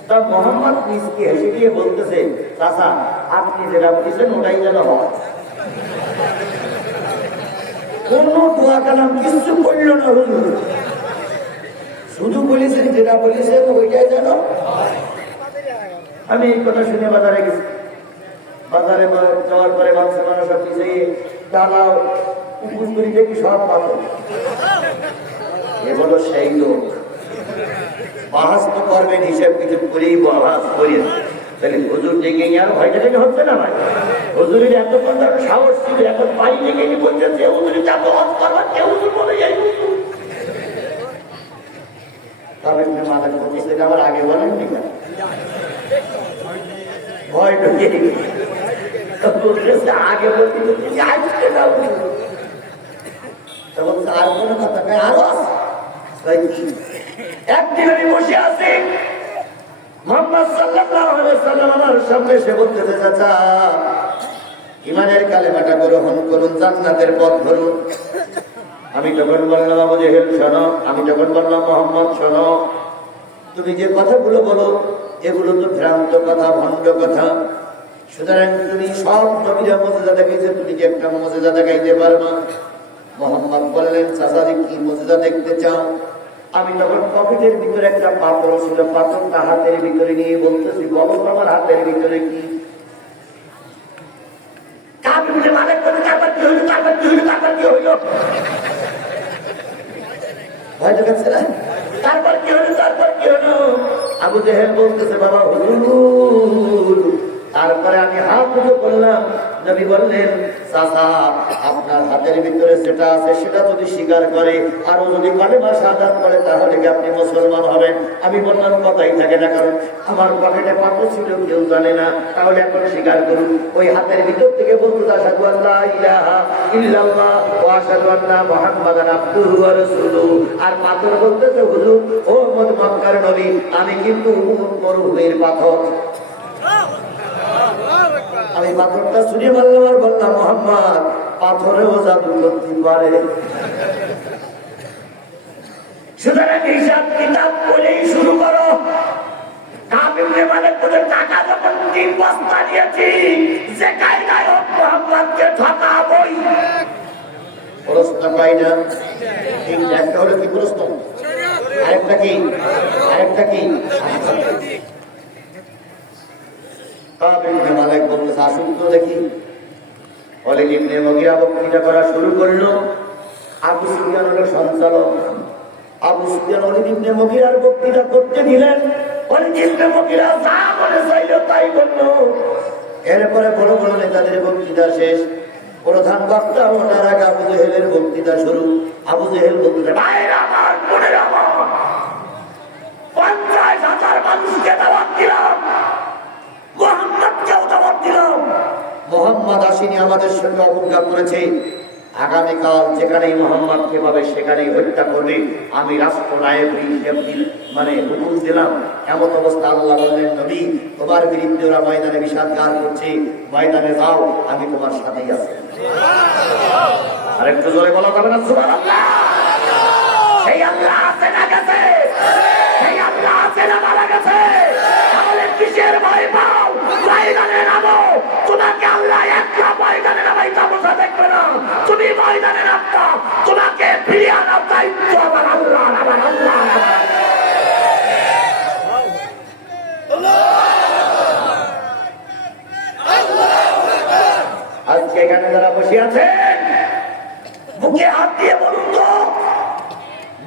তা মোহাম্মদ নিজকে হেসে দিয়ে বলতেছে, চাচা আপনি যেটা বলেছেন ওটাই যেন হয়। কোন দোয়া কালাম কিছু করল না হুজুর, শুধু বলেছেন যেটা বলেছেন ওইটাই যেন। আমি এই কথা শুনে বাজারে গেছি। বাজারে যাওয়ার পরে মানুষের মানুষ সব কিছু ডালা উপর করি দেখি সব পাথর। এ হলো সেই লোক। বাহাস তো করবেন, হিসেব কিছু করেই বাহাস করেন। তাহলে হুজুর ডেকে আর ভয়টা ডেকে হচ্ছে না ভাই? হুজুরের এতক্ষণ সাহস ছিল, এখন বাড়ি ডেকে নিয়ে বলছে হুজুরি যা বহাস করবার কেউ হুজুর বলে যাই। তবে মাথা করছে, সেটা আবার আগে বলেন ঠিক না? ভয় ঢুকে আগে বলতে আসছে না। তখন আর কোনো কথা নেই, আরো একদিন আমি বসে আছি, মুহাম্মদ সাল্লাল্লাহু আলাইহি ওয়াসাল্লাম আমার সামনে এসে বলতেছে, চাচা ঈমানের কালেমাটা গ্রহণ করুন, জান্নাতের পথ ধরুন। আমি তখন বললাম, আবু জেহেল শোনো। আমি তখন বললাম, মুহাম্মদ শোনো, তুমি যে কথাগুলো বলো এগুলো তো ভ্রান্ত কথা, ভণ্ড কথা। সুতরাং তুমি সব নবীরা মুজিজা দেখিয়েছে, তুমি কি একটা মুজিজা দেখাইতে পারবা? মুহাম্মদ বললেন, চাচা কি মুজিজা দেখতে চাও? আমি তখন পকেটের ভিতরে একটা পাথর ছিল, পাথরটা হাতের ভিতরে নিয়ে বলতেছি, বলো আমার হাতের ভিতরে কি? তারপর কি হলো? তারপর কি হলো? আবু জেহেল বলতেছে, বাবা হুজুর। তারপরে আমি হাত উঁচু করলাম, নবী বললেন, চাচা আপনার হাতের ভিতরে যেটা আছে সেটা যদি স্বীকার করে আর যদি কালেমা শাহাদাত করে তাহলে কি আপনি মুসলমান হবেন? আমি বললাম কথাই থাকে না, কারণ আমার পকেটে পাথর ছিল কেউ জানে না, তাহলে এখন স্বীকার করুন। ওই হাতের ভিতর থেকে বলতো আশহাদু আল্লা ইলাহা ইল্লাল্লাহ ওয়া আশহাদু আন্না মুহাম্মাদান আবদুহু ওয়া রাসূলুহু। আর পাথর বলতেছে, হুজুর ও মক্কার নবী, আমি কিন্তু মরুভূমির পাথর। আমি পাথরটা ছুঁড়ে মারলাম আর বললাম, মুহাম্মদ পাথরেও জাদু করতে পারে। সুতরাং হিসাব কিতাব বলেই শুরু করো। টাকা যখন 3 বস্তা নিয়েছি, যে কায়দায় হোক মুহাম্মদকে ঠকাবই। প্রশ্ন পাই না, একটা হলো কি প্রশ্ন, আরেকটা কি? মালিক বলতেছে, আসুন তো দেখি। ওয়ালিদ ইবনে মুগীরা বক্তৃতা করা শুরু করলো। আবু সুফিয়ান হলো সঞ্চালক। আবু সুফিয়ান ওয়ালিদ ইবনে মুগীরার বক্তৃতা করতে দিলেন। ওয়ালিদ ইবনে মুগীরা যা মনে চাইল তাই করল। এরপরে বড় বড় নেতাদের বক্তৃতা শেষ। প্রধান বক্তা ওনার আগে আবু জেহেলের বক্তৃতা শুরু। আবু জেহেল বক্তৃতা, ভাইরা আমার, বোনেরা আমার, 50,000 মানুষকে দাওয়াত দিলাম, মুহাম্মদকেও দাওয়াত দিলাম। মুহাম্মদ আসেনি, আমাদের সঙ্গে অবজ্ঞা করেছে। আগামীকাল যেখানেই মুহাম্মদকে পাবে সেখানেই হত্যা করবে। আমি রাষ্ট্রনায়ক হিসেবে হুকুম দিলাম। এমন অবস্থা আল্লাহ বললেন, নবী তোমার বিরুদ্ধে ওরা ময়দানে বিষাদগার করছে, ময়দানে যাও, আমি তোমার সাথেই আছি। আরেকটু জোরে বলা যাবে না সুবহানাল্লাহ? সেই আল্লাহ আছে না গেছে? সেই আল্লাহ আছে না মারা গেছে? তাহলে কিসের ভয় পাও? ময়দানে নামো। তোমাকে আল্লাহ একলা ময়দানে নামাইতে বসে দেখবে না। তুমি ময়দানে নামতা, তোমাকে ফিরিয়ে আনার দায়িত্ব আমার আল্লাহ। আজকে এখানে যারা বসে আছেন, বুকে হাত দিয়ে বলুন তো,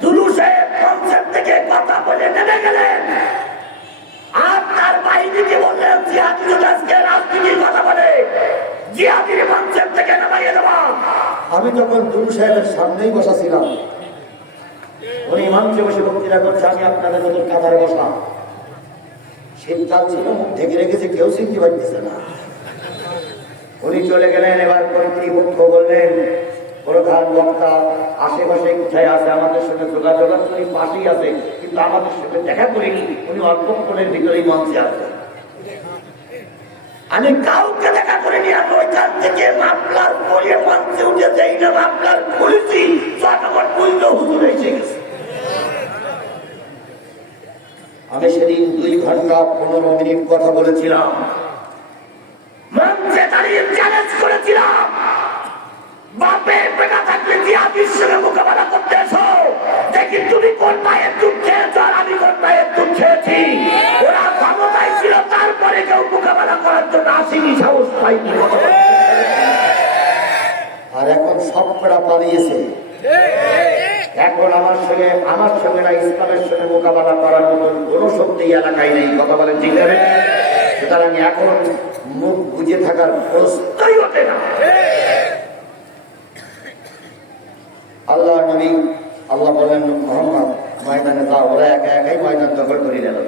দুরুসে কনসেপ্ট থেকে কথা বলে নেমে গেলেন, আপনার বাহিনীকে বললেন জিহাদি আজকে রাজনীতির কথা বলে জিহাদির কনসেপ্ট থেকে নামাইয়ে দেওয়া। আমি তখন দুরু সাহেবের সামনেই বসা ছিলাম। উনি মঞ্চে বসে বক্তৃতা করছে, আমি আপনাদের নতুন কাতারে বসা। শীতকাল ছিল, মুখ ঢেকে রেখেছে, কেউ চিনতে পারতেছে না। উনি চলে গেলেন। এবার কর্তৃপক্ষ বললেন, প্রধান বক্তা আশেপাশে কোথায় আছে, আমাদের সঙ্গে যোগাযোগ আছে, উনি পাশেই আছে, কিন্তু আমাদের সঙ্গে দেখা করিনি, উনি অল্পক্ষণের ভিতরেই মঞ্চে আছে। আমি কাউকে দেখা করিনি। আমি ওইখান থেকে মামলার পরে মঞ্চে উঠে যাই না, মামলার খুলেছি, জনগণ বুঝলো হুজুর এসে গেছে। আমি সেদিন 2 ঘন্টা 15 মিনিট কথা বলেছিলাম, মঞ্চে দাঁড়িয়ে চ্যালেঞ্জ করেছিলাম, বাপের বেটা থাকলে জিহাদির সঙ্গে মোকাবেলা করতে এসো, দেখি তুমি কোন পায়ের দুধ খেয়েছো আর আমি কোন পায়ের দুধ খেয়েছি। ওরা ক্ষমতায় ছিল, তারপরে কেউ মোকাবেলা করার জন্য আসেনি, সাহস পাইনি। আর এখন সবকটা পালিয়েছে। এখন আমার সঙ্গে না, ইসলামের সঙ্গে মোকাবেলা করার মতন কোন শক্তি এলাকায় নেই। কথা বলেন ঠিক আছে? সুতরাং এখন মুখ বুঝে থাকার প্রশ্নই ওঠে না। আল্লাহ নবী, আল্লাহ বলেন, মুহাম্মদ ময়দানে যাও। ওরা একা একাই ময়দান দখল করে নিল।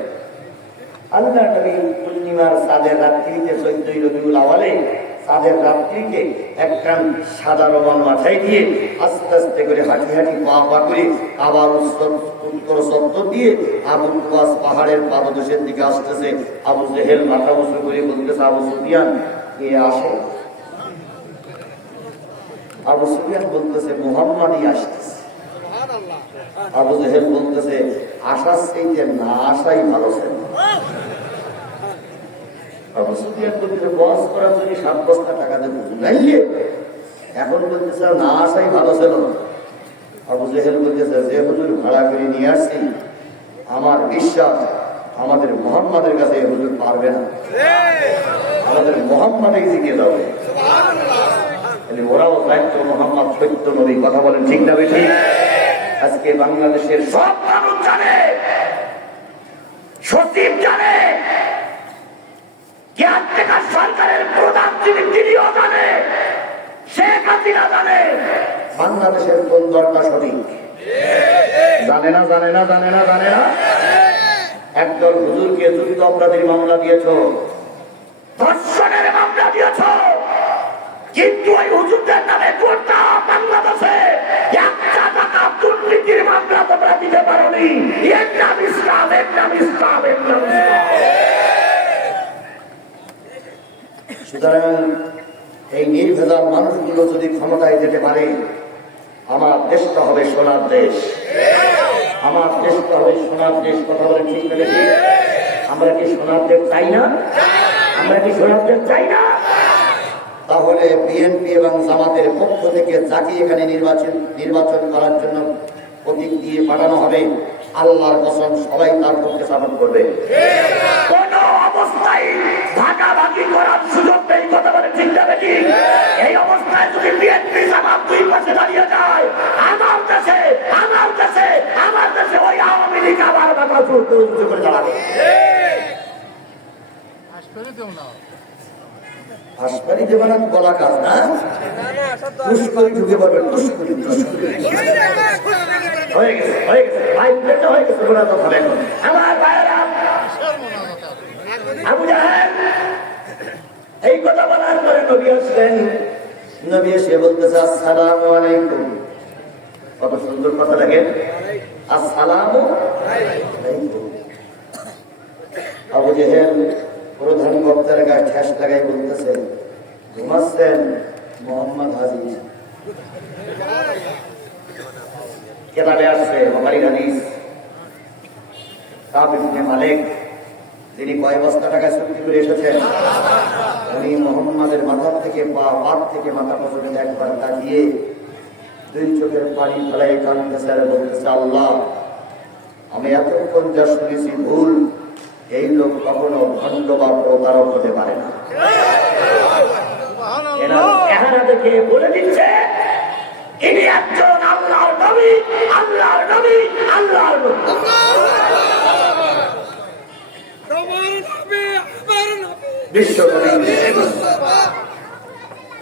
আল্লাহ নবী পূর্ণিমার চাঁদের রাত্রিতে 14ই রবিউল আওয়ালে চাঁদের রাত্রিকে একখান সাদা রোমান মাথায় দিয়ে আস্তে আস্তে করে হাঁটি হাঁটি পা করে আবার উত্তর চত্বর দিয়ে আবু কুবাস পাহাড়ের পাদদেশের দিকে আসতেছে। আবু জেহেল মাথা উঁচু করে বলতেছে, আবু সুফিয়ান কে আসে? আবু সুফিয়ান বলতেছে, মুহাম্মাদই আসতেছে। আবু জেহেল বলতেছে, আসার চাইতে না আসাই ভালো ছিল। আবু সুফিয়ান বলতেছে, বস করার জন্য 7 বস্তা টাকা দেবো, বুঝাইলে এখন বলতেছে না আসাই ভালো ছিল। আবু জেহেল বলতেছে, যে হুজুর ভাড়া করে নিয়ে আসছি, আমার বিশ্বাস আমাদের মুহাম্মাদের কাছে হুজুর পারবে না, আমাদের মুহাম্মাদেই জিতিয়ে দেবে। ওরাও দায়িত্ব, মুহাম্মদ সত্য নবী। কথা বলেন ঠিক না বেশি? আজকে বাংলাদেশের সব মানুষ জানে, সচিব জানে, কেয়ারটেকার সরকারের প্রধান যিনি, তিনিও জানে, বাংলাদেশের কোন দলটা সঠিক? জানে না, জানে না, জানে না, জানে না। একদল হুজুরকে যুদ্ধ অপরাধীর মামলা দিয়েছ, ধর্ষণের মামলা দিয়েছ, কিন্তু ওই হুজুরদের নামে গোটা বাংলাদেশে একটা টাকা দুর্নীতির মামলা তোমরা দিতে পারোনি। এর নাম ইসলাম, এর নাম ইসলাম, এর নাম ইসলাম। সুতরাং এই নির্ভেজাল মানুষগুলো যদি ক্ষমতায় যেতে পারে, আমার দেশটা হবে সোনার দেশ, আমার দেশটা হবে সোনার দেশ। কথা বলে ঠিক লেগেছে? আমরা কি সোনার দেশ চাই না? আমরা কি সোনার দেশ চাই না? তাহলে বিএনপি এবং জামাতের পক্ষ থেকে যাকে এখানে নির্বাচন করার জন্য প্রতীক দিয়ে পাঠানো হবে, আল্লাহর কসম সবাই তার পক্ষে সাপোর্ট করবে। কোন অবস্থায় ভাগাভাগি করার সুযোগ নেই। কথা বলে ঠিক যাবে কি? এই অবস্থায় যদি বিএনপি জামাত দুই পাশে দাঁড়িয়ে যায়, আমার দেশে আমার দেশে আমার দেশে ওই আওয়ামী লীগ আবার মাথা উঁচু করে দাঁড়াবে। হাসপাতালি দেবেন বলা কাজ না, টুসকরি ঢুকে পড়বেন, টুসকরি টুসকরি হয়ে গেছে, হয়ে গেছে ভাই, উল্লেখটা হয়ে গেছে। বলা তো হবে আমার ভাইয়েরা, আবু জাহেল এই কথা বলার পরে নবী আসলেন। নবী এসে বলতেছে আসসালামু আলাইকুম। কত সুন্দর কথা লাগে, আসসালামু আলাইকুম। আবু জাহেল প্রধান বক্তার গায়ে ঠেস লাগাই বলতেছে, ঘুমাচ্ছেন মোহাম্মদ হাজির? কেতাবে আসছে বুখারী হাদিস, কাব ইবনে মালিক যিনি কয় বস্তা টাকা চুক্তি করে এসেছেন, উনি মোহাম্মদের মাথার থেকে পাত থেকে মাথা পর্যন্ত একবার তাকিয়ে দুই চোখের পানি ফেলাই কাঁদতেছে আর বলতেছে, আল্লাহ আমি এতক্ষণ যা শুনেছি ভুল, এই লোক কখনো ভণ্ড বা প্রতারক হতে পারে না। এখানে থেকে বলে দিচ্ছে ইনি একজন আল্লাহর নবী, আল্লাহর নবী, আল্লাহর নবী।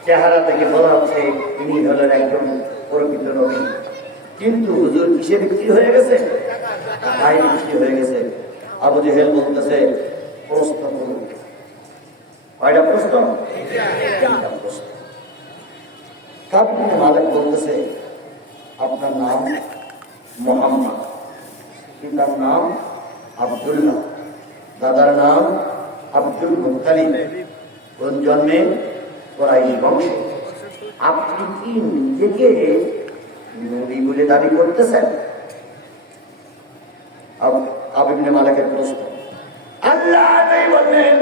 চেহারা থেকে বলা হচ্ছে ইনি হলেন একজন প্রকৃত নবী, কিন্তু হুজুর কিসে বিক্রি হয়ে গেছে? ভাই বিক্রি হয়ে গেছে। আবু জাহেল বলতেছে, প্রশ্ন করুন। কয়টা প্রশ্ন? তিনটা প্রশ্ন। কাব ইবনে মালিক বলতেছে, আপনার নাম মুহাম্মদ, পিতার নাম আব্দুল্লাহ, দাদার নাম আব্দুল মুত্তালিব, কোন জন্মে? কুরাইশ বংশে। আপনি কি নিজেকে নবী বলে দাবি করতেছেন? কাব ইবনে মালিকের প্রশ্ন। আল্লাহ নবী বললেন,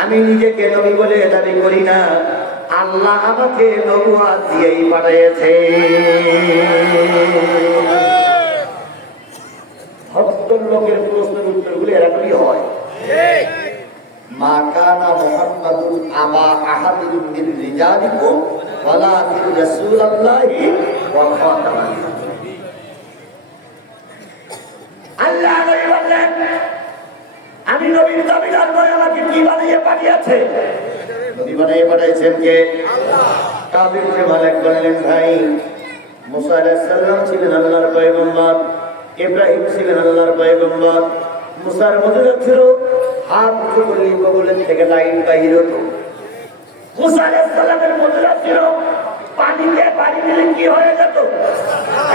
আমি নিজেকে নবী বলে দাবি করি না, আল্লাহ আমাকে নবুয়ত দিয়েই পাঠিয়েছে। ভদ্রলোকের প্রশ্নের উত্তরগুলো এরকমই হয়। মা কানা মুহাম্মাদুন আবা আহাদিন মিন রিজালিকুম ওয়ালাকিন রাসূলুল্লাহি ওয়া খাতামান নাবিয়্যিন। আল্লাহ নবী বললেন, আমি নবীর দাবিদার নই, আমাকে কি বানিয়ে পাঠিয়েছে? নবী বানিয়ে পাঠিয়েছেন কে? আল্লাহ। কাব ইবনে মালিক বললেন, ভাই মুসা আলাইহিস সালাম ছিলেন আল্লাহর পয়গম্বর, ইব্রাহিম ছিলেন আল্লাহর পয়গম্বর। মুসার মুজিজা ছিল হাত উঁচু করলে কবুলের থেকে লাইন বাহির হতো। মুসা আলাইহিস সালামের মুজিজা ছিল পানিতে পানি দিলে কি হয়ে যেত?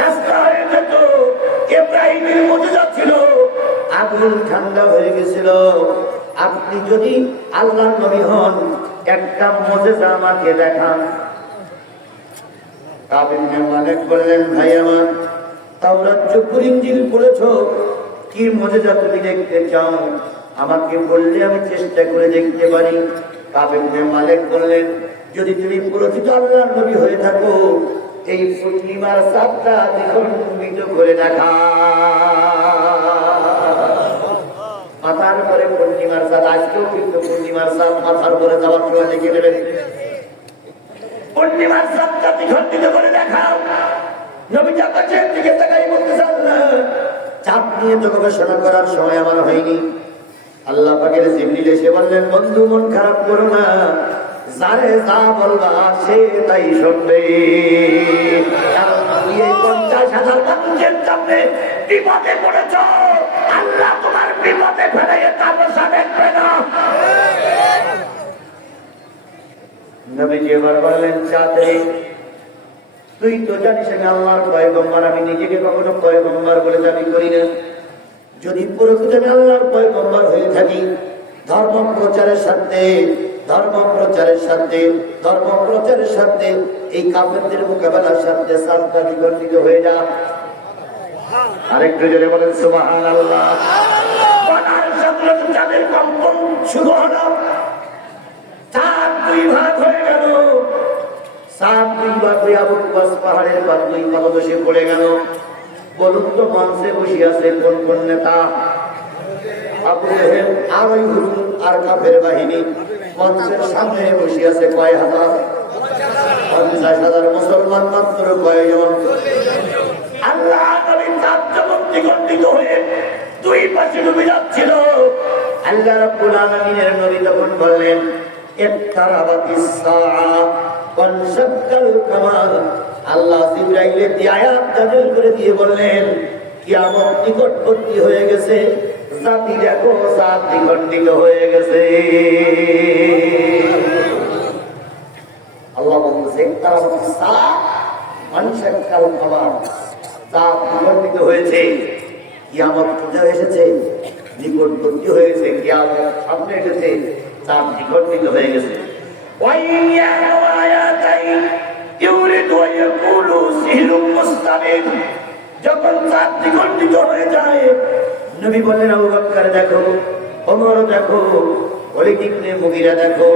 রাস্তা হয়ে যেত। ইব্রাহিমের মুজিজা ছিল আগুন ঠান্ডা হয়ে গেছিল। আপনি যদি আল্লাহর নবী হন, একটা মুজিজা আমাকে দেখান। কাব ইবনে মালিক বললেন, ভাই আমার, তাওরাত জবুর ইনজিল পড়েছো, কি মুজিজা তুমি দেখতে চাও? আমাকে বললে আমি চেষ্টা করে দেখতে পারি। কাব ইবনে মালিক বললেন, যদি তুমি প্রকৃত আল্লাহর নবী হয়ে থাকো, এই পূর্ণিমার চাঁদটা দ্বিখণ্ডিত করে দেখা। মাথার পরে পূর্ণিমার চাঁদ, আজকেও কিন্তু পূর্ণিমার চাঁদ মাথার পরে যাওয়ার সময় দেখে নেবেন। পূর্ণিমার চাঁদটা দ্বিখণ্ডিত করে দেখাও। নবী আকাশের দিকে তাকাই বলতেছেন, না চাঁদ নিয়ে তো গবেষণা করার সময় আমার হয়নি। আল্লাহ পাকের জিবরিল এসে বললেন, বন্ধু মন খারাপ করো না, যারে যা বলবা সে তাই শুনবে। কারণ তুমি এই 50,000 মানুষের সামনে বিপদে পড়েছ, আল্লাহ তোমার বিপদে ফেলে তামাশা দেখবে না। নবীজি এবার বললেন, চাঁদে তুই তো জানিস আমি আল্লাহর পয়গম্বর, আমি নিজেকে কখনো পয়গম্বর বলে দাবি করি না। যদি প্রকৃত আল্লাহর পয়গম্বর হয়ে থাকি, ধর্ম প্রচারের সাথে এই কাফেরদের মোকাবেলার সাথে সাতটা দ্বিগন্ডিত হয়ে যা। আরেকটু জোরে বলেন সুবহানাল্লাহ। বলার সাথে তাদের কম্পন শুরু হলো, চাঁদ দুই ভাগ হয়ে গেল, চাঁদ দুই ভাগ হয়ে আবু কুবাস পাহাড়ের পর দুই পাদদেশে পড়ে গেল। বলুন তো মঞ্চে বসে আছে কোন কোন নেতা? আবু জেহেল আর ওই হুজুর আর কাফের বাহিনী। মঞ্চের সামনে বসে আছে কয় হাজার? 50,000 মুসলমান মাত্র কয়জন? আল্লাহ নবী চাঁদ যখন দ্বিগন্ডিত হয়ে দুই পাশে ডুবে যাচ্ছিল, আল্লাহ রাব্বুল আলামিনের নবী তখন বললেন, ইকতারাবাতিস সাআ ওয়ানশাক্কাল কামার। আল্লাহ জিবরাইলের দিয়ে আয়াত নাযিল করে দিয়ে বললেন, কিয়ামত নিকটবর্তী হয়ে গেছে, জাতি দেখো চাঁদ দ্বিগন্ডিত হয়ে গেছে। আল্লাহ বলছে ইকতারাবাতিস সাআ ওয়ানশাক্কাল কামার, চাঁদ দ্বিগন্ডিত হয়েছে, কিয়ামত পূজা এসেছে, নিকটবর্তী হয়েছে, কিয়ামত সামনে এসেছে, চাঁদ দ্বিগন্ডিত হয়ে গেছে। যখন চাঁদ দ্বিগন্ডিত হয়ে যায়, নবী বলেন, আবু বকর দেখো, ওমর দেখো, ওলীদ ইবনে মুগীরা দেখো,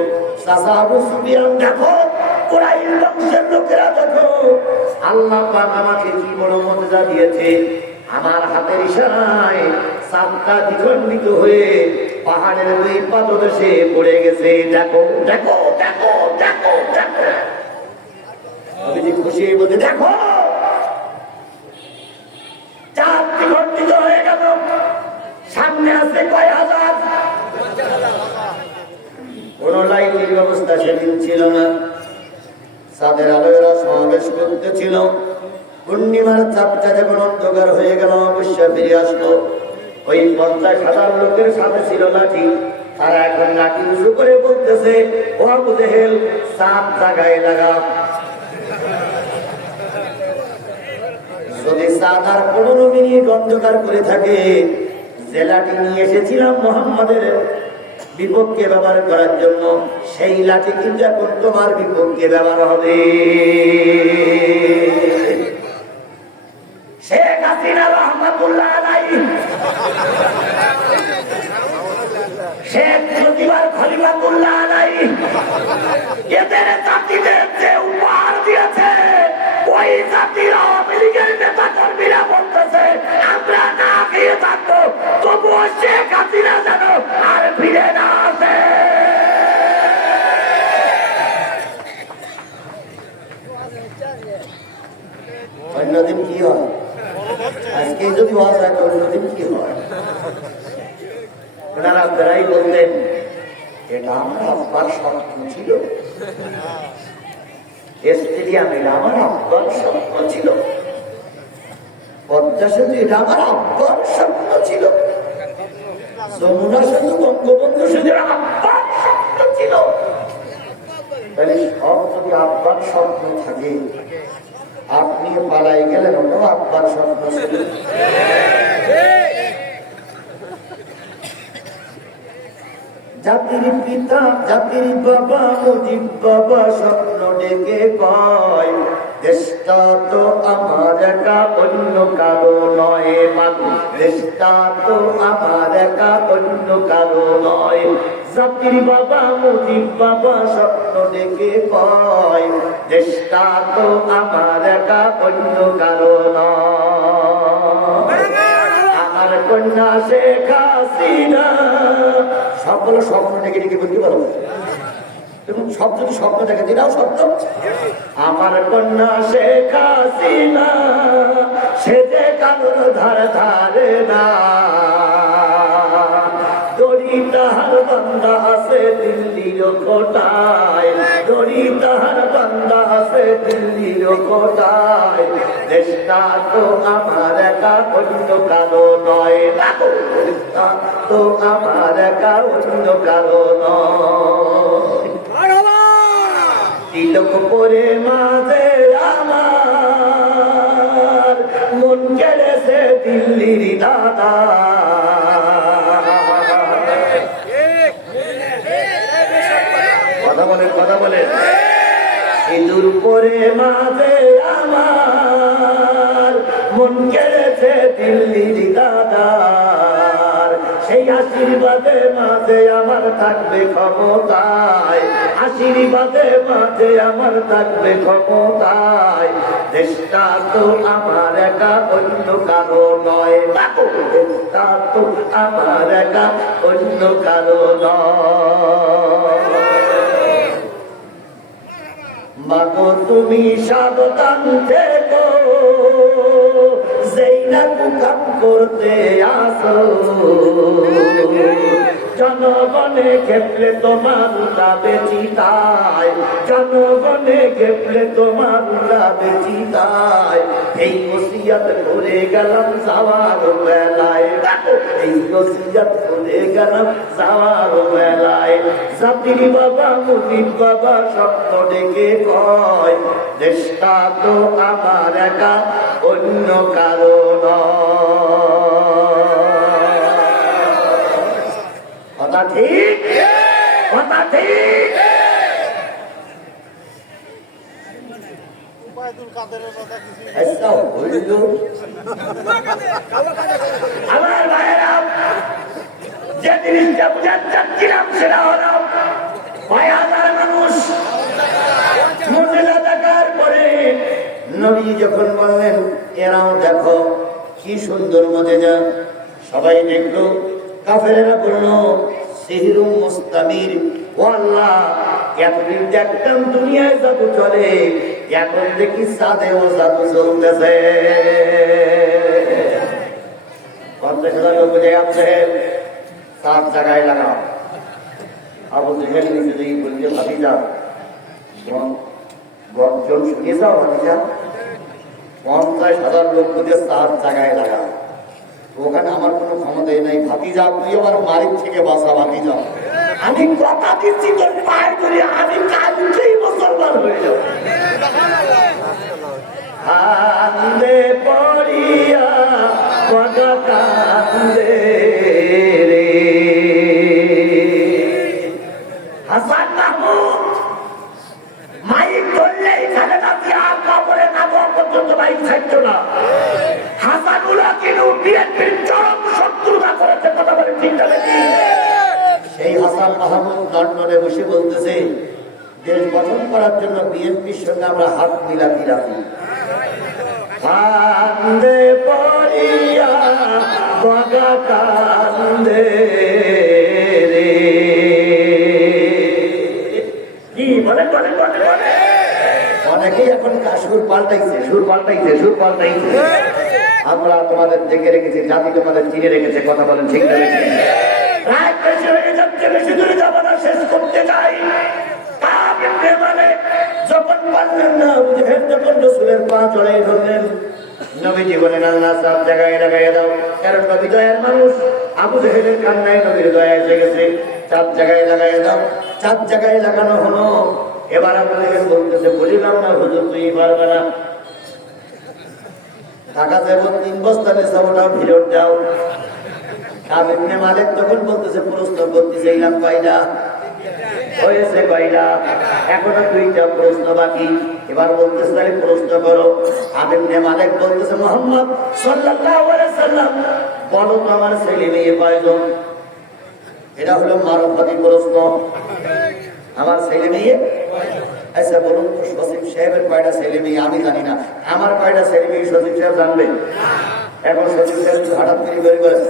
চাচা আবু সুফিয়ান দেখো, কুরাইশ বংশের লোকেরা দেখো, আল্লাহ পাক আমাকে কি বড় মর্যাদা দিয়েছে। আমার হাতের ইশারায় চাঁদটা দ্বিগন্ডিত হয়ে পাহাড়ের দুই পাদদেশে পড়ে গেছে। দেখো দেখো দেখো দেখো দেখো, নবীজি খুশি বলতে, দেখো চাঁদ দ্বিগন্ডিত হয়ে গেল, সামনে আছে কয় হাজার। কোন লাইটের ব্যবস্থা সেদিন ছিল না, চাঁদের আলোরা সমাবেশ করতেছিল। পূর্ণিমার চাঁদটা যখন অন্ধকার হয়ে গেল, অবশ্য ফিরে আসলো। ওই 50,000 লোকের সাথে ছিল লাঠি, তারা এখন লাঠি উঁচু করে বলতেছে, ও আবু জেহেল, চাঁদ জাগায় লাগা। যদি চাঁদ আর 15 মিনিট অন্ধকার করে থাকে, যে লাঠি নিয়ে এসেছিলাম মোহাম্মদের বিপক্ষে ব্যবহার করার জন্য, সেই লাঠি কিন্তু এখন তোমার বিপক্ষে ব্যবহার হবে। শেখ হাসিনা রহমাতুল্লাহ আলাইহি, শেখ মুজিবুর খলিফাতুল্লাহ আলাইহি এদের জাতিদের যে উপহার দিয়েছে, ওই জাতির আওয়ামী লীগের নেতা কর্মীরা বলতেছে, আমরা না খেয়ে থাকবো, তবুও শেখ হাসিনা যেন আর ফিরে না আসে। অন্যদিন কি হয়? আজকে যদি ওয়াজ হয়, অন্যদিন কি হয়? ওনারা প্রায় বলতেন, এটা আমার আব্বার স্বপ্ন ছিল, স্টেডিয়াম এটা আমার আব্বার স্বপ্ন ছিল, পদ্মা সেতু এটা আমার আব্বার স্বপ্ন ছিল, যমুনা সেতু বঙ্গবন্ধু সেতু আব্বার স্বপ্ন ছিল। তাহলে সব যদি আব্বার স্বপ্ন থাকে, আপনি পালাই গেলেন, ওটাও আব্বার স্বপ্ন ছিল। জাতির পিতা জাতির বাবা মুজিব বাবা স্বপ্ন ডেকে কয়, দেশটা তো আমার একা অন্য কারো নয়, মাগো দেশটা তো আমার একা অন্য কারো নয়। জাতির বাবা মুজিব বাবা স্বপ্ন ডেকে কয়, দেশটা তো আমার একা অন্য কারো নয়। আমার কন্যা শেখ হাসিনা, সকল স্বপ্ন ডেকে ডেকে বলতে পারবো, এবং সব যদি স্বপ্ন দেখে দিলাও সত্য। আমার কন্যা শেখ হাসিনা, সে যে কারোর ধারে ধারে না, দড়ি তাহার বান্দা আছে দিল্লির দিল্লির কোটায়, দড়ি তাহার বান্দা আছে দিল্লির কোটায়। দেশটা তো আমার একা, অন্য কারো নয়। দেশটা তো আমার একা, অন্য কারো নয়। তিলক পরে মাঝে আমার মন কেড়েছে দিল্লির দাদা। কথা বলেন, কথা বলেন। ইঁদুর পরে মাঝে আমার মন কেড়েছে দিল্লির দাদার। সেই আশীর্বাদে মাঝে আমার থাকবে ক্ষমতায়, আশীর্বাদে মাঝে আমার থাকবে ক্ষমতায়। দেশটা তো আমার একা, অন্য কারো নয়। দেশটা তো আমার একা, অন্য কারো নয়। মাগো তুমি সাবধান থেকো, যেই না কুকাম করতে আসো। জনগণে খেপলে তোমার উড়াবে চিতায়, জনগণে খেপলে তোমার উড়াবে চিতায়। এই ওসিয়াত করে গেলাম যাওয়ার বেলায়, এই ওসিয়াত করে গেলাম যাওয়ার বেলায়। জাতির বাবা মুজিব বাবা স্বপ্ন ডেকে কয়, দেশটা তো আমার একা, অন্য কারো নয়। কথা ঠিক, কথা ঠিক। আমার ভাইয়েরা, যে জিনিসটা বুঝাতে চাচ্ছিলাম সেটা হলো ৬,০০০ মানুষ মুজিলা দেখার পরে নবী যখন বললেন এরাও দেখো কি সুন্দর মজেজা, সবাই দেখলো। কাফেরেরা বললো সিহরুম মুস্তামির। ও আল্লাহ, এতদিন দেখতাম দুনিয়ায় জাদু চলে, এখন দেখি সাদেও জাদু চলতেছে। ৫০,০০০ লোক বুঝে যাচ্ছে, ৭ জায়গায় লাগাও। আবু জেহেল নিজে যদি বলতে ভাবিজা গর্জন শুনে যাও, ভাবিজা ৫০,০০০ লোক বুঝে ৭ জায়গায় লাগাও। ওখানে আমার কোনো ক্ষমতাই নাই। ভাতিজা তুই আমার মালিক থেকে বাঁচা। ভাতিজা আমি কথা দিচ্ছি তোর পায়ে ধরে, আমি কালকেই মুসলমান হয়ে যাব। কান্দে পড়িয়া কথা কান্দে রে হাসান মাহমুদ। মাইক ধরলেই খালেদা জিয়া কাপড়ে কাপড় পর্যন্ত মাইক ছাড়তো না। হাসানুল্লাহ কিন্তু বিএনপির চরম শত্রুতা করেছে। কথা বলে ঠিক না? সেই হাসান মাহমুদ লন্ডনে বসে বলতেছে, দেশ গঠন করার জন্য বিএনপির সঙ্গে আমরা হাত মিলাতে রাখি। কান্দে পড়িয়া বাগা কান্দে রে। কি বলে বলে বলে বলে অনেকেই এখন সুর পাল্টাইছে, সুর পাল্টাইছে, সুর পাল্টাইছে। আমরা তোমাদের দেখে রেখেছি, জাতি তোমাদের চিনে রেখেছে। কথা বলেন ঠিক না? রাত বেশি হয়ে যাচ্ছে, বেশি দূরে যাবো না, শেষ করতে চাই। যখন পারলেন না, যখন রসুলের পা চড়াই ধরলেন, নবীজি বলেন আল্লাহ ৭ জায়গায় লাগাইয়া দাও। কারণ নবী দয়ার মানুষ। আবু জেহেলের কান্নায় নবীর দয়া এসে গেছে। ৭ জায়গায় লাগাইয়া দাও। ৭ জায়গায় লাগানো হলো। এবার আপনাদের বলতেছে, বলিলাম না হুজুর তুই পারবে না, টাকা দেব ৩ বস্তা নেশা, ওটাও ফেরত দাও। ইবনে মালিক তখন বলতেছে, প্রশ্ন করতে চাইলাম কয়টা হয়েছে, কয়টা? এখনো 2টা প্রশ্ন বাকি। এবার বলতেছে তাহলে প্রশ্ন করো। ইবনে মালিক বলতেছে, মুহাম্মদ সাল্লাল্লাহু আলাইহি সাল্লাম বলো তো আমার ছেলে মেয়ে কয়জন? এটা হলো মারফতি প্রশ্ন। আমার ছেলে মেয়ে, আচ্ছা বলুন তো সচিব সাহেবের কয়টা ছেলে মেয়ে? আমি জানি না। আমার কয়টা ছেলে মেয়ে সচিব সাহেব জানবেন? এখন সচিব সাহেব হঠাৎ করে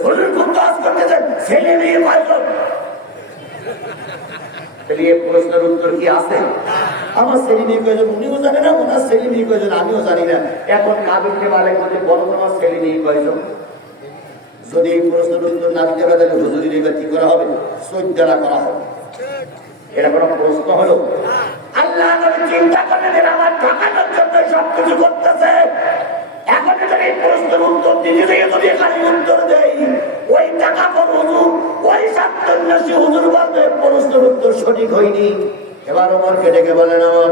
বলে খুব কাজ করতে চান, ছেলে মেয়ে কয়জন? প্রশ্নের উত্তর কি আছে? আমার ছেলে মেয়ে কয়জন উনিও জানে না, ওনার ছেলে মেয়ে কয়জন আমিও জানি না। এখন কাবিলকে মালিক বলে বলো তোমার ছেলে মেয়ে কয়জন? যদি এই প্রশ্নের উত্তর না দিতে পারে তাহলে হুজুরির এবার কি করা হবে? সজ্জারা করা হবে। এটা কোনো প্রশ্ন হলো? আল্লাহ নবী চিন্তা করলেন আমার ঠকানোর জন্য সবকিছু করতেছে, এখন যদি এই প্রশ্নের উত্তর দিতে গিয়ে যদি এখানে উত্তর দেই, ওই টাকা পর হুজুর, ওই সাতন্যাসী হুজুর বলবে প্রশ্নের উত্তর সঠিক হয়নি। এবার ওমরকে ডেকে বলেন, আমার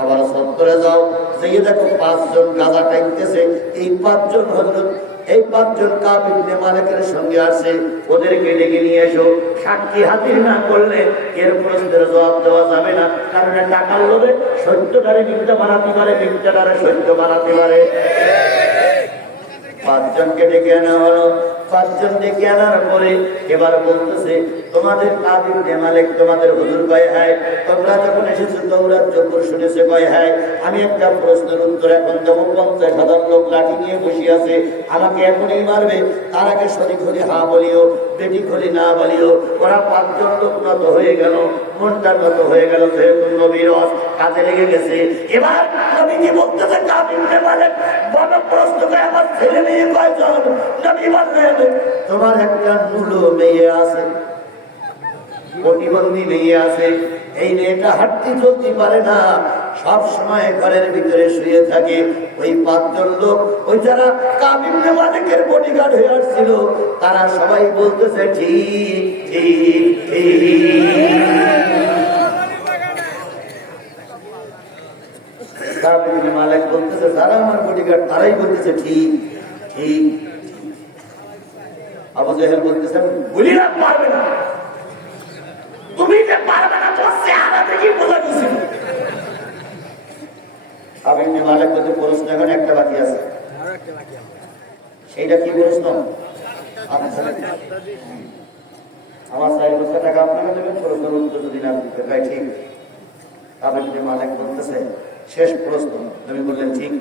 আবার সত্তরে যাও, যেয়ে দেখো 5 জন গাঁজা টাইতেছে, এই 5 জন হযরত, এই 5 জন কাব ইবনে মালিকের সঙ্গে আসে, ওদেরকে ডেকে নিয়ে এসো। সাক্ষী হাজির না করলে এর প্রশ্নের জবাব দেওয়া যাবে না, কারণ টাকার লোভে সত্যটারে মিথ্যা বানাতে পারে, মিথ্যাটারে সত্য বানাতে পারে। 5 জনকে ডেকে আনা হলো। 5 জন ডেকে আনার পরে এবার বলতেছে, তোমাদের কাব ইবনে মালিক তোমাদের হুজুর কয় হ্যাঁ, তোমরা যখন এসেছো দৌড়ার চক্কর শুনেছে কয় হ্যাঁ, আমি একটা প্রশ্নের উত্তর এখন দেবো, 50,000 লোক লাঠি নিয়ে বসে আছে, আমাকে এখনই মারবে, তার আগে সঠিক হলে হ্যাঁ বলিও, বেটি হলে না বলিও। ওরা 5 জন লোক নত হয়ে গেল, মনটা নত হয়ে গেল, যেহেতু নবীর কাজে লেগে গেছে। এবার নবী কি বলতেছে, কাব ইবনে মালিক বড় প্রশ্ন করে, আমার ছেলে মেয়ে কয়জন? নবী বললেন, তোমার একটা নুলো মেয়ে আছে, প্রতিবন্ধী মেয়ে আছে, এই মেয়েটা হাঁটতে চলতে পারে না, সব সময় ঘরের ভিতরে শুয়ে থাকে। ওই 5 জন লোক, ওই যারা কাব ইবনে মালিকের বডিগার্ড হয়ে আসছিল, তারা সবাই বলতেছে ঠিক ঠিক ঠিক। কাব ইবনে মালিক বলতেছে, যারা আমার বডিগার্ড তারাই বলতেছে ঠিক ঠিক। আবু জেহেল বলতেছেন, বলি না পারবে না, তুমি যে পারবে না তোমার চেহারা দেখি বোঝা গেছিল। কাব ইবনে মালিক বলতে, প্রশ্ন এখন একটা বাকি আছে। সেইটা কি প্রশ্ন? আমার 4 বছর টাকা আপনাকে দেবেন, প্রশ্নের উত্তর যদি না দিতে পাই ঠিক। কাব ইবনে মালিক বলতেছে, শেষ প্রশ্ন। নবী বললেন ঠিক।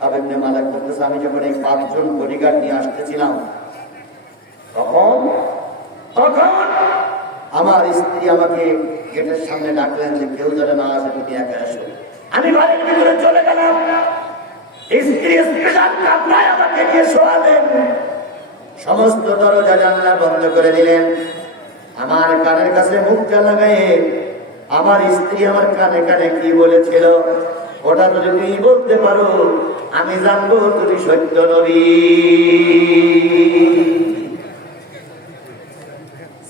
কাব ইবনে মালিক বলতেছে, আমি যখন এই 5 জন বডিগার্ড নিয়ে আসতেছিলাম, তখন আমার স্ত্রী আমাকে গেটের সামনে ডাকলেন যে কেউ যেন না আসে, তুমি একা আসো। আমি বাড়ির ভিতরে চলে গেলাম, স্ত্রী স্পেশাল কাপড়ায় আমাকে নিয়ে শোয়ালেন, সমস্ত দরজা জানলা বন্ধ করে দিলেন। আমার কানের কাছে মুখটা লাগাইয়ে আমার স্ত্রী আমার কানে কানে কি বলেছিল, ওটা যদি তুমি বলতে পারো আমি জানবো তুমি সত্য নবী।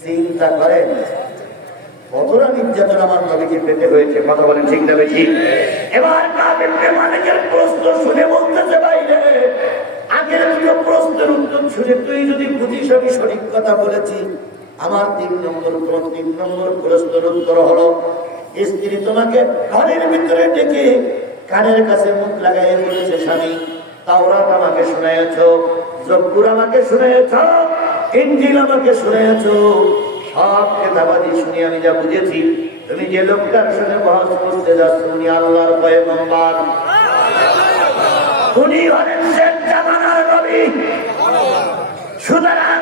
চিন্তা করেন কতটা নির্যাতন আমার নবীকে পেতে হয়েছে, কথা বলেন ঠিক না ঠিক? এবার কাব ইবনে মালিকের প্রশ্ন শুনে বলতেছে, বাইরে আগের দুটো প্রশ্নের উত্তর শুনে তুই যদি বুঝিস আমি সঠিক কথা বলেছি, আমার 3 নম্বর প্রশ্নের উত্তর হলো, স্ত্রী তোমাকে ঘরের ভিতরে ডেকে কানের কাছে মুখ লাগাইয়ে বলেছে, স্বামী তাওরাত আমাকে শুনাইছ, জব্বুর আমাকে শুনাইছ, ইনজিল আমাকে শুনাইছ, সব কেতাবাদি শুনি আমি যা বুঝেছি, তুমি যে লোকটার সঙ্গে বহস করতে যাচ্ছ উনি আল্লাহর পয়গম্বর, উনি হলেন শেষ জামানার নবী। সুতরাং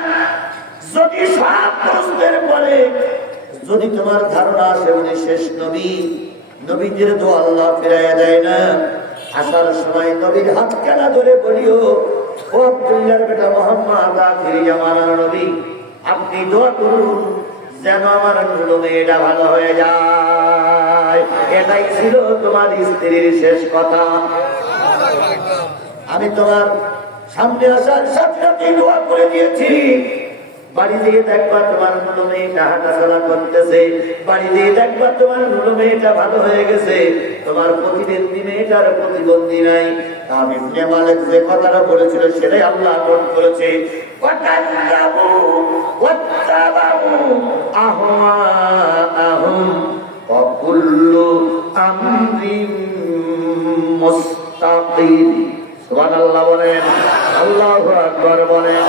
যদি সব প্রশ্নের পরে যদি তোমার ধারণা আসে উনি শেষ নবী, নবীদের তো আল্লাহ ফিরাইয়া দেয় না, আসার সময় নবীর হাত কেনা ধরে বলিও, ও আব্দুল্লাহর বেটা মুহাম্মদ আখির জামানার নবী, আপনি দোয়া করুন যেন আমার নুলো মেয়েটা ভালো হয়ে যায়। এটাই ছিল তোমার স্ত্রীর শেষ কথা। আমি তোমার সামনে আসার সাথে সাথে দোয়া করে দিয়েছি, বাড়ি দিয়ে দেখবা তোমার নুলো মেয়েটা হাঁটাচলা করতেছে, বাড়ি দিয়ে দেখবা তোমার নুলো মেয়েটা ভালো হয়ে গেছে, তোমার প্রতিবন্ধী মেয়েটার প্রতিবন্ধী নাই। কাব ইবনে মালিক যে কথাটা বলেছিল সেটাই আল্লাহ নোট করেছে, ওয়াকাল্লাবু ওয়াত্তাবাউ আহওয়াআহুম ওয়া কুল্লু আমরিন মুস্তাকিম। সুবহানাল্লাহ বলেন, আল্লাহু আকবার বলেন।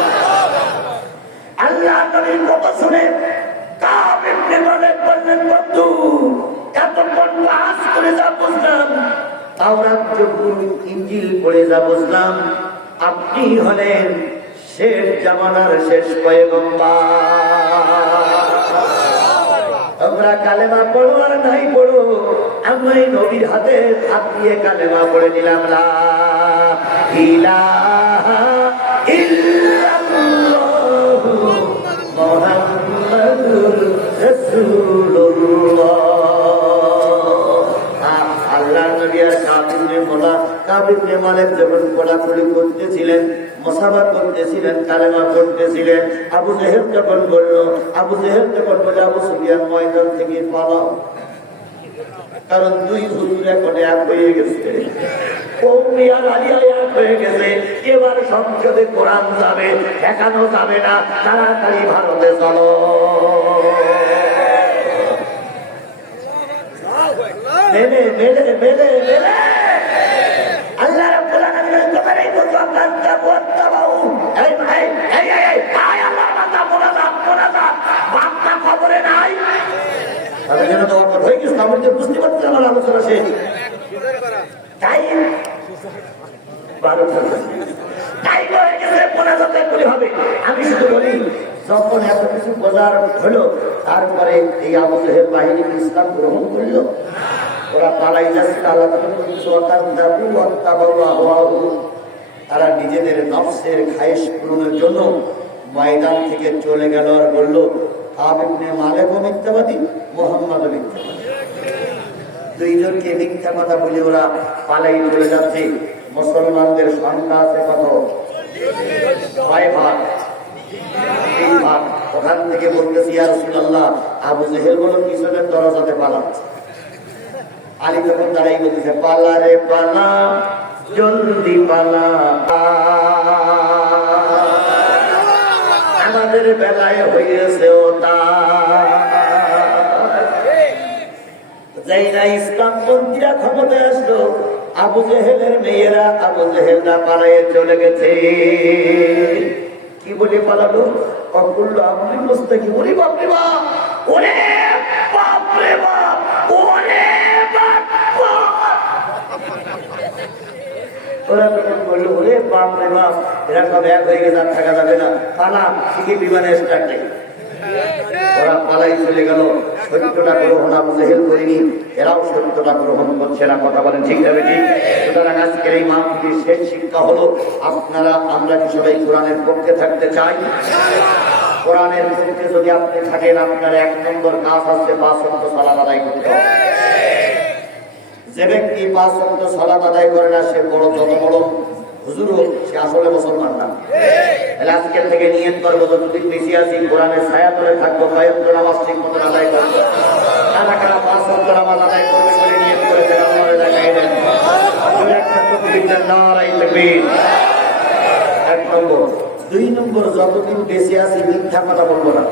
আল্লাহ নবীর কথা শুনে কাব ইবনে মালিক বললেন, বন্ধু এতক্ষণ ওয়াজ করে যা বুঝলাম, তাওরাত জব্বুর ইনজিল পড়ে যা বুঝলাম, আপনি হলেন শেষ জামানার শেষ পয়গম্বর। তোমরা কালেমা পড়ো আর নাই পড়ো, আমি এই নবীর হাতে হাত দিয়ে কালেমা পড়ে নিলাম, লা ইলাহা ইল্লাল্লাহু মুহাম্মাদুর রাসূলুল্লাহ। নবী আর কাব ইবনে মোলা, কাব ইবনে মালিক যখন কোলাকুলি করতেছিলেন, মুসাফা করতেছিলেন, কালেমা পড়তেছিলেন, আবু জেহেল যখন বলল, আবু সুফিয়ান ময়দান থেকে পালাও, কারণ দুই হুজুর এখন এক হয়ে গেছে, কওমি আর আলিয়া এক হয়ে গেছে, এবার সংসদে কোরআন যাবে, ঠেকানো যাবে না, তাড়াতাড়ি ভারতে চলো। মেলে মেলে মেলে মেলে আল্লাহ রাব্বুল আলামিনের দরবারে মুতাবান তাওয়াত্তাউ। এই ভাই এই আয় আল্লাহ বান্দা মোনাজাত বান্দা খবরে নাই, তাদের জন্য তো অপর হয়ে গেছে, আমরা তো বুঝতে পারছি আমার আলোচনা শেষ। তাই 12 তাই হয়ে গেছে, মোনাজাতে বলি হবে। আমি শুধু বলি, যখন এত কিছু বোঝার হলো, তারপরে এই আবু জেহেল বাহিনী ইসলাম গ্রহণ করলো, ওরা পালাই যাচ্ছে, তারা নিজেদের নফসের খায়েশ পূরণের জন্য ময়দান থেকে চলে গেল আর বলল, কাব ইবনে মালিকও মিথ্যাবাদী, মুহাম্মদও মিথ্যাবাদী। দুইজনকে মিথ্যা কথা বলে ওরা পালাই চলে যাচ্ছে। মুসলমানদের সংখ্যা আছে কত? 6 ভাগ। ওখান থেকে বলতেছি, ইয়া রাসূলুল্লাহ, আবু জেহেল বলো পিছনের দরজাতে পালাচ্ছে। আলী তখন দাঁড়াই বলতেছে, পালা রে পালা, জলদি পালা, আমাদের বেলায় হয়েছে ওটা। যেই না ইসলামপন্থীরা ক্ষমতায় আসলো, আবু জেহেলের মেয়েরা, আবু জেহেলরা পালায়ে চলে গেছে। কি বলে পালালো? অকুল্ল আপনি বুঝতে কি বলি, বাপরে বাপ, ওরে বাপরে বাপ, ওরে ওরা তখন বললো, ওরে বাপরে বাপ, এরা সব এক হয়ে গেছে, আর থাকা যাবে না, পালা, ঠিকই বিমানের স্টার্টে। ওরা পালাই চলে গেল। সত্যটা গ্রহণ আবু জেহেল করিনি, এরাও সত্যটা গ্রহণ করছে না। কথা বলেন ঠিক যাবে ঠিক? সুতরাং আজকের এই মাহফিলের শেষ শিক্ষা হলো, আপনারা আমরা কি সবাই কোরআনের পক্ষে থাকতে চাই? কোরআনের পক্ষে যদি আপনি থাকেন, আপনার 1 নম্বর কাজ হচ্ছে 5 ওয়াক্ত সালাত আদায় করতে হবে। যে ব্যক্তি 5 ওয়াক্ত সালাত আদায় করে না, সে বড় যত বড় হুজুর হোক, সে আসলে মুসলমান না। তাহলে আজকের থেকে নিয়ত করবো, যতদিন বেশি আছি কোরআনের ছায়া তলে থাকবো, 5 ওয়াক্ত নামাজ ঠিক মতো আদায় করবো। কারা কারা 5 ওয়াক্ত নামাজ আদায় করবে বলে নিয়ত করেছেন, আল্লাহরে দেখাই দেন। নারায়ে তাকবীর। 1 নম্বর। 2 নম্বর, যতদিন বেঁচে আছি মিথ্যা কথা বলবো না,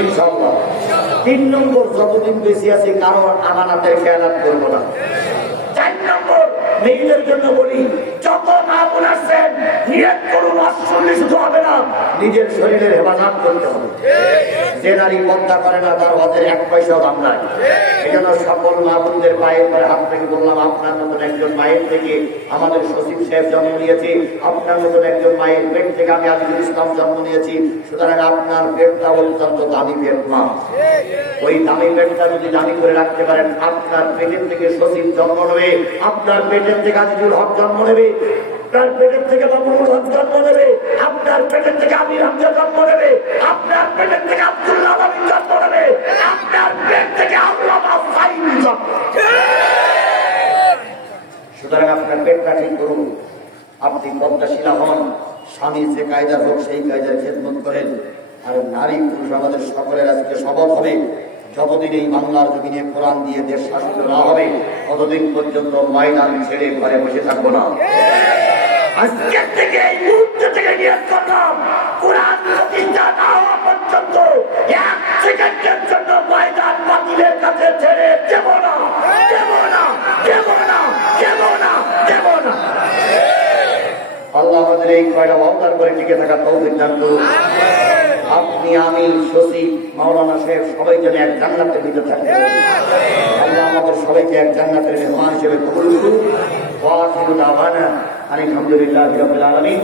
ইনশাআল্লাহ। 3 নম্বর, যতদিন বেঁচে আছি কারোর আমানাতের খেয়ালাত করবো না। 4 নম্বর, মেয়েদের জন্য বলি, যত মা বোন আসছেন, নিয়ত করুন, অশ্বলি শুধু হবে না, নিজের শরীরের হেফাজত করতে হবে। যে নারী পর্দা করে না, তার হজের 1 পয়সাও দাম নাই। এই জন্য সকল মা বোনদের পায়ের পরে হাত থেকে বললাম, আপনার মতন একজন মায়ের থেকে আমাদের সচিব সাহেব জন্ম নিয়েছি, আপনার মতন একজন মায়ের পেট থেকে আমি আজিজুল ইসলাম জন্ম নিয়েছি। সুতরাং আপনার পেটটা অত্যন্ত দামি পেট মা, ওই দামি পেটটা যদি দামি করে রাখতে পারেন, আপনার পেটের থেকে সচিব জন্ম নেবে, আপনার পেটের থেকে আজিজুল হক জন্ম নেবে, আপনার পেটের থেকে মামুনুল হক জন্ম নেবে, আপনার পেটের থেকে আমির হামজা জন্ম নেবে, আপনার পেটের থেকে আব্দুল্লাহ আলামিন জন্ম নেবে, আপনার পেট থেকে আল্লামা ফাইল জন্ম। সুতরাং আপনার পেটটা ঠিক করুন, আপনি পদ্মাশীলা হন, স্বামীর যে কায়দা হোক সেই কায়দার খেদমত করেন। আর নারী পুরুষ আমাদের সকলের আজকে শপথ হবে, যতদিন এই বাংলার জমিনে কোরআন দিয়ে দেশ শাসিত না হবে, ততদিন পর্যন্ত ময়দান ছেড়ে ঘরে বসে থাকবো না। আজকের থেকে, এই মুহূর্ত থেকে নিয়ত করলাম, কোরআন প্রতিষ্ঠা না হওয়া পর্যন্ত 1 সেকেন্ডের জন্য ময়দান বাতিলের কাছে ছেড়ে দেব না, দেব না, দেব না, দেব না, দেব না। আল্লাহ আমাদের এই কয়টা অবতার করে টিকে থাকা তৌফিক দান করুন। আপনি, আমি, সচিব, মাওলানা সাহেব সবাই যেন এক জান্নাতের ভিতরে থাকতে পারি। আল্লাহ আমাদের সবাইকে এক জান্নাতের মেহমান হিসেবে কবুল করুন। ওয়া আখিরু দাওয়ানা আলহামদুলিল্লাহি রাব্বিল আলামিন।